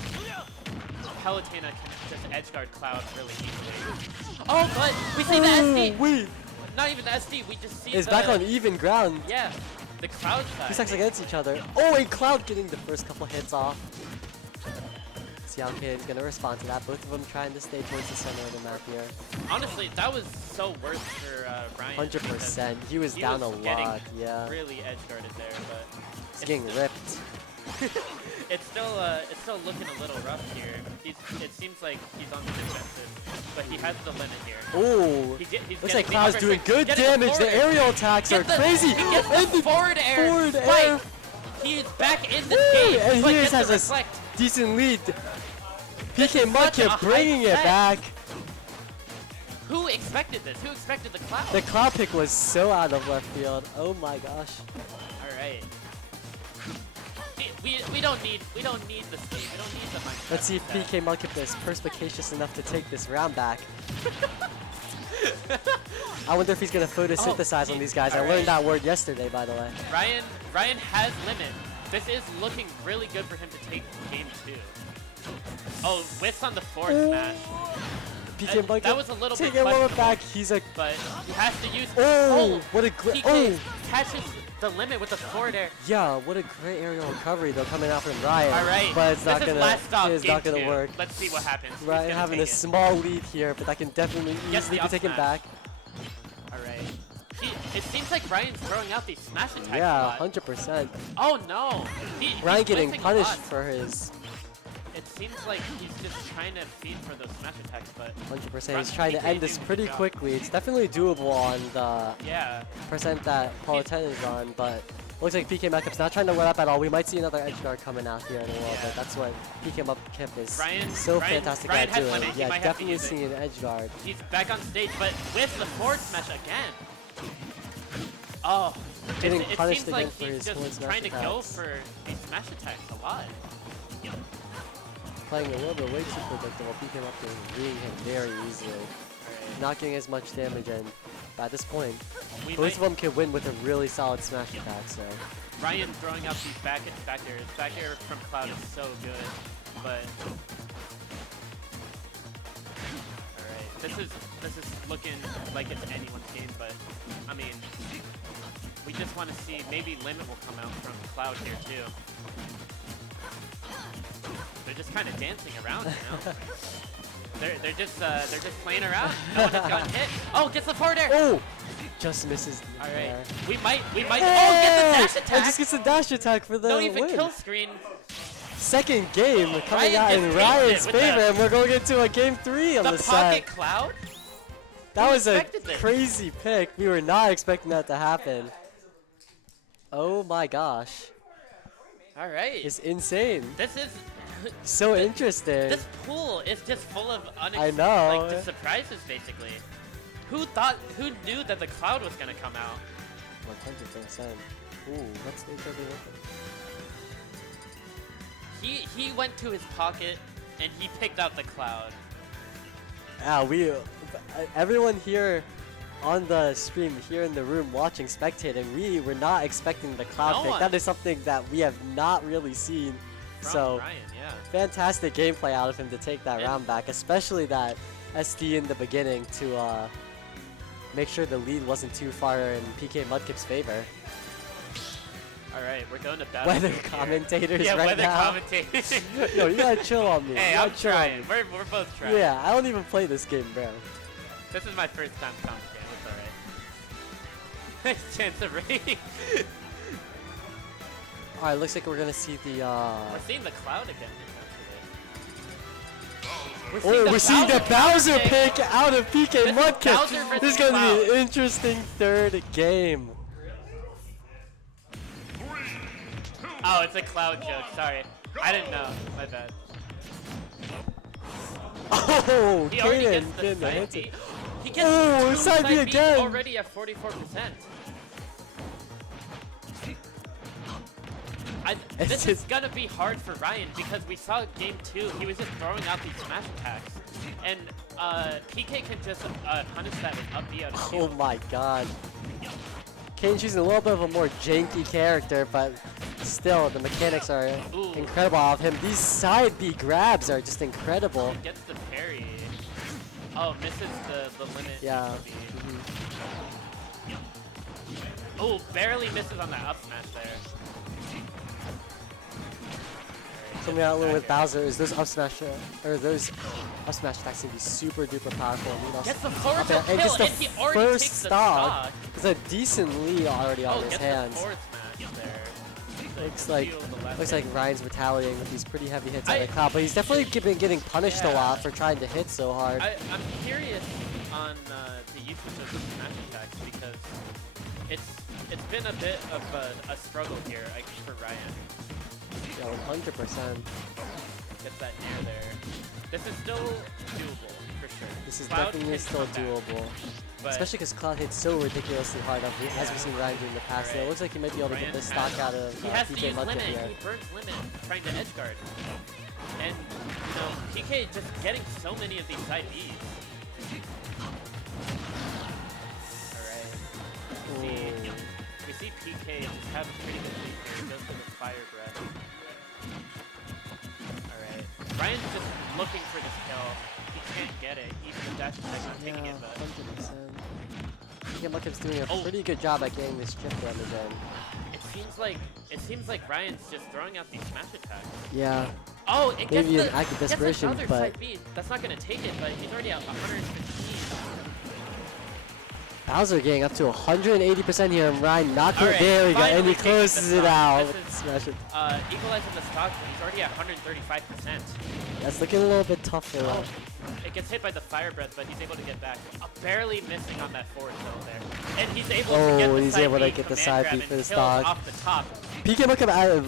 Palutena can just edgeguard Cloud really easily. Oh, but we see the SD. Not even the SD. We just see. It's back on even ground. Yeah, the Cloud side. Two stacks against each other. Oh, and Cloud getting the first couple hits off. See how Kid's gonna respond to that. Both of them trying to stay towards the center of the map here. Honestly, that was so worth for Ryan. 100%. He was down a getting lot. Yeah. Really edge guarded there, but He's getting ripped. it's still looking a little rough here. It seems like he's on the defensive, but he has the limit here. Oh, He's looks like getting the Cloud's upper doing swing, good getting damage. forward The air. aerial attacks are crazy. He gets And the forward air. Forward Spike. air. He is back in this game. And but he gets has the a reflect. decent lead. PK such a Mudkip high bringing it set. back. Who expected this? Who expected the Cloud? The Cloud pick was so out of left field. Oh my gosh. All right. We don't need the Steve. We don't need the Minecraft. Let's see if set. PK Mudkip is perspicacious enough to take this round back. I wonder if he's gonna photosynthesize on these guys. I learned that word yesterday, by the way. Ryan has limit. This is looking really good for him to take game 2. Oh, whiffs on the forward smash. PK Mudkip That was a little bit taking a moment questionable, back. He's a. but he has to use. Oh, what a PK oh. catches the limit with the forward air. Yeah, what a great aerial recovery though coming out from Ryan. All right. But it's not this is gonna. last stop, It's game not gonna 2. work. Let's see what happens. Who's Ryan gonna having take a it? small lead here, but that can definitely Gets easily the be up taken smash. back. All right. It seems like Ryan's throwing out these smash attacks a Yeah, lot. 100%. Oh no! Ryan he's getting missing a punished lot. for his It seems like he's just trying to feed for those smash attacks, but 100%. He's trying to end this pretty quickly. It's definitely doable on the Yeah. percent that Paul 10 is on, but looks like PK Mudkip's not trying to let up at all. We might see another edge guard coming out here in a little bit. That's what PK Mudkip is so fantastic Ryan at has doing. limit. He Yeah, might have to definitely use it. seeing an edge guard. He's back on stage, but with the forward smash again. Oh, Getting it punished seems like again for he's his forward just smash trying to go attacks. for these smash attacks a lot. Playing a little bit way too predictable. PK Mudkip is reading him very easily. Not getting as much damage, and at this point, both of them can win with a really solid smash attack. So Ryan throwing out these back airs. Back air from Cloud is so good, but alright. This is looking like it's anyone's game, but I mean, we just want to see maybe Limit will come out from Cloud here too. They're just kind of dancing around, you know. they're just playing around. No one has gotten hit. Oh, gets the forward air. Oh, just misses. All right, there. we might. Oh, get the dash attack. And just gets the dash attack for the Don't even win. kill screen. Second game coming Ryan out just in aced Ryan's it with favor, the- and we're going into a game 3 on The the pocket set. Cloud. That Who was a expected this? crazy pick. We were not expecting that to happen. Oh my gosh. All right. It's insane. This is So interesting. This pool is just full of I know. like the surprises basically. Who knew that the Cloud was gonna come out? 100%. Ooh, let's take a look. He went to his pocket and he picked out the Cloud. Yeah, everyone here on the stream, here in the room watching, spectating, we were not expecting the Cloud No pick. one. That is something that we have not really seen. From So, Ryan, yeah. fantastic gameplay out of him to take that And- round back, especially that SD in the beginning to make sure the lead wasn't too far in PK Mudkip's favor. All right, we're going to battle. Weather here. commentators Yeah, right weather now. commentators. Yo, you gotta chill on me. Hey, You I'm gotta chill on trying. me. We're both trying. Yeah, I don't even play this game, bro. This is my first time commentating. It's alright. Chance of rain. Alright, looks like we're gonna see the We're seeing the Cloud again. Oh, we're seeing the Bowser pick. pick out of PK Bowser Mudkip. versus This is gonna be Cloud. an interesting third game. Oh, it's a Cloud joke. Sorry. I didn't know. My bad. Oh, He already Kaden gets the getting the side hit. B. He gets Oh, two side B Bs again. already at 44%. This is gonna be hard for Ryan because we saw game 2, he was just throwing out these smash attacks. And PK can just punish that with up B out of Oh shield. my god. Kaden's using a little bit of a more janky character, but still, the mechanics are Ooh. incredible off him. These side B grabs are just incredible. Gets the parry. Oh, misses the limit. Yeah. Oh, barely misses on that up smash there. Coming out a little with Bowser is those up smash attacks can be super duper powerful. And, you know, Gets the forward up there, tilt and gets kill, the and he already first takes the stock. stock. It's a decent lead already on Oh, his gets hands. the forward smash there. Looks like Ryan's retaliating with these pretty heavy hits on I- the Cloud, but he's definitely been getting punished a Yeah. lot for trying to hit so hard. I'm curious on the usage of the smash attacks because it's been a bit of a struggle here for Ryan. Yeah, 100%. Gets that nair there. This is still doable for sure. This is Cloud definitely can still come back, doable. but- Especially because Cloud hits so ridiculously hard, as we've seen Ryan do in the past. So it looks like he might be able to get Ryan this stock has- out of He has to PK use Mudkip limit. here. He burns limit trying to edge guard. And, you know, PK just getting so many of these side Bs. Alright. We see PK just have a pretty good lead here. He goes for the fire breath. Alright. Ryan's just looking for this kill. He can't get it. Even the dash attack not taking it, but 100%. PK Bucket's doing a pretty good job at getting this chip damage in. It seems like Ryan's just throwing out these smash attacks. Yeah. Oh, it gets Maybe the, an act of gets desperation, another but side B. That's not gonna take it, but he's already at 115. Bowser getting up to 180% here, and Ryan not All going. right, There we go, and finally he taking closes the it stock. out. This is, Smash it. Equalizing the stock, he's already at 135%. That's looking a little bit tough for Oh, him. it gets hit by the fire breath, but he's able to get back. Barely missing on that forward tilt there. And he's able to get the He's side able to B, get the command side grab, B and for the kill stock. off the top. PK Bucket had a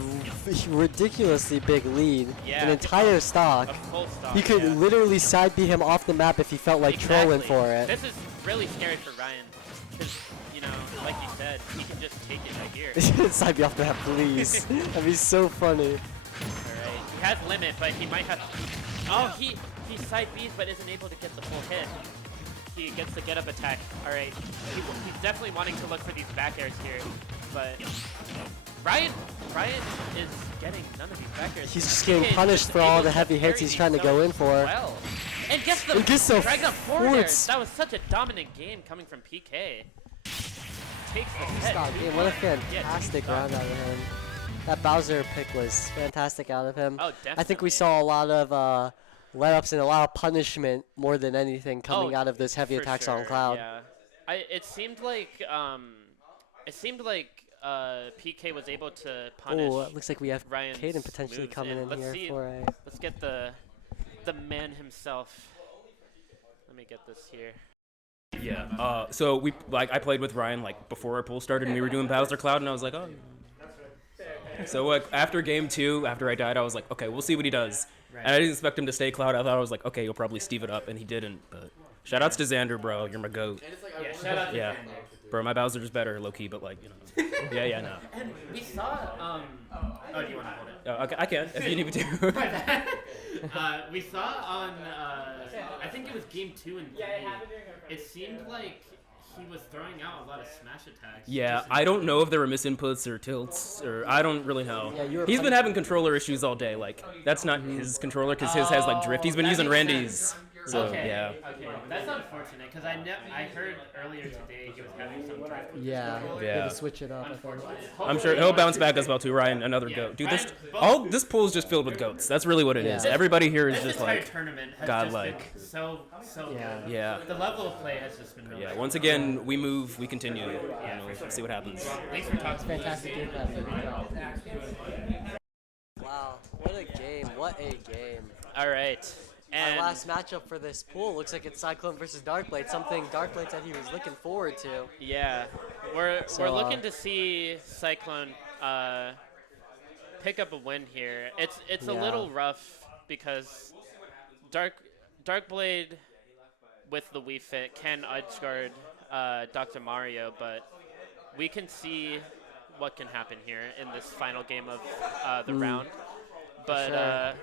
ridiculously big lead. Yeah, An entire stock. a full stock, He could yeah. literally side B him off the map if he felt like trolling for it. This is really scary for Ryan. Because, you know, like you said, he can just take it right here. Side B off the map, please. That'd be so funny. Alright, he has limit, but he might have... Oh, he side Bs but isn't able to get the full hit. He gets the get-up attack. Alright, he's definitely wanting to look for these back airs here, but... Ryan is getting none of these back airs. He's just getting PK is punished just for all able the to heavy hits parry he's trying to these go so in for. Well. And gets the And gets the drag up forward air. forwards. That was such a dominant game coming from PK. Takes the hit. Stop, man, what a Yeah, takes fantastic the round stock. out of him. That Bowser pick was fantastic out of him. Oh, I think we definitely. saw a lot of let-ups and a lot of punishment more than anything coming out of those heavy for attacks sure, on Cloud. Yeah. It seemed like PK was able to punish. Oh, it looks like we have Ryan's Caden potentially moves, coming and in let's here see, for a. Let's get the man himself. Let me get this here. Yeah. So I played with Ryan before our pool started, and we were doing Bowser Cloud, and I was like, oh. So after game 2, after I died, I was like, okay, we'll see what he does. Right. And I didn't expect him to stay Cloud. I thought I was like, okay, he'll probably Steve it up, and he didn't. But shoutouts to Xander, bro. You're my goat. Yeah, shout out to Yeah. Xander. Bro, my Bowser's better, low key, but yeah, no. And we saw oh, do you want to hold it? Oh, okay, I can if you need me to. We saw on I think it was game 2 and 3. It seemed like he was throwing out a lot of smash attacks. Yeah, I don't know if there were misinputs or tilts, or I don't really know. Yeah, you were He's been having controller issues all day. That's not his controller because his has drift. He's been that using makes Randy's. sense. So Okay, yeah. okay, that's unfortunate because I heard earlier today he was having some drift. Yeah, Yeah. we had to switch it up. I think. I'm sure he'll bounce back as well too. Ryan, another goat. Dude, this pool is just filled with goats. That's really what it is. Yeah. Everybody here is This just entire tournament has godlike. just been so Yeah. good. Yeah. The level of play has just been really Yeah. good. Once again, we move, we continue. Yeah, for sure. See what happens. Thanks for talking. Fantastic game plan. Wow, what a game! What a game! All right. And Our last matchup for this pool looks like it's Cyclone versus Darkblade, something Darkblade said he was looking forward to. yeah, we're looking to see Cyclone pick up a win here. It's a Yeah. little rough because Darkblade with the Wii Fit can edge guard Dr. Mario, but we can see what can happen here in this final game of the round. But sure.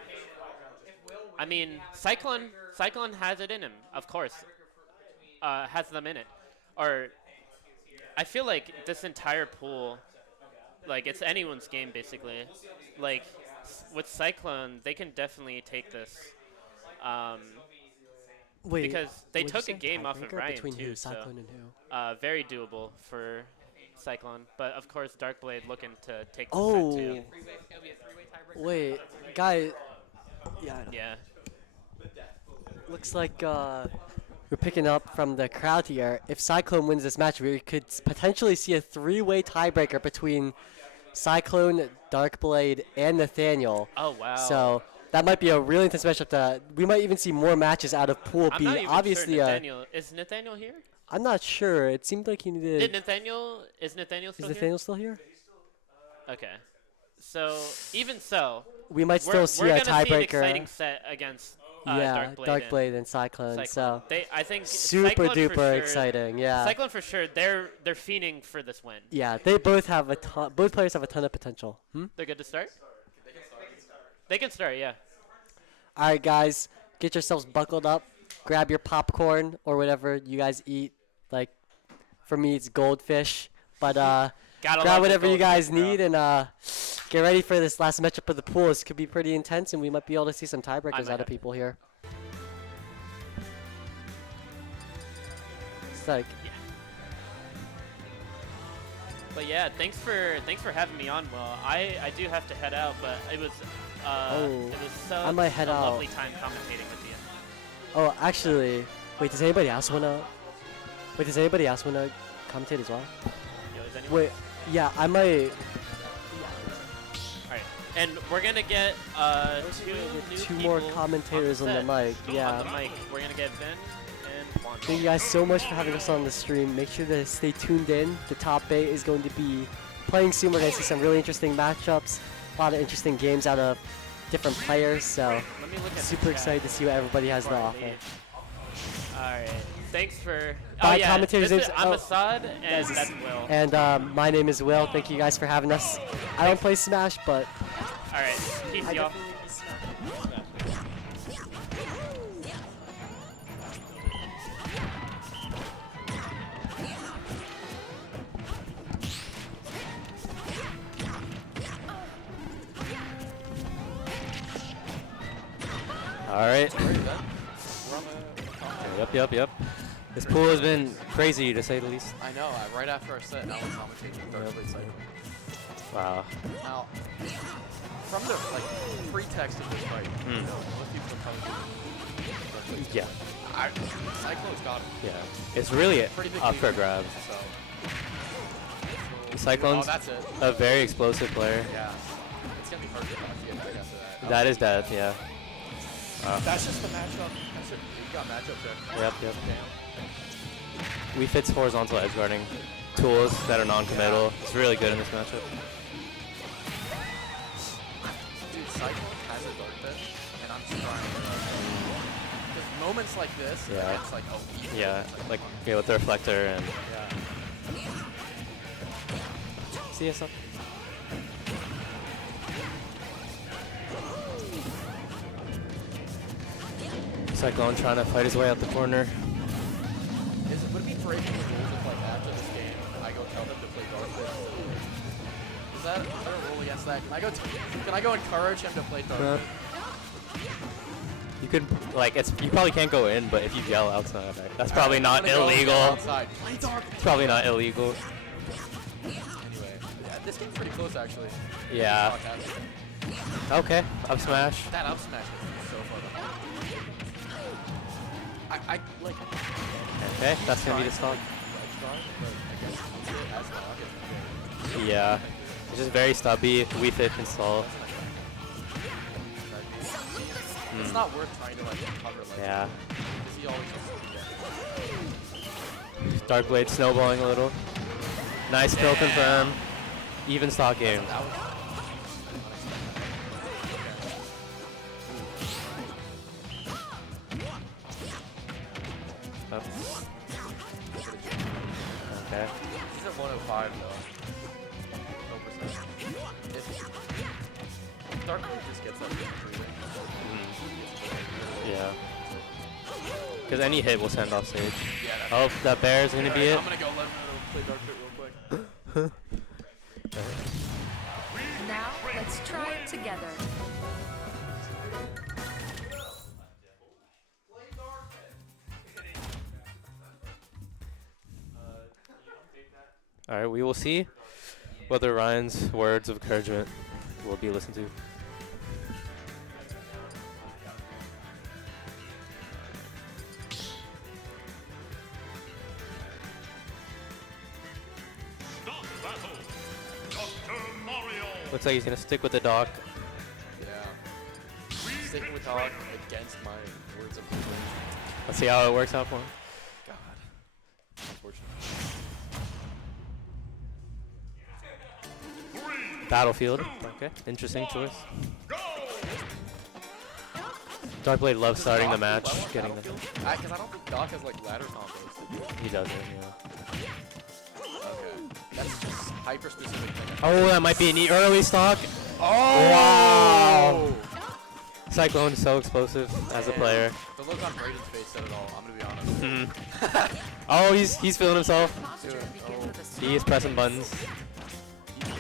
I mean, Cyclone has it in him, of course. Has them in it. Or I feel like this entire pool, it's anyone's game basically. With Cyclone, they can definitely take this. Wait, because they what'd you took a say? game off of Tiebreaker Ryan between too. who? Cyclone and who? Very doable for Cyclone, but of course Darkblade looking to take the Oh. set too. Wait, guy. Yeah. I know. Yeah. Looks like we're picking up from the crowd here. If Cyclone wins this match, we could potentially see a 3-way tiebreaker between Cyclone, Darkblade, and Nathaniel. Oh wow. So that might be a really intense matchup. We might even see more matches out of Pool I'm B. not even Obviously, sure Nathaniel is Nathaniel here? I'm not sure. It seemed like he needed. Is Nathaniel still Nathaniel still here? here? Okay. So even so, We might still we're see a gonna see an tiebreaker. exciting set against Yeah, Darkblade and Cyclone. Cyclone. So I think super Cyclone for duper sure- exciting. Yeah. Cyclone for sure. They're fiending for this win. Yeah, they both have a ton. Both players have a ton of potential. They're good to start. They can start, yeah. All right, guys, get yourselves buckled up. Grab your popcorn or whatever you guys eat. Like, for me, it's goldfish. But Gotta grab love the whatever you guys goldfish, bro. need and get ready for this last matchup of the pool. This could be pretty intense, and we might be able to see some tiebreakers out of people here. It's like But yeah, thanks for having me on, Will. I do have to head out, but it was so I might head a out. lovely time commentating with you. Oh, actually, wait. Does anybody else wanna? Wait, does anybody else wanna commentate as well? Yo, is anyone? Wait, yeah, I might. Alright, and we're gonna get Two more commentators on the mic. Yeah. On the mic, we're gonna get Ben and Juan. Thank you guys so much for having us on the stream. Make sure to stay tuned in. The top 8 is going to be playing soon. We're going to see some really interesting matchups, a lot of interesting games out of different players. So Let me look at super excited to see what everybody has to offer. Alright, thanks for... Bye, oh yeah, commentators. I'm Assad, and that's Will. And my name is Will. Thank you guys for having us. I don't play Smash, but... Alright, peace, I y'all. definitely use Smash. All right. Yep. This pool has been crazy to say the least. I know. Right after our set, now we're commentating Dark Blade Cycle. Wow. Now, from the pretext of this fight, you know, most people are probably Yeah. Cyclone's got him. Yeah. It's really Pretty big up lead. for grabs. So, Cyclone's that's it. a very explosive player. Yeah. It's gonna be hard to get back after that. That is death, yeah. That's just the matchup. That's it. You got matchup check. Yep. Damn. We fits horizontal edge guarding tools that are non-committal. It's really good in this matchup. Dude, Cyclone has a dark pitch, and I'm just trying to... There's moments like this, Yeah. it's like, oh, evil. Yeah, It's like with the reflector and... Yeah. See yourself. Cyclone trying to fight his way out the corner. Would it be breaking the rules if, like, after this game, I go tell them to play dark pitch? Is there a rule against that? Can I go encourage him to play dark pitch? You could, like, you probably can't go in, but if you yell outside, that's probably not I'm gonna go illegal. outside. Play dark. It's probably not illegal. Anyway, yeah, this game's pretty close, actually. Yeah. Okay, up smash. That up smash is so far behind. I like. Okay, that's gonna be the stock. Yeah, it's just very stubby. Wii Fit install. It's not worth trying to like cover like. Yeah. Because he always just Dark Blade snowballing a little. Nice fill confirm. Even stock game. Up. Okay. He's at 105 though. No percent. If Dark Blade just gets that breathing. Yeah. Because any hit will send off stage. Yeah, Oh, that bear is gonna be it. I'm gonna go let him play Dark Blade real quick. Now, let's try it together. All right, we will see whether Ryan's words of encouragement will be listened to. Looks like he's gonna stick with the dock. Yeah. Sticking with Dog against my words of encouragement. Let's see how it works out for him. God. Unfortunate. Battlefield. Okay, interesting choice. Darkblade loves starting the match, getting the. Because I don't think Doc has like ladder combos. He doesn't, yeah. Okay. That's just hyper specific. Oh, that might be an early stock. Oh! Wow! Cyclone is so explosive as a player. The look on Brayden's face said it all. I'm gonna be honest. Oh, he's feeling himself. He is pressing buttons.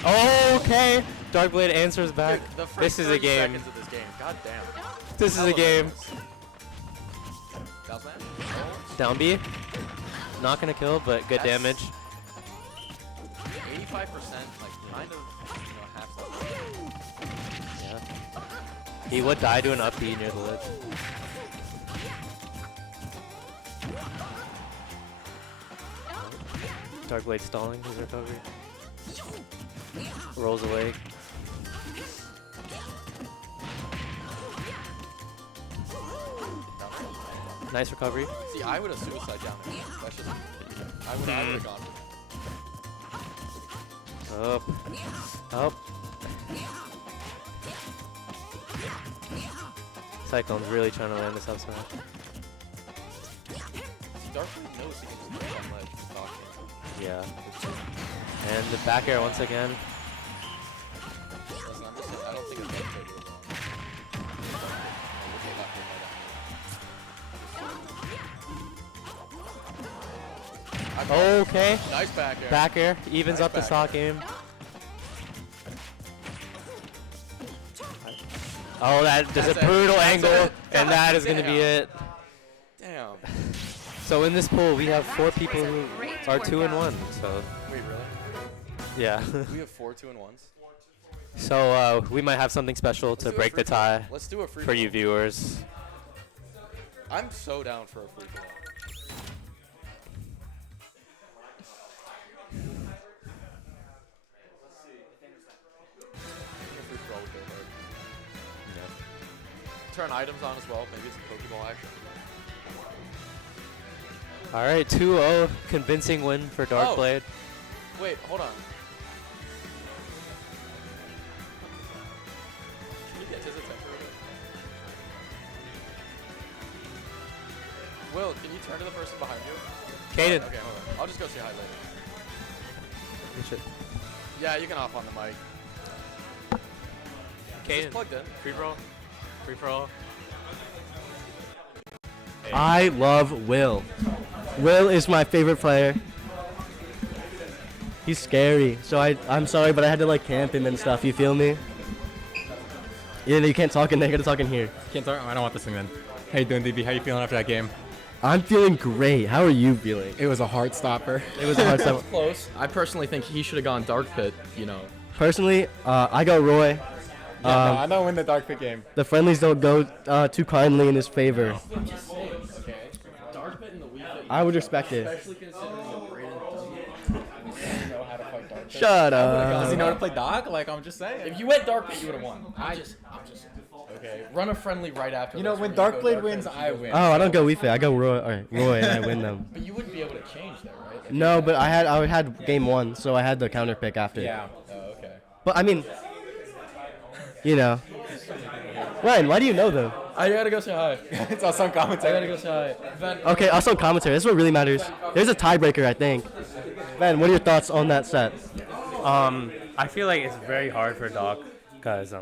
Oh, okay. Darkblade answers back. Dude, the first This is a 30 game. seconds of this game. God damn. This is a game. That was man. Down B. Not gonna kill, but good damage. 85%, like kind of, half stuff. Yeah. He would die to an up B near the lid. Dark Blade stalling his recovery. Rolls away. Nice recovery. See, I would have suicide down there. That's just, I would have gone. Up. Up. Cyclone's really trying to land this up smash. Darkblade knows he can just play on ledge. Yeah. And the back air once again. Listen, I'm just saying, I don't think it's Darkblade was wrong. Okay. Nice back air. Back air. Evens Nice up the back stock game. Oh, that's a brutal angle, and that is going to be it. Damn. So in this pool, we have 4 people who are 2 and 1. So. Wait, really? Yeah. We have 4 2-and-1s. So we might have something special to break the tie. Let's do a free for you throw. viewers. I'm so down for a free throw. Free throw would go hard. Turn items on as well. Maybe it's a Pokeball action. All right, 2-0, convincing win for Darkblade. Wait, hold on. Can you get his attention with it? Will, can you turn to the person behind you? Caden. Okay, hold on. I'll just go say hi later. You should. Yeah, you can hop on the mic. Caden. Plugged in. Free for all. Free for all. I love Will. Will is my favorite player. He's scary, so I'm sorry, but I had to like camp him and stuff. You feel me? Yeah, you can't talk in there. You gotta talk in here. Can't talk. I don't want this thing then. How you doing, DB? How you feeling after that game? I'm feeling great. How are you feeling? It was a heart stopper. It was a hard stop. Close. I personally think he should have gone Dark Pit, Personally, I go Roy. No, I don't win the Dark Pit game. The friendlies don't go too kindly in his favor. Dark Pit in the Wii Fit. I would respect it. Especially considering that Brayden doesn't know how to fight Dark Pit. Shut Does he up. know how to play Doc? Like, I'm just saying. If you went Dark Pit, you would have won. I'm just. Okay. Run a friendly right after. You know, this when where you go Darkblade Dark wins, Pit, I win. Oh, I don't go Wii Fit. I go Roy, and I win them. But you wouldn't be able to change there, right? Like, No, but I had game 1, so I had the counter pick after. Yeah. Oh, okay. But I mean, you know. Ryan, why do you know though? I gotta go say hi. It's on some commentary. I gotta go say hi. Ven, Okay, also commentary. This is what really matters. There's a tiebreaker, I think. Ben, what are your thoughts on that set? I feel like it's very hard for Doc because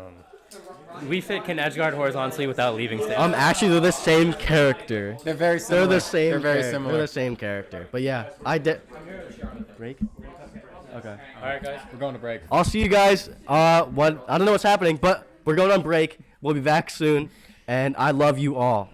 Wii Fit can edge guard horizontally without leaving stage. Actually, they're the same character. They're very similar. They're the same. They're very charac- similar. They're the same character. But yeah, I did. Break. Okay. All right, guys, we're going to break. I'll see you guys. I don't know what's happening, but we're going on break. We'll be back soon, and I love you all.